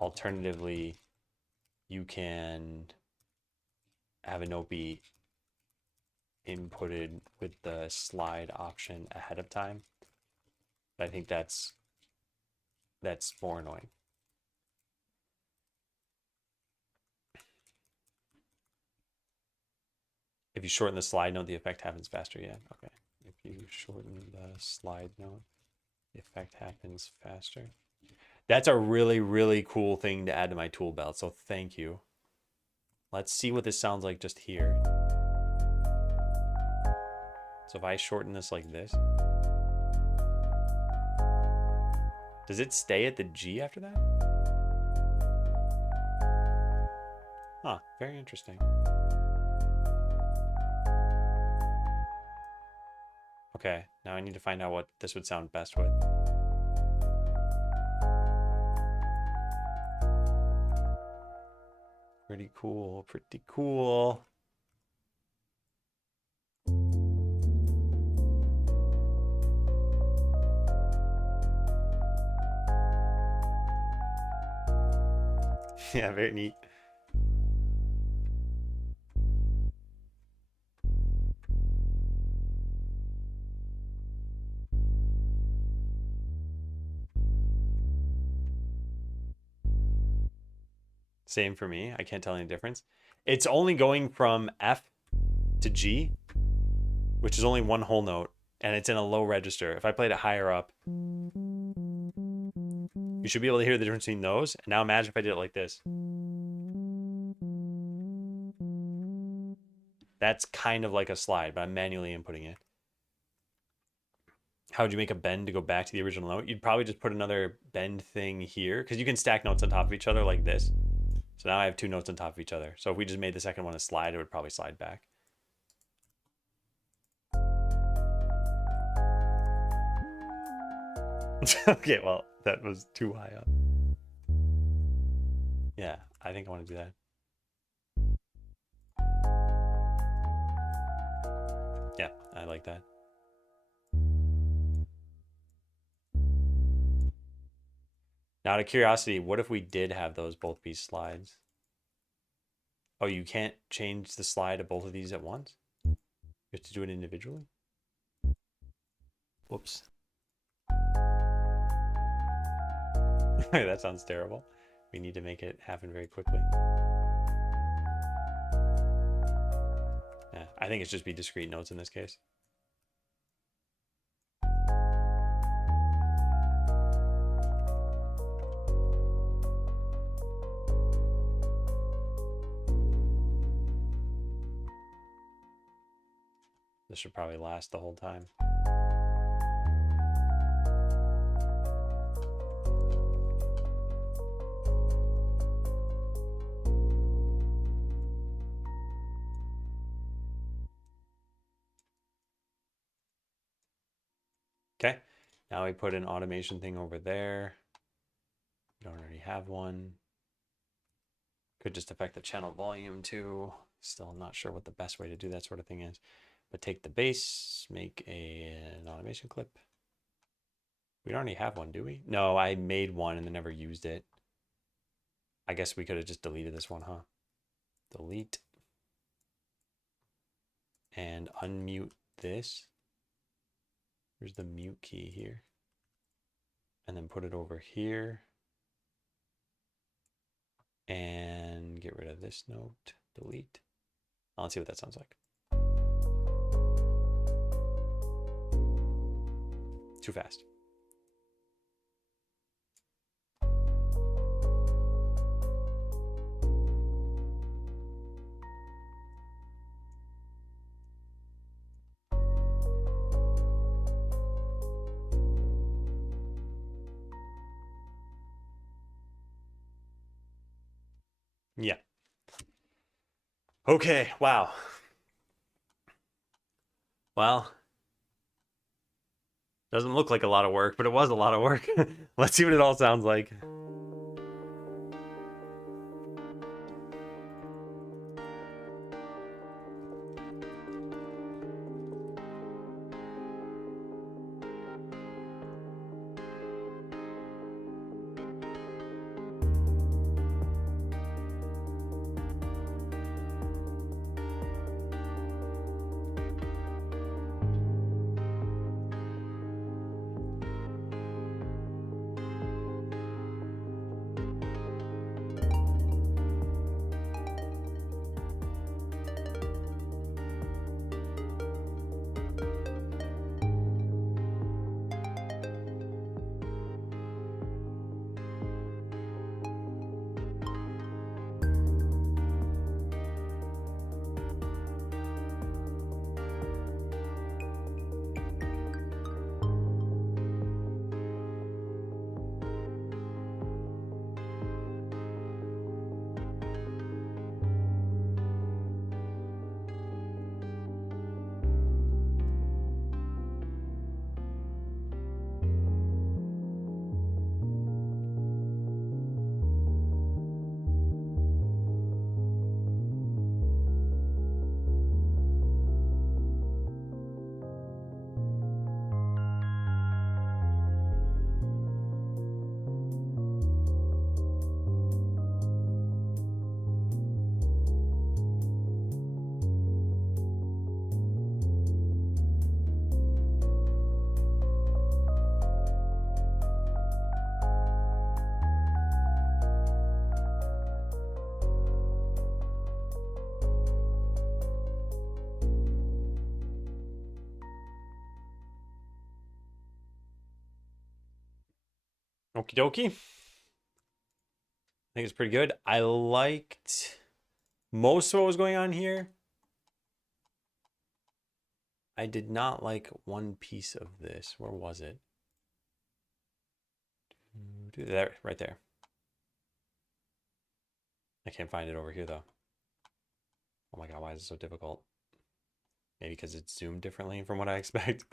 Alternatively, you can have a note be inputted with the slide option ahead of time. But I think that's more annoying. If you shorten the slide note, the effect happens faster. Yeah, okay. If you shorten the slide note, the effect happens faster. That's a really, really cool thing to add to my tool belt. So thank you. Let's see what this sounds like just here. So if I shorten this like this, does it stay at the G after that? Huh, very interesting. Okay, now I need to find out what this would sound best with. Pretty cool, pretty cool. Yeah, very neat. Same for me. I can't tell any difference. It's only going from F to G, which is only one whole note, and it's in a low register. If I played it higher up, you should be able to hear the difference between those. And now imagine if I did it like this. That's kind of like a slide, but I'm manually inputting it. How would you make a bend to go back to the original note? You'd probably just put another bend thing here because you can stack notes on top of each other like this. So now I have two notes on top of each other. So if we just made the second one a slide, it would probably slide back. Okay, well, that was too high up. Yeah, I think I want to do that. Yeah, I like that. Now, out of curiosity, what if we did have those both be slides? Oh, you can't change the slide of both of these at once? You have to do it individually? Whoops. That sounds terrible. We need to make it happen very quickly. Yeah, I think it's just be discrete notes in this case. This should probably last the whole time. Okay, now we put an automation thing over there. We don't already have one. Could just affect the channel volume too. Still not sure what the best way to do that sort of thing is. But take the base, make an automation clip. We don't already have one, do we? No, I made one and then never used it. I guess we could have just deleted this one, huh? Delete. And unmute this. Here's the mute key here. And then put it over here. And get rid of this note. Delete. Let's see what that sounds like. Too fast. Yeah. Okay, wow. Well, doesn't look like a lot of work, but it was a lot of work. Let's see what it all sounds like. Okie dokie. I think it's pretty good. I liked most of what was going on here. I did not like one piece of this. Where was it? There, right there. I can't find it over here though. Oh my god, why is it so difficult? Maybe because it's zoomed differently from what I expect.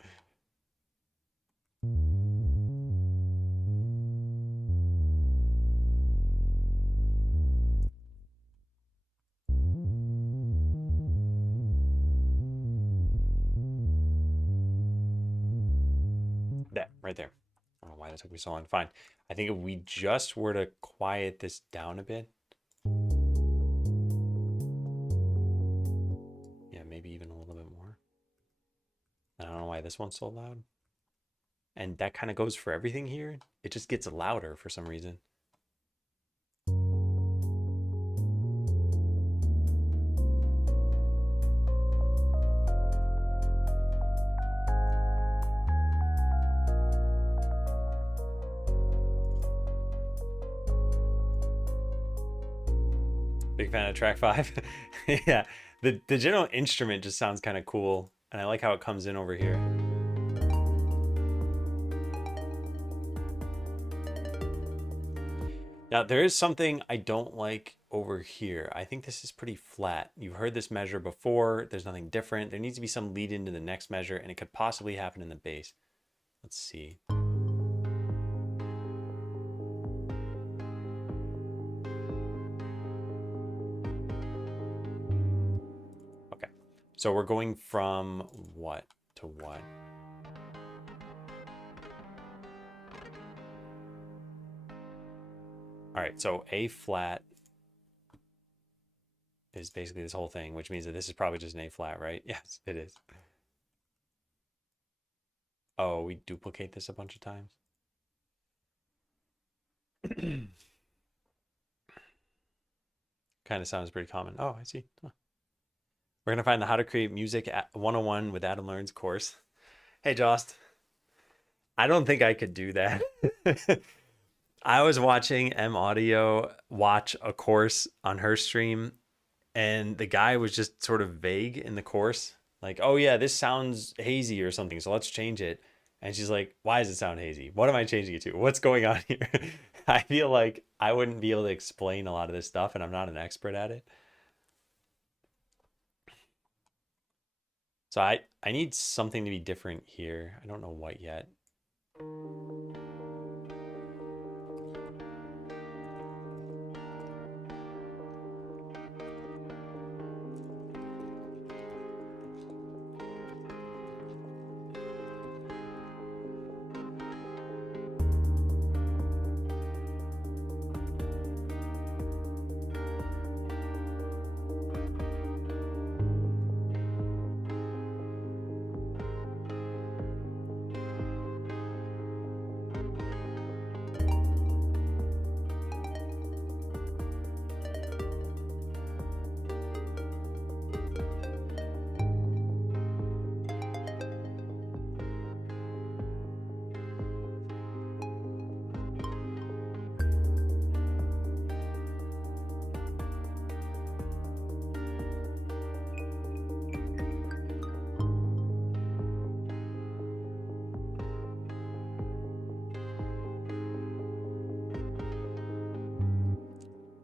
That, right there. I don't know why that took me so long. Fine. I think if we just were to quiet this down a bit. Yeah, maybe even a little bit more. I don't know why this one's so loud. And that kind of goes for everything here. It just gets louder for some reason. Big fan of track 5. Yeah, the general instrument just sounds kind of cool. And I like how it comes in over here. Now, there is something I don't like over here. I think this is pretty flat. You've heard this measure before. There's nothing different. There needs to be some lead into the next measure, and it could possibly happen in the bass. Let's see. Okay, So we're going from what to what? All right, so A flat is basically this whole thing, which means that this is probably just an A flat, right? Yes, it is. Oh, we duplicate this a bunch of times. Kind of sounds pretty common. Oh, I see. Huh. We're going to find the How to Create Music at 101 with Adam Learns course. Hey, Jost. I don't think I could do that. I was watching M Audio watch a course on her stream, and the guy was just sort of vague in the course. Like, oh, yeah, this sounds hazy or something, so let's change it. And she's like, why does it sound hazy? What am I changing it to? What's going on here? I feel like I wouldn't be able to explain a lot of this stuff, and I'm not an expert at it. So I need something to be different here. I don't know what yet.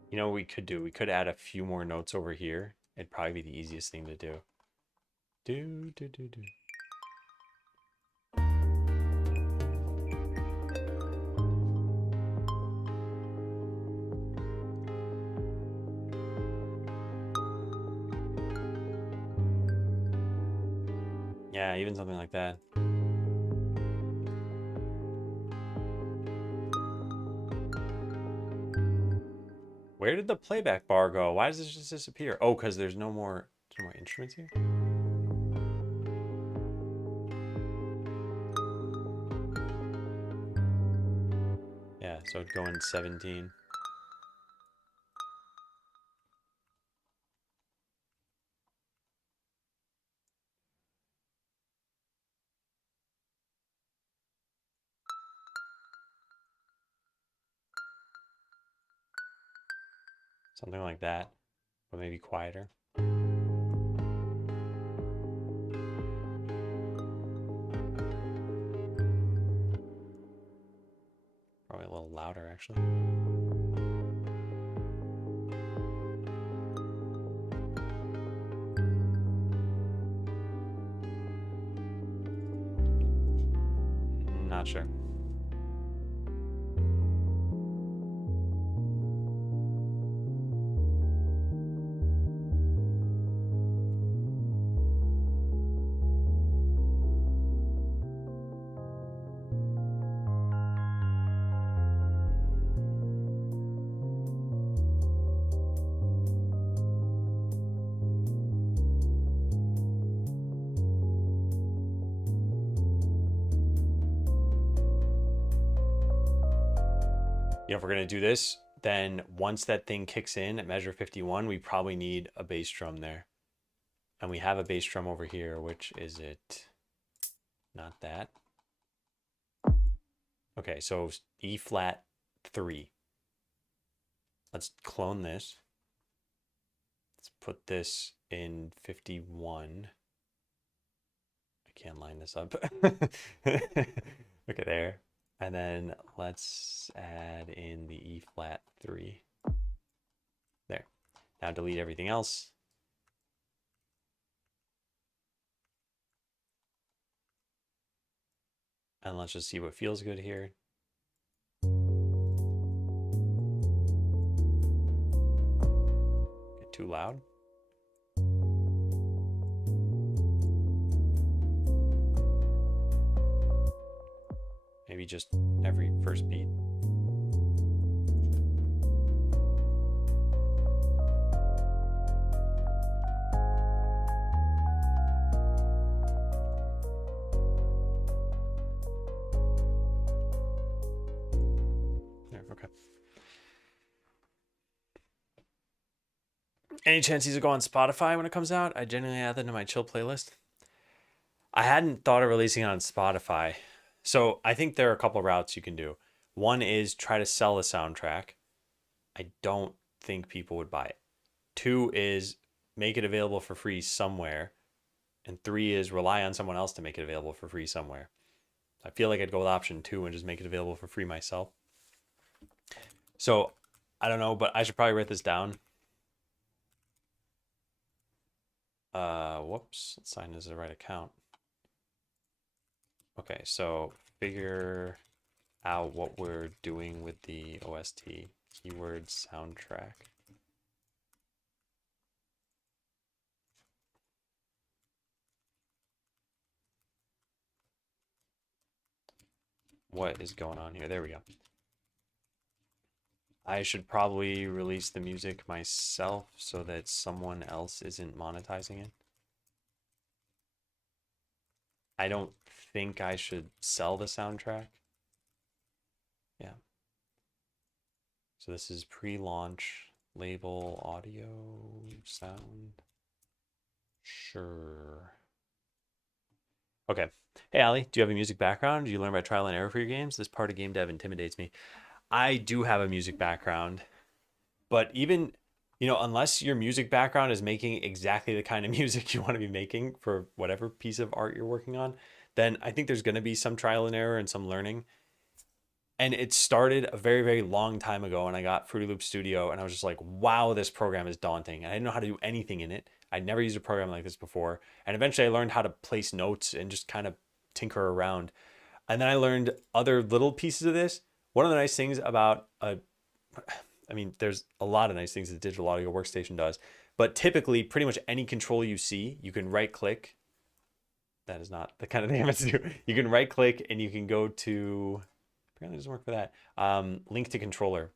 You know what we could do? We could add a few more notes over here. It'd probably be the easiest thing to do. Do. Yeah, even something like that. Where did the playback bar go? Why does this just disappear? Oh, because there's no more instruments here? Yeah, so it'd go in 17. Something like that, but maybe quieter. Probably a little louder, actually. Not sure. You know, if we're going to do this, then once that thing kicks in at measure 51, we probably need a bass drum there. And we have a bass drum over here, which is it? Not that. Okay, so E flat 3. Let's clone this. Let's put this in 51. I can't line this up. Look at there. And then let's add in the E flat 3. There. Now delete everything else. And let's just see what feels good here. Get too loud. maybe just every first beat. There, okay. Any chance these will go on Spotify when it comes out? I genuinely add them to my chill playlist. I hadn't thought of releasing it on Spotify. So I think there are a couple routes you can do. One is try to sell the soundtrack. I don't think people would buy it. Two is make it available for free somewhere. And three is rely on someone else to make it available for free somewhere. I feel like I'd go with option two and just make it available for free myself. So I don't know, but I should probably write this down. Whoops, let's sign as the right account. Okay, so figure out what we're doing with the OST keyword soundtrack. What is going on here? There we go. I should probably release the music myself so that someone else isn't monetizing it. I don't think I should sell the soundtrack. Yeah. So this is pre-launch label audio sound. Sure. Okay. Hey, Ali, do you have a music background? Do you learn by trial and error for your games? This part of game dev intimidates me. I do have a music background, but even, unless your music background is making exactly the kind of music you want to be making for whatever piece of art you're working on, then I think there's going to be some trial and error and some learning. And it started a very, very long time ago, and I got Fruity Loop Studio, and I was just like, wow, this program is daunting. And I didn't know how to do anything in it. I'd never used a program like this before. And eventually I learned how to place notes and just kind of tinker around. And then I learned other little pieces of this. One of the nice things about there's a lot of nice things that the digital audio workstation does, but typically pretty much any control you see, you can right click. That is not the kind of thing I'm meant to do. You can right click and you can go to, apparently it doesn't work for that, link to controller.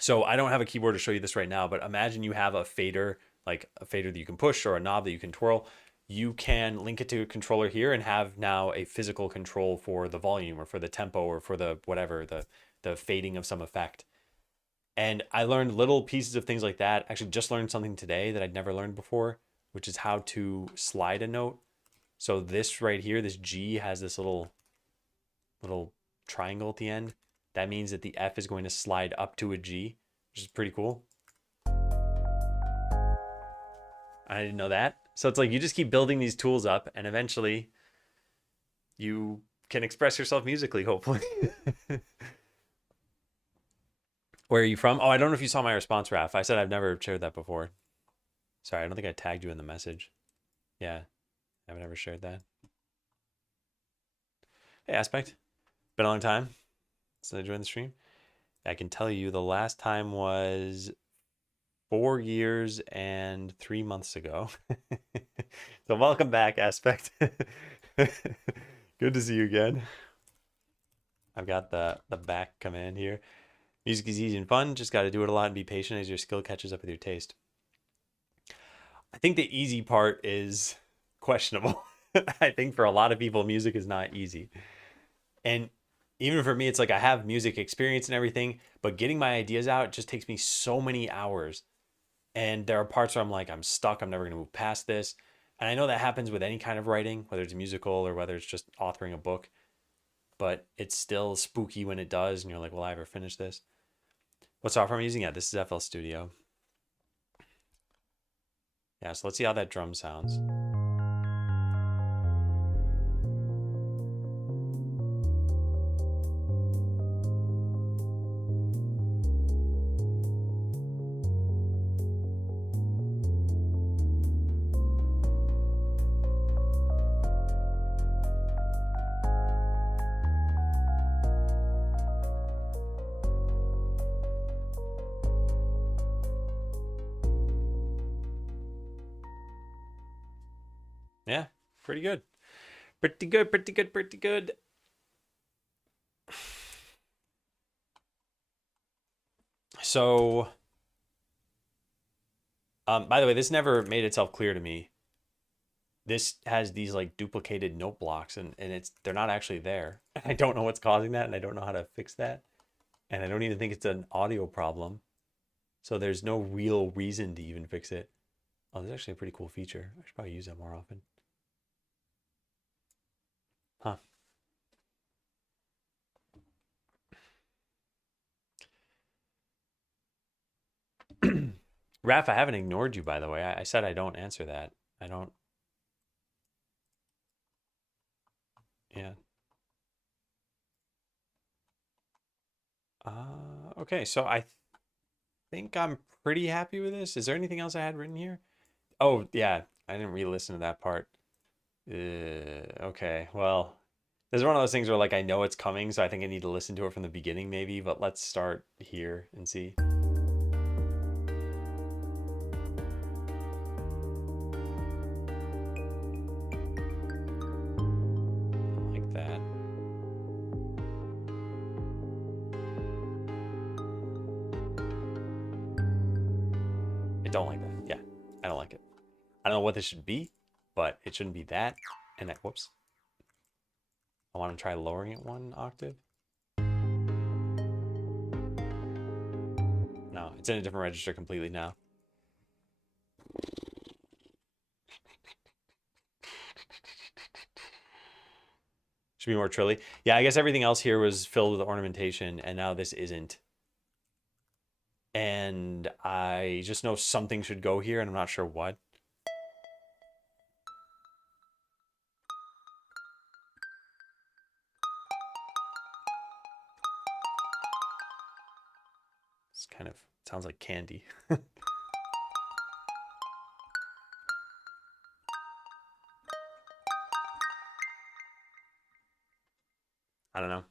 So I don't have a keyboard to show you this right now, but imagine you have a fader, like a fader that you can push or a knob that you can twirl. You can link it to a controller here and have now a physical control for the volume or for the tempo or for the whatever, the fading of some effect. And I learned little pieces of things like that. Actually just learned something today that I'd never learned before, which is how to slide a note. So this right here, this G has this little triangle at the end. That means that the F is going to slide up to a G, which is pretty cool. I didn't know that. So it's like you just keep building these tools up and eventually you can express yourself musically, hopefully. Where are you from? Oh, I don't know if you saw my response, Raph. I said I've never shared that before. Sorry, I don't think I tagged you in the message. Yeah, I've never shared that. Hey, Aspect. Been a long time since I joined the stream. I can tell you the last time was 4 years and 3 months ago. So welcome back, Aspect. Good to see you again. I've got the back command here. Music is easy and fun. Just got to do it a lot and be patient as your skill catches up with your taste. I think the easy part is questionable. I think for a lot of people, music is not easy. And even for me, it's like I have music experience and everything, but getting my ideas out just takes me so many hours. And there are parts where I'm like, I'm stuck. I'm never going to move past this. And I know that happens with any kind of writing, whether it's musical or whether it's just authoring a book. But it's still spooky when it does. And you're like, will I ever finish this? What software am I using? Yeah, this is FL Studio. Yeah, so let's see how that drum sounds. Yeah, pretty good. Pretty good, pretty good, pretty good. So, by the way, this never made itself clear to me. This has these like duplicated note blocks and they're not actually there. I don't know what's causing that and I don't know how to fix that. And I don't even think it's an audio problem. So there's no real reason to even fix it. Oh, there's actually a pretty cool feature. I should probably use that more often. Huh. Raph, I haven't ignored you, by the way. I said I don't answer that. I don't. Yeah. Okay, so I think I'm pretty happy with this. Is there anything else I had written here? Oh, yeah. I didn't re-listen to that part. Okay, well, this is one of those things where like I know it's coming, so I think I need to listen to it from the beginning maybe, but let's start here and see. Like that. I don't like that. Yeah, I don't like it. I don't know what this should be, but it shouldn't be that. And that, whoops. I want to try lowering it 1 octave. No, it's in a different register completely now. Should be more trilly. Yeah, I guess everything else here was filled with ornamentation, and now this isn't. And I just know something should go here, and I'm not sure what. It's kind of sounds like candy. I don't know.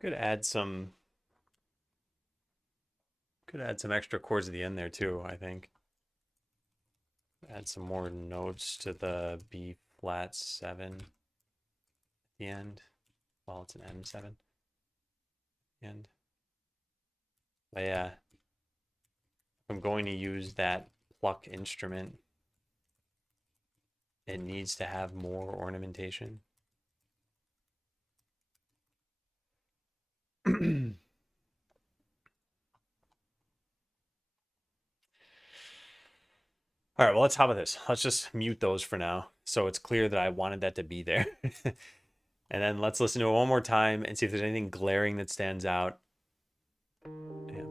Could add some extra chords at the end there too, I think. Add some more notes to the B flat 7 at the end. Well, it's an M7 at the end. But yeah, I'm going to use that pluck instrument. It needs to have more ornamentation. All right, well, let's how about this? Let's just mute those for now, so it's clear that I wanted that to be there. And then let's listen to it one more time and see if there's anything glaring that stands out. Yeah.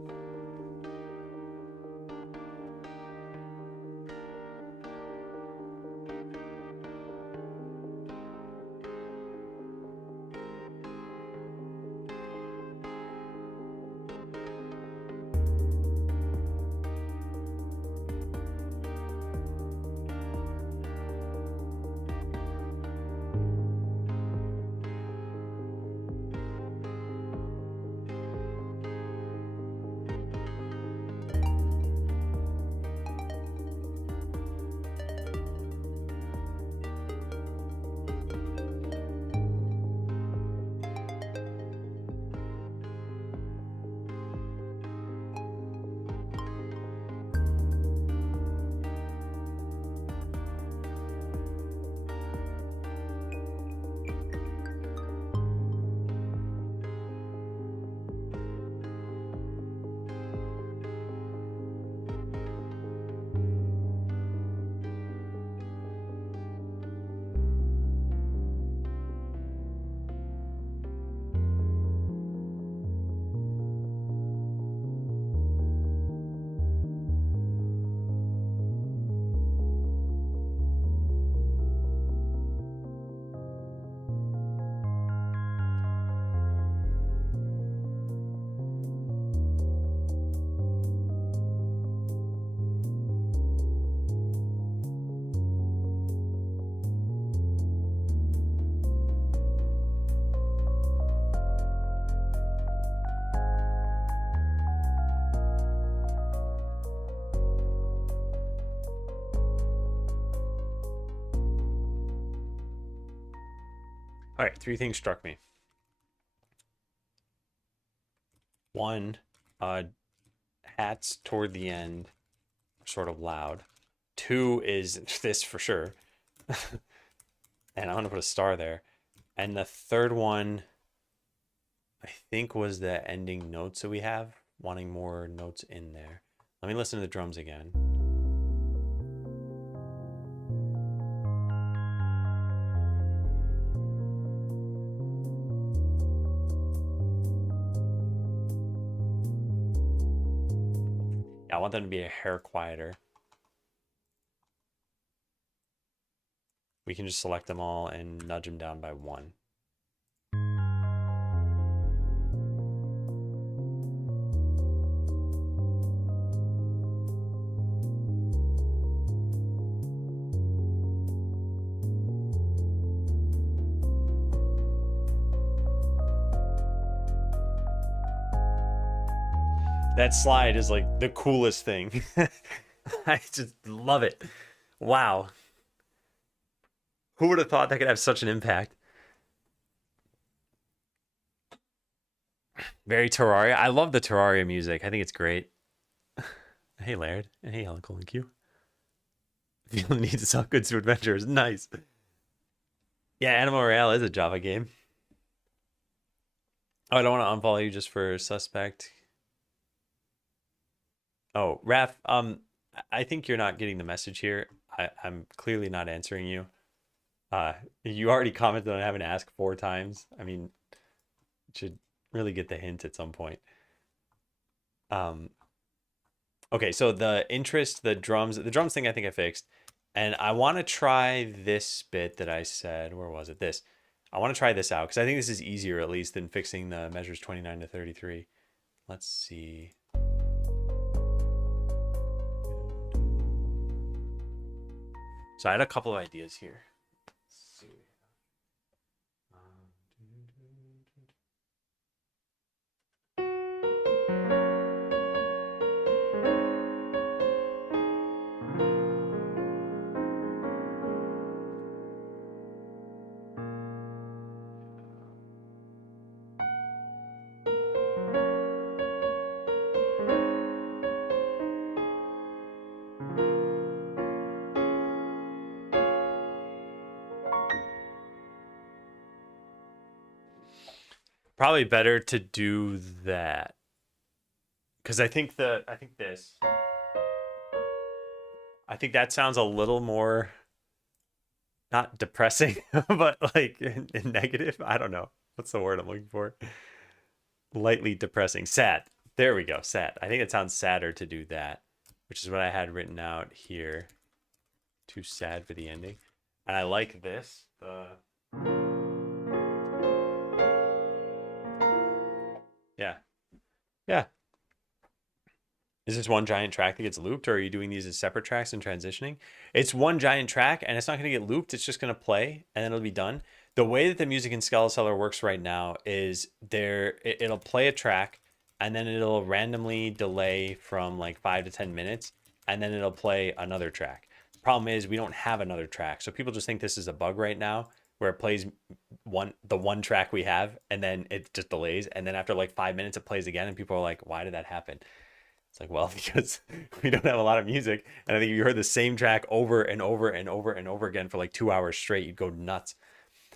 All right, three things struck me. One, hats toward the end are sort of loud. Two is this for sure. And I'm going to put a star there. And the third one, I think, was the ending notes that we have, wanting more notes in there. Let me listen to the drums again. Yeah, I want them to be a hair quieter. We can just select them all and nudge them down by one. That slide is like the coolest thing. I just love it. Wow. Who would have thought that could have such an impact? Very Terraria. I love the Terraria music. I think it's great. Hey, Laird. Hey, Uncle and Q. Feel the need to sell goods to adventurers. Nice. Yeah, Animal Royale is a Java game. Oh, I don't want to unfollow you just for suspect. Oh, Raph, I think you're not getting the message here. I'm clearly not answering you. You already commented on having to ask 4 times. I mean, should really get the hint at some point. Okay, so the interest, the drums thing I think I fixed. And I want to try this bit that I said. Where was it? This. I want to try this out because I think this is easier at least than fixing the measures 29 to 33. Let's see. So I had a couple of ideas here. Let's see. Probably better to do that because I think that sounds a little more not depressing, but like in negative. I don't know what's the word I'm looking for. Lightly depressing, sad. There we go, sad. I think it sounds sadder to do that, which is what I had written out here. Too sad for the ending, and I like this. Yeah. Yeah. Is this one giant track that gets looped, or are you doing these as separate tracks and transitioning? It's one giant track, and it's not going to get looped. It's just going to play, and then it'll be done. The way that the music in Skeleseller works right now is it'll play a track, and then it'll randomly delay from like 5 to 10 minutes, and then it'll play another track. The problem is we don't have another track, so people just think this is a bug right now, where it plays the one track we have, and then it just delays, and then after like 5 minutes it plays again, and people are like, "Why did that happen?" It's like, well, because we don't have a lot of music. And I think if you heard the same track over and over and over and over again for like 2 hours straight, you'd go nuts.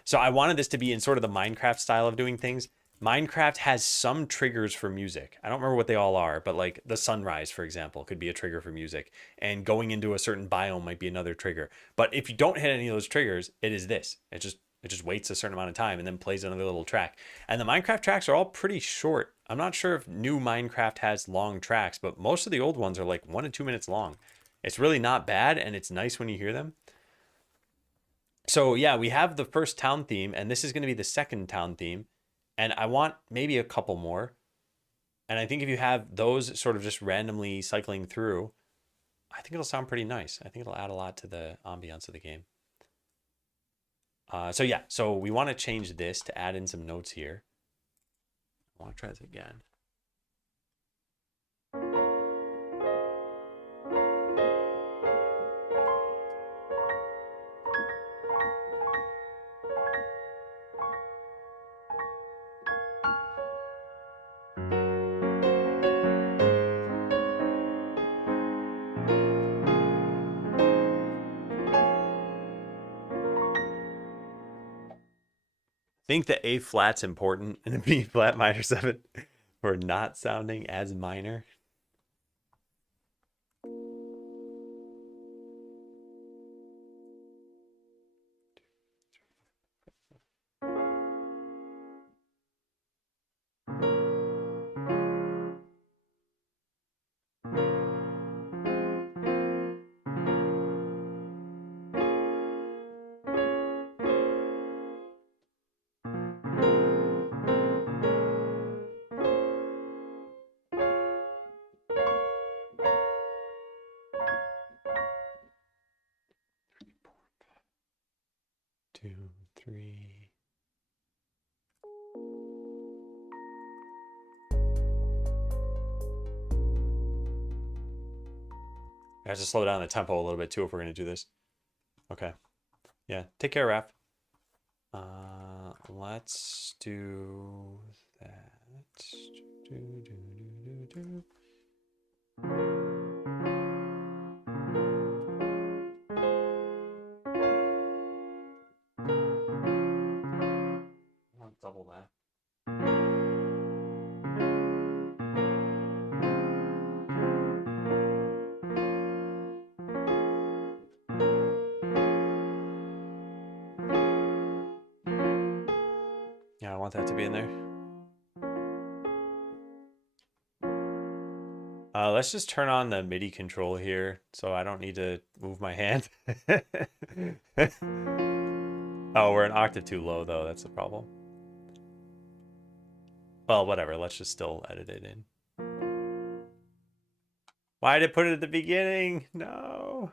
So I wanted this to be in sort of the Minecraft style of doing things. Minecraft has some triggers for music. I don't remember what they all are, but like the sunrise, for example, could be a trigger for music. And going into a certain biome might be another trigger. But if you don't hit any of those triggers, it is this. It just waits a certain amount of time and then plays another little track. And the Minecraft tracks are all pretty short. I'm not sure if new Minecraft has long tracks, but most of the old ones are like 1 to 2 minutes long. It's really not bad, and it's nice when you hear them. So yeah, we have the first town theme, and this is going to be the second town theme. And I want maybe a couple more. And I think if you have those sort of just randomly cycling through, I think it'll sound pretty nice. I think it'll add a lot to the ambiance of the game. So yeah, so we want to change this to add in some notes here. I want to try this again. think the A flat's important and a B flat minor 7 for not sounding as minor. Two, three. I have to slow down the tempo a little bit too if we're going to do this. Okay. Yeah. Take care, Raph. Let's do that. I'll double that. Yeah, I want that to be in there. Let's just turn on the MIDI control here so I don't need to move my hand. Oh, we're an octave too low though. That's the problem. Well, whatever. Let's just still edit it in. Why did I put it at the beginning? No.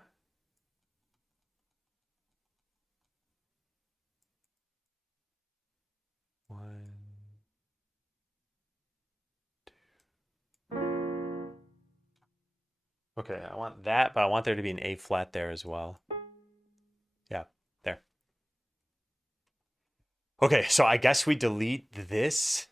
One, two. Okay, I want that, but I want there to be an A flat there as well. Yeah, there. Okay, so I guess we delete this.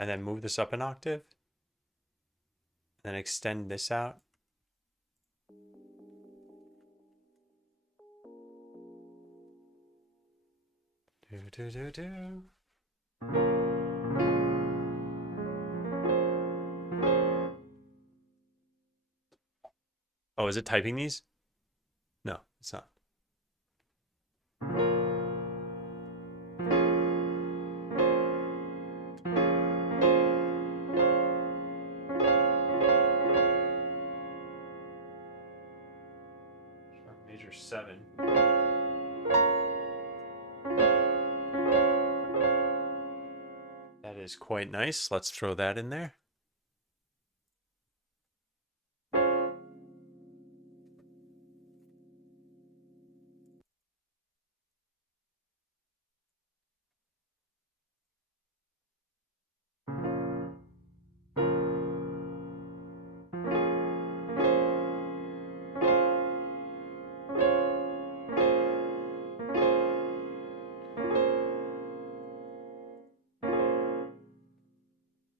And then move this up an octave. And then extend this out. Do. Oh, is it typing these? No, it's not. Sharp major 7. That is quite nice. Let's throw that in there.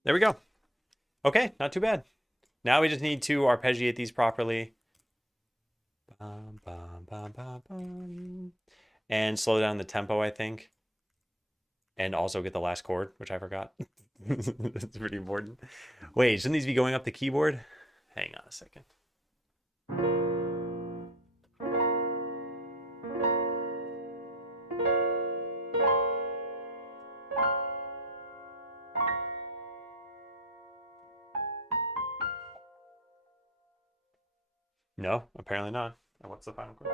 There we go. Okay, not too bad. Now we just need to arpeggiate these properly. And slow down the tempo, I think. And also get the last chord, which I forgot. That's pretty important. Wait, shouldn't these be going up the keyboard? Hang on a second. No, apparently not. And what's the final chord?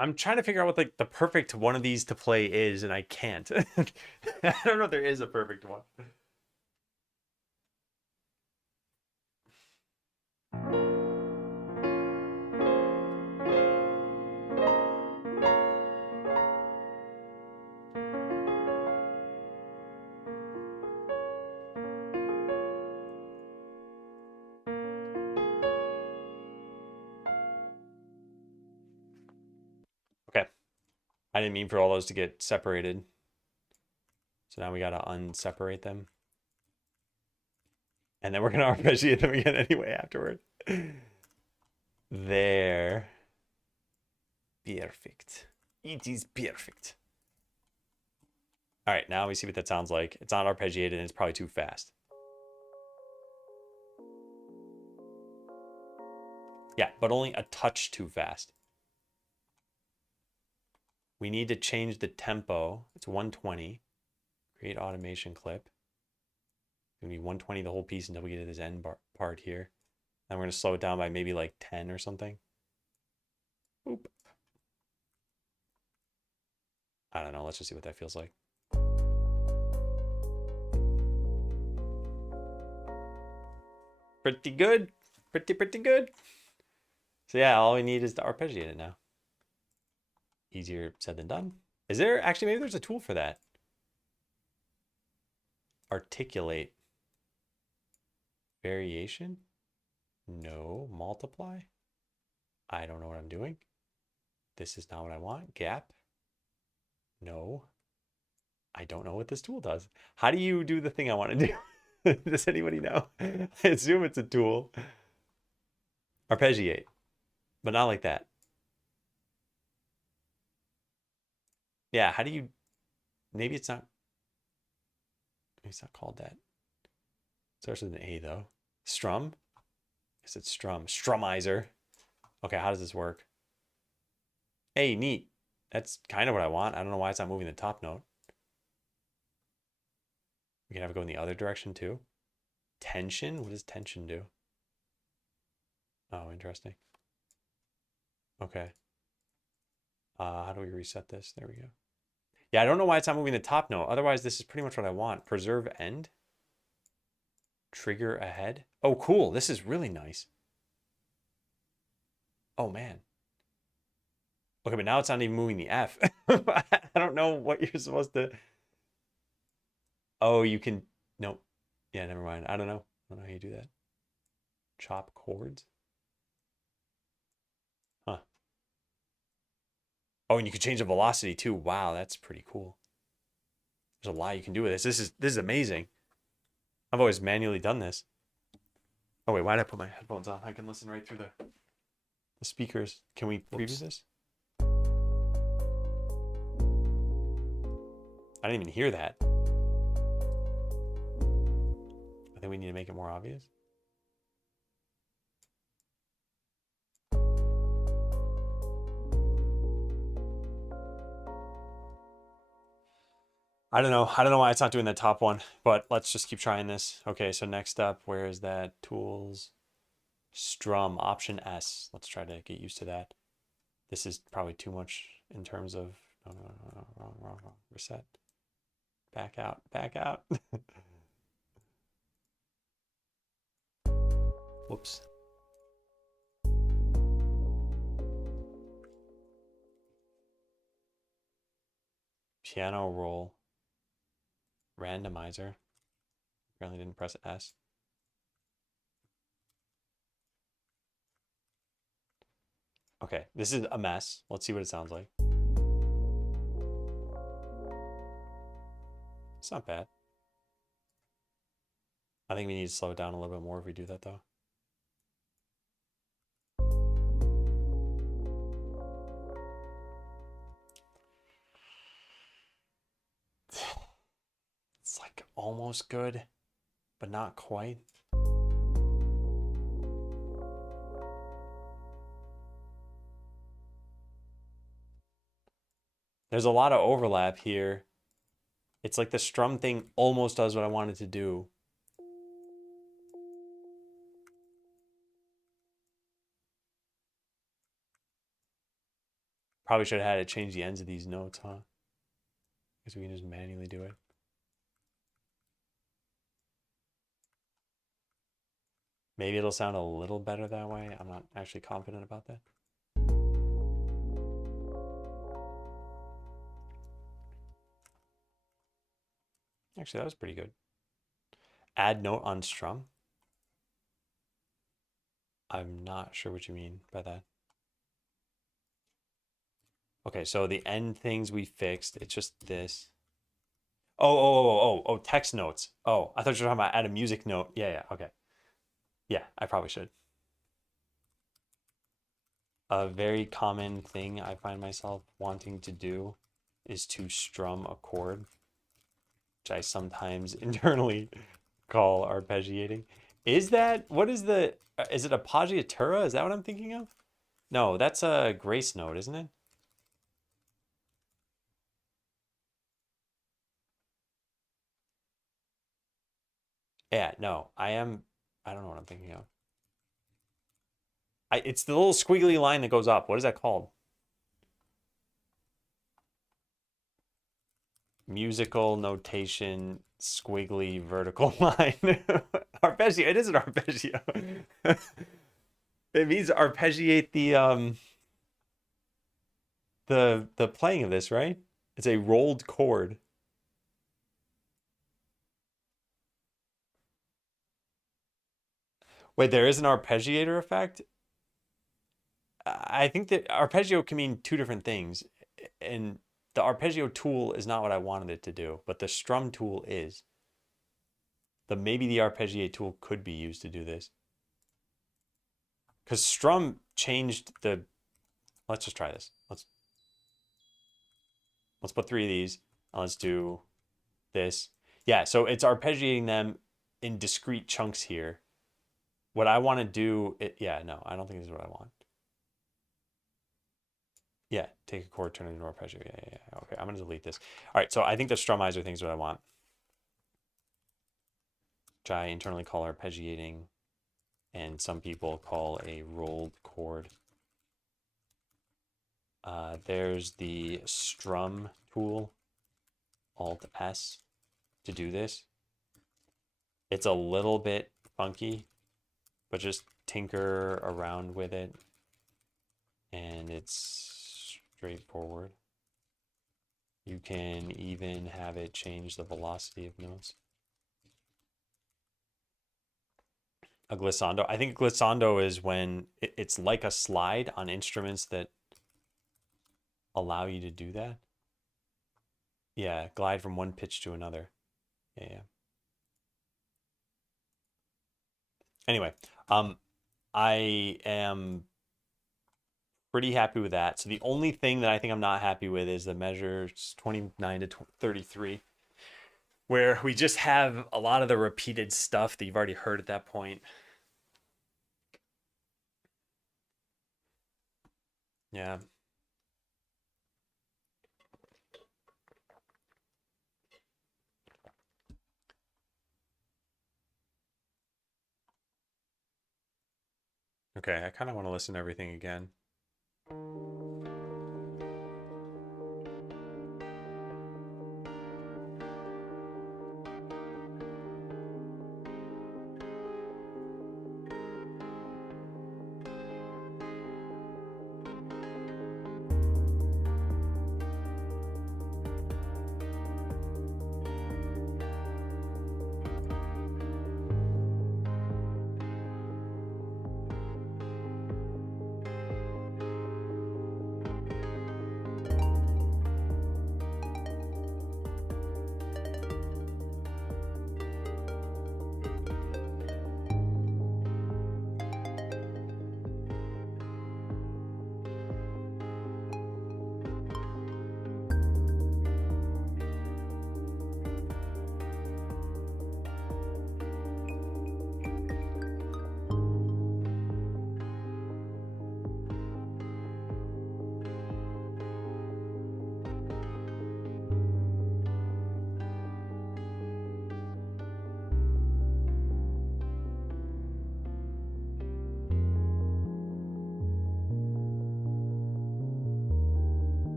I'm trying to figure out what the perfect one of these to play is, and I can't. I don't know if there is a perfect one. I didn't mean for all those to get separated. So now we got to unseparate them. And then we're going to arpeggiate them again anyway afterward. There. Perfect. It is perfect. All right, now we see what that sounds like. It's not arpeggiated and it's probably too fast. Yeah, but only a touch too fast. We need to change the tempo. It's 120. Create automation clip. It's going to be 120 the whole piece until we get to this end part here. And we're going to slow it down by maybe like 10 or something. Oop. I don't know. Let's just see what that feels like. Pretty good. Pretty good. So yeah, all we need is to arpeggiate it now. Easier said than done. Is there actually, maybe there's a tool for that. Articulate. Variation? No. Multiply? I don't know what I'm doing. This is not what I want. Gap? No. I don't know what this tool does. How do you do the thing I want to do? Does anybody know? I assume it's a tool. Arpeggiate. But not like that. Yeah, how do you... Maybe it's not called that. It starts with an A, though. Strum? I guess it's strum. Strummizer. Okay, how does this work? Hey, neat. That's kind of what I want. I don't know why it's not moving the top note. We can have it go in the other direction, too. Tension? What does tension do? Oh, interesting. Okay. How do we reset this? There we go. Yeah, I don't know why it's not moving the top note. Otherwise, this is pretty much what I want. Preserve end. Trigger ahead. Oh, cool. This is really nice. Oh, man. Okay, but now it's not even moving the F. I don't know what you're supposed to... Oh, you can... Nope. Yeah, never mind. I don't know. I don't know how you do that. Chop chords? Huh. Oh, and you can change the velocity too. Wow, that's pretty cool. There's a lot you can do with this. This is amazing. I've always manually done this. Oh wait, why did I put my headphones on? I can listen right through the speakers. Can we preview this? I didn't even hear that. I think we need to make it more obvious. I don't know. I don't know why it's not doing the top one, but let's just keep trying this. Okay, so next up, where is that? Tools, strum, option S. Let's try to get used to that. This is probably too much in terms of, no, wrong. Reset. Back out. Whoops. Piano roll. Randomizer. Apparently didn't press S. Okay, this is a mess. Let's see what it sounds like. It's not bad. I think we need to slow it down a little bit more if we do that, though. It's like almost good, but not quite. There's a lot of overlap here. It's like the strum thing almost does what I wanted to do. Probably should have had it change the ends of these notes, huh? Guess we can just manually do it. Maybe it'll sound a little better that way. I'm not actually confident about that. Actually, that was pretty good. Add note on strum. I'm not sure what you mean by that. Okay, so the end things we fixed. It's just this. Oh, text notes. Oh, I thought you were talking about add a music note. Yeah, okay. Yeah, I probably should. A very common thing I find myself wanting to do is to strum a chord, which I sometimes internally call arpeggiating. What is is it appoggiatura? Is that what I'm thinking of? No, that's a grace note, isn't it? Yeah, no, I don't know what I'm thinking of. It's the little squiggly line that goes up. What is that called? Musical notation, squiggly vertical line. Arpeggio. It is an arpeggio. It means arpeggiate the playing of this, right? It's a rolled chord. Wait, there is an arpeggiator effect? I think that arpeggio can mean two different things. And the arpeggio tool is not what I wanted it to do, but the strum tool is. Maybe the arpeggiate tool could be used to do this. Because strum changed the. Let's just try this. Let's put 3 of these. And let's do this. Yeah, so it's arpeggiating them in discrete chunks here. What I want to do, yeah, no, I don't think this is what I want. Yeah, take a chord, turn it into arpeggio. Yeah. Okay, I'm gonna delete this. All right, so I think the strumizer thing is what I want. Which I internally call arpeggiating, and some people call a rolled chord. There's the strum tool, Alt S, to do this. It's a little bit funky, but just tinker around with it, and it's straightforward. You can even have it change the velocity of notes. A glissando. I think glissando is when it's like a slide on instruments that allow you to do that. Yeah, glide from one pitch to another. Yeah. Anyway, I am pretty happy with that. So the only thing that I think I'm not happy with is the measures 29 to 33, where we just have a lot of the repeated stuff that you've already heard at that point. Yeah. Okay, I kind of want to listen to everything again.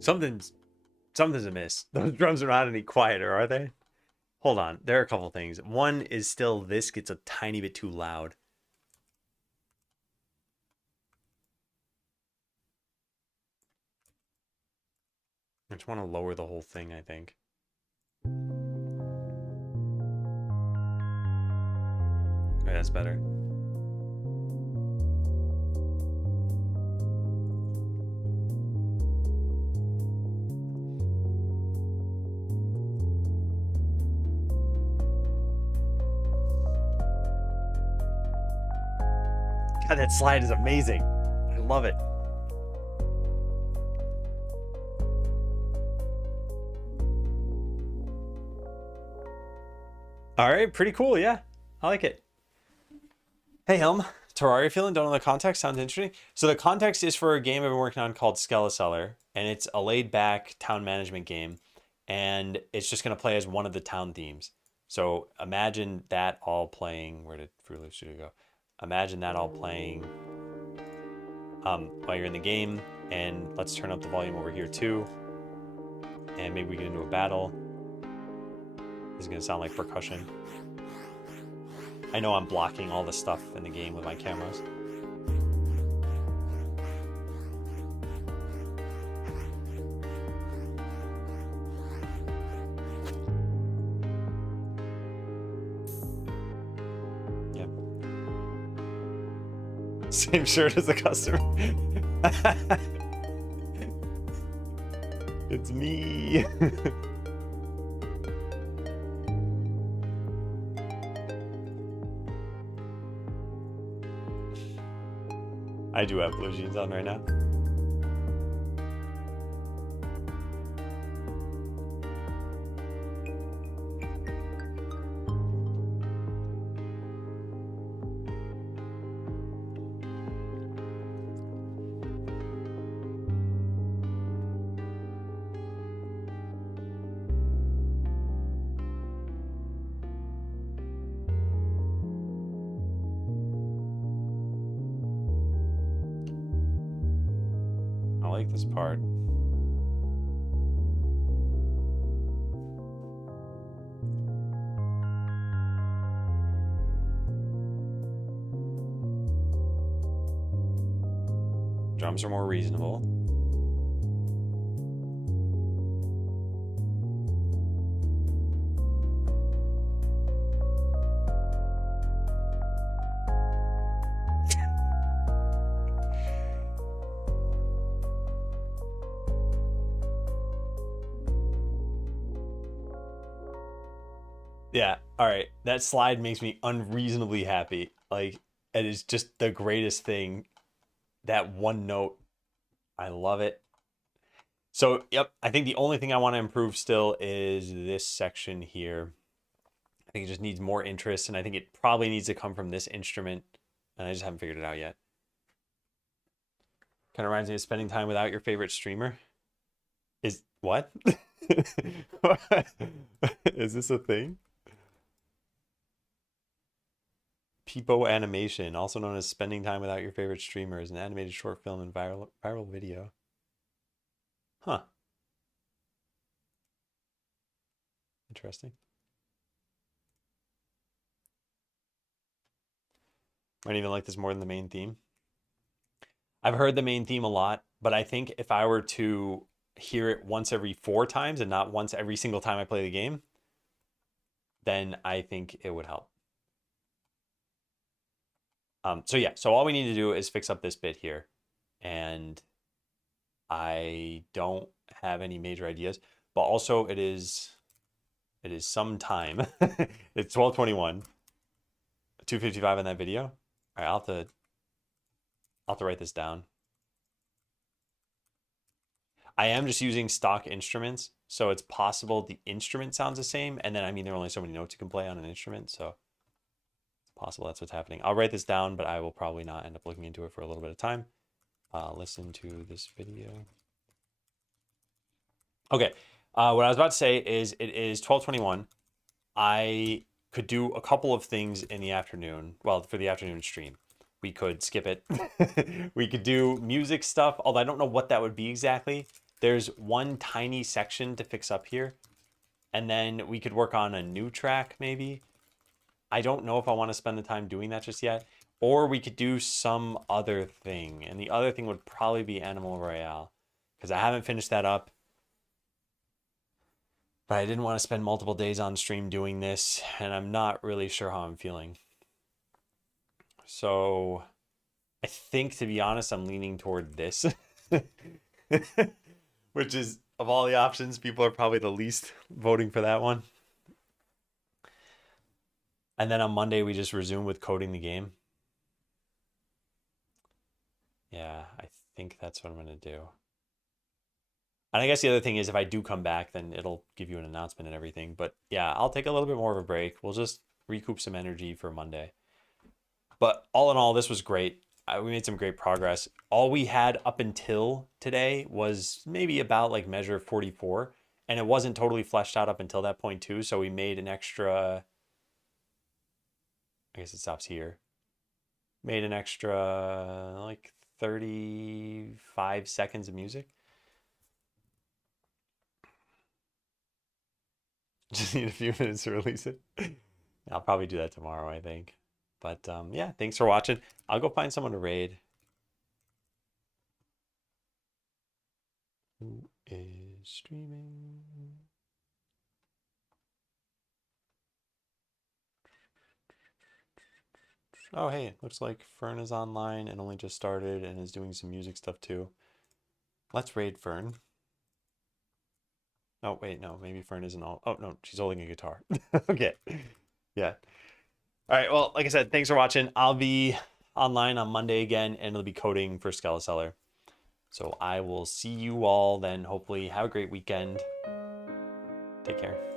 Something's amiss. Those drums are not any quieter, are they? Hold on. There are a couple things. One is still this gets a tiny bit too loud. I just want to lower the whole thing, I think. Okay, that's better. God, that slide is amazing. I love it. All right, pretty cool. Yeah, I like it. Hey, Helm. Terraria feeling? Don't know the context. Sounds interesting. So the context is for a game I've been working on called Skeleseller, and it's a laid-back town management game, and it's just going to play as one of the town themes. So imagine that all playing. Where did Fruit Loop Studio go? Imagine that all playing while you're in the game, and let's turn up the volume over here too, and maybe we get into a battle. This is going to sound like percussion. I know I'm blocking all the stuff in the game with my cameras. Yep. Same shirt as the customer. It's me. I do have blue jeans on right now. I like this part. Drums are more reasonable. Yeah, all right. That slide makes me unreasonably happy. Like, it is just the greatest thing. That one note, I love it. So, yep, I think the only thing I want to improve still is this section here. I think it just needs more interest, and I think it probably needs to come from this instrument, and I just haven't figured it out yet. Kind of reminds me of spending time without your favorite streamer. Is what? Is this a thing? Peepo animation, also known as spending time without your favorite streamer, is an animated short film and viral video. Huh. Interesting. Might even like this more than the main theme. I've heard the main theme a lot, but I think if I were to hear it once every 4 times and not once every single time I play the game, then I think it would help. So yeah, so all we need to do is fix up this bit here, and I don't have any major ideas, but also it is some time. It's 12:21, 2:55 in that video. All right, I'll have to write this down. I am just using stock instruments, so it's possible the instrument sounds the same, and then I mean there are only so many notes you can play on an instrument, so it's possible that's what's happening. I'll write this down, but I will probably not end up looking into it for a little bit of time. Listen to this video. Okay, what I was about to say is it is 12:21. I could do a couple of things in the afternoon. Well, for the afternoon stream, we could skip it. We could do music stuff, although I don't know what that would be exactly. There's one tiny section to fix up here. and then we could work on a new track maybe. I don't know if I want to spend the time doing that just yet. Or we could do some other thing. And the other thing would probably be Animal Royale. Because I haven't finished that up. But I didn't want to spend multiple days on stream doing this. And I'm not really sure how I'm feeling. So I think, to be honest, I'm leaning toward this. Which is, of all the options, people are probably the least voting for that one. And then on Monday, we just resume with coding the game. Yeah, I think that's what I'm going to do. And I guess the other thing is if I do come back, then it'll give you an announcement and everything. But yeah, I'll take a little bit more of a break. We'll just recoup some energy for Monday. But all in all, this was great. We made some great progress. All we had up until today was maybe about like measure 44. And it wasn't totally fleshed out up until that point too. So we made an extra, I guess it stops here. Made an extra like 35 seconds of music. Just need a few minutes to release it. I'll probably do that tomorrow, I think. But yeah, thanks for watching. I'll go find someone to raid. Who is streaming? Oh, hey, it looks like Fern is online and only just started and is doing some music stuff too. Let's raid Fern. Oh, wait, no, maybe Fern isn't all. Oh, no, she's holding a guitar. Okay. Yeah. All right. Well, like I said, thanks for watching. I'll be online on Monday again, and it'll be coding for Skeleseller. So I will see you all then. Hopefully, have a great weekend. Take care.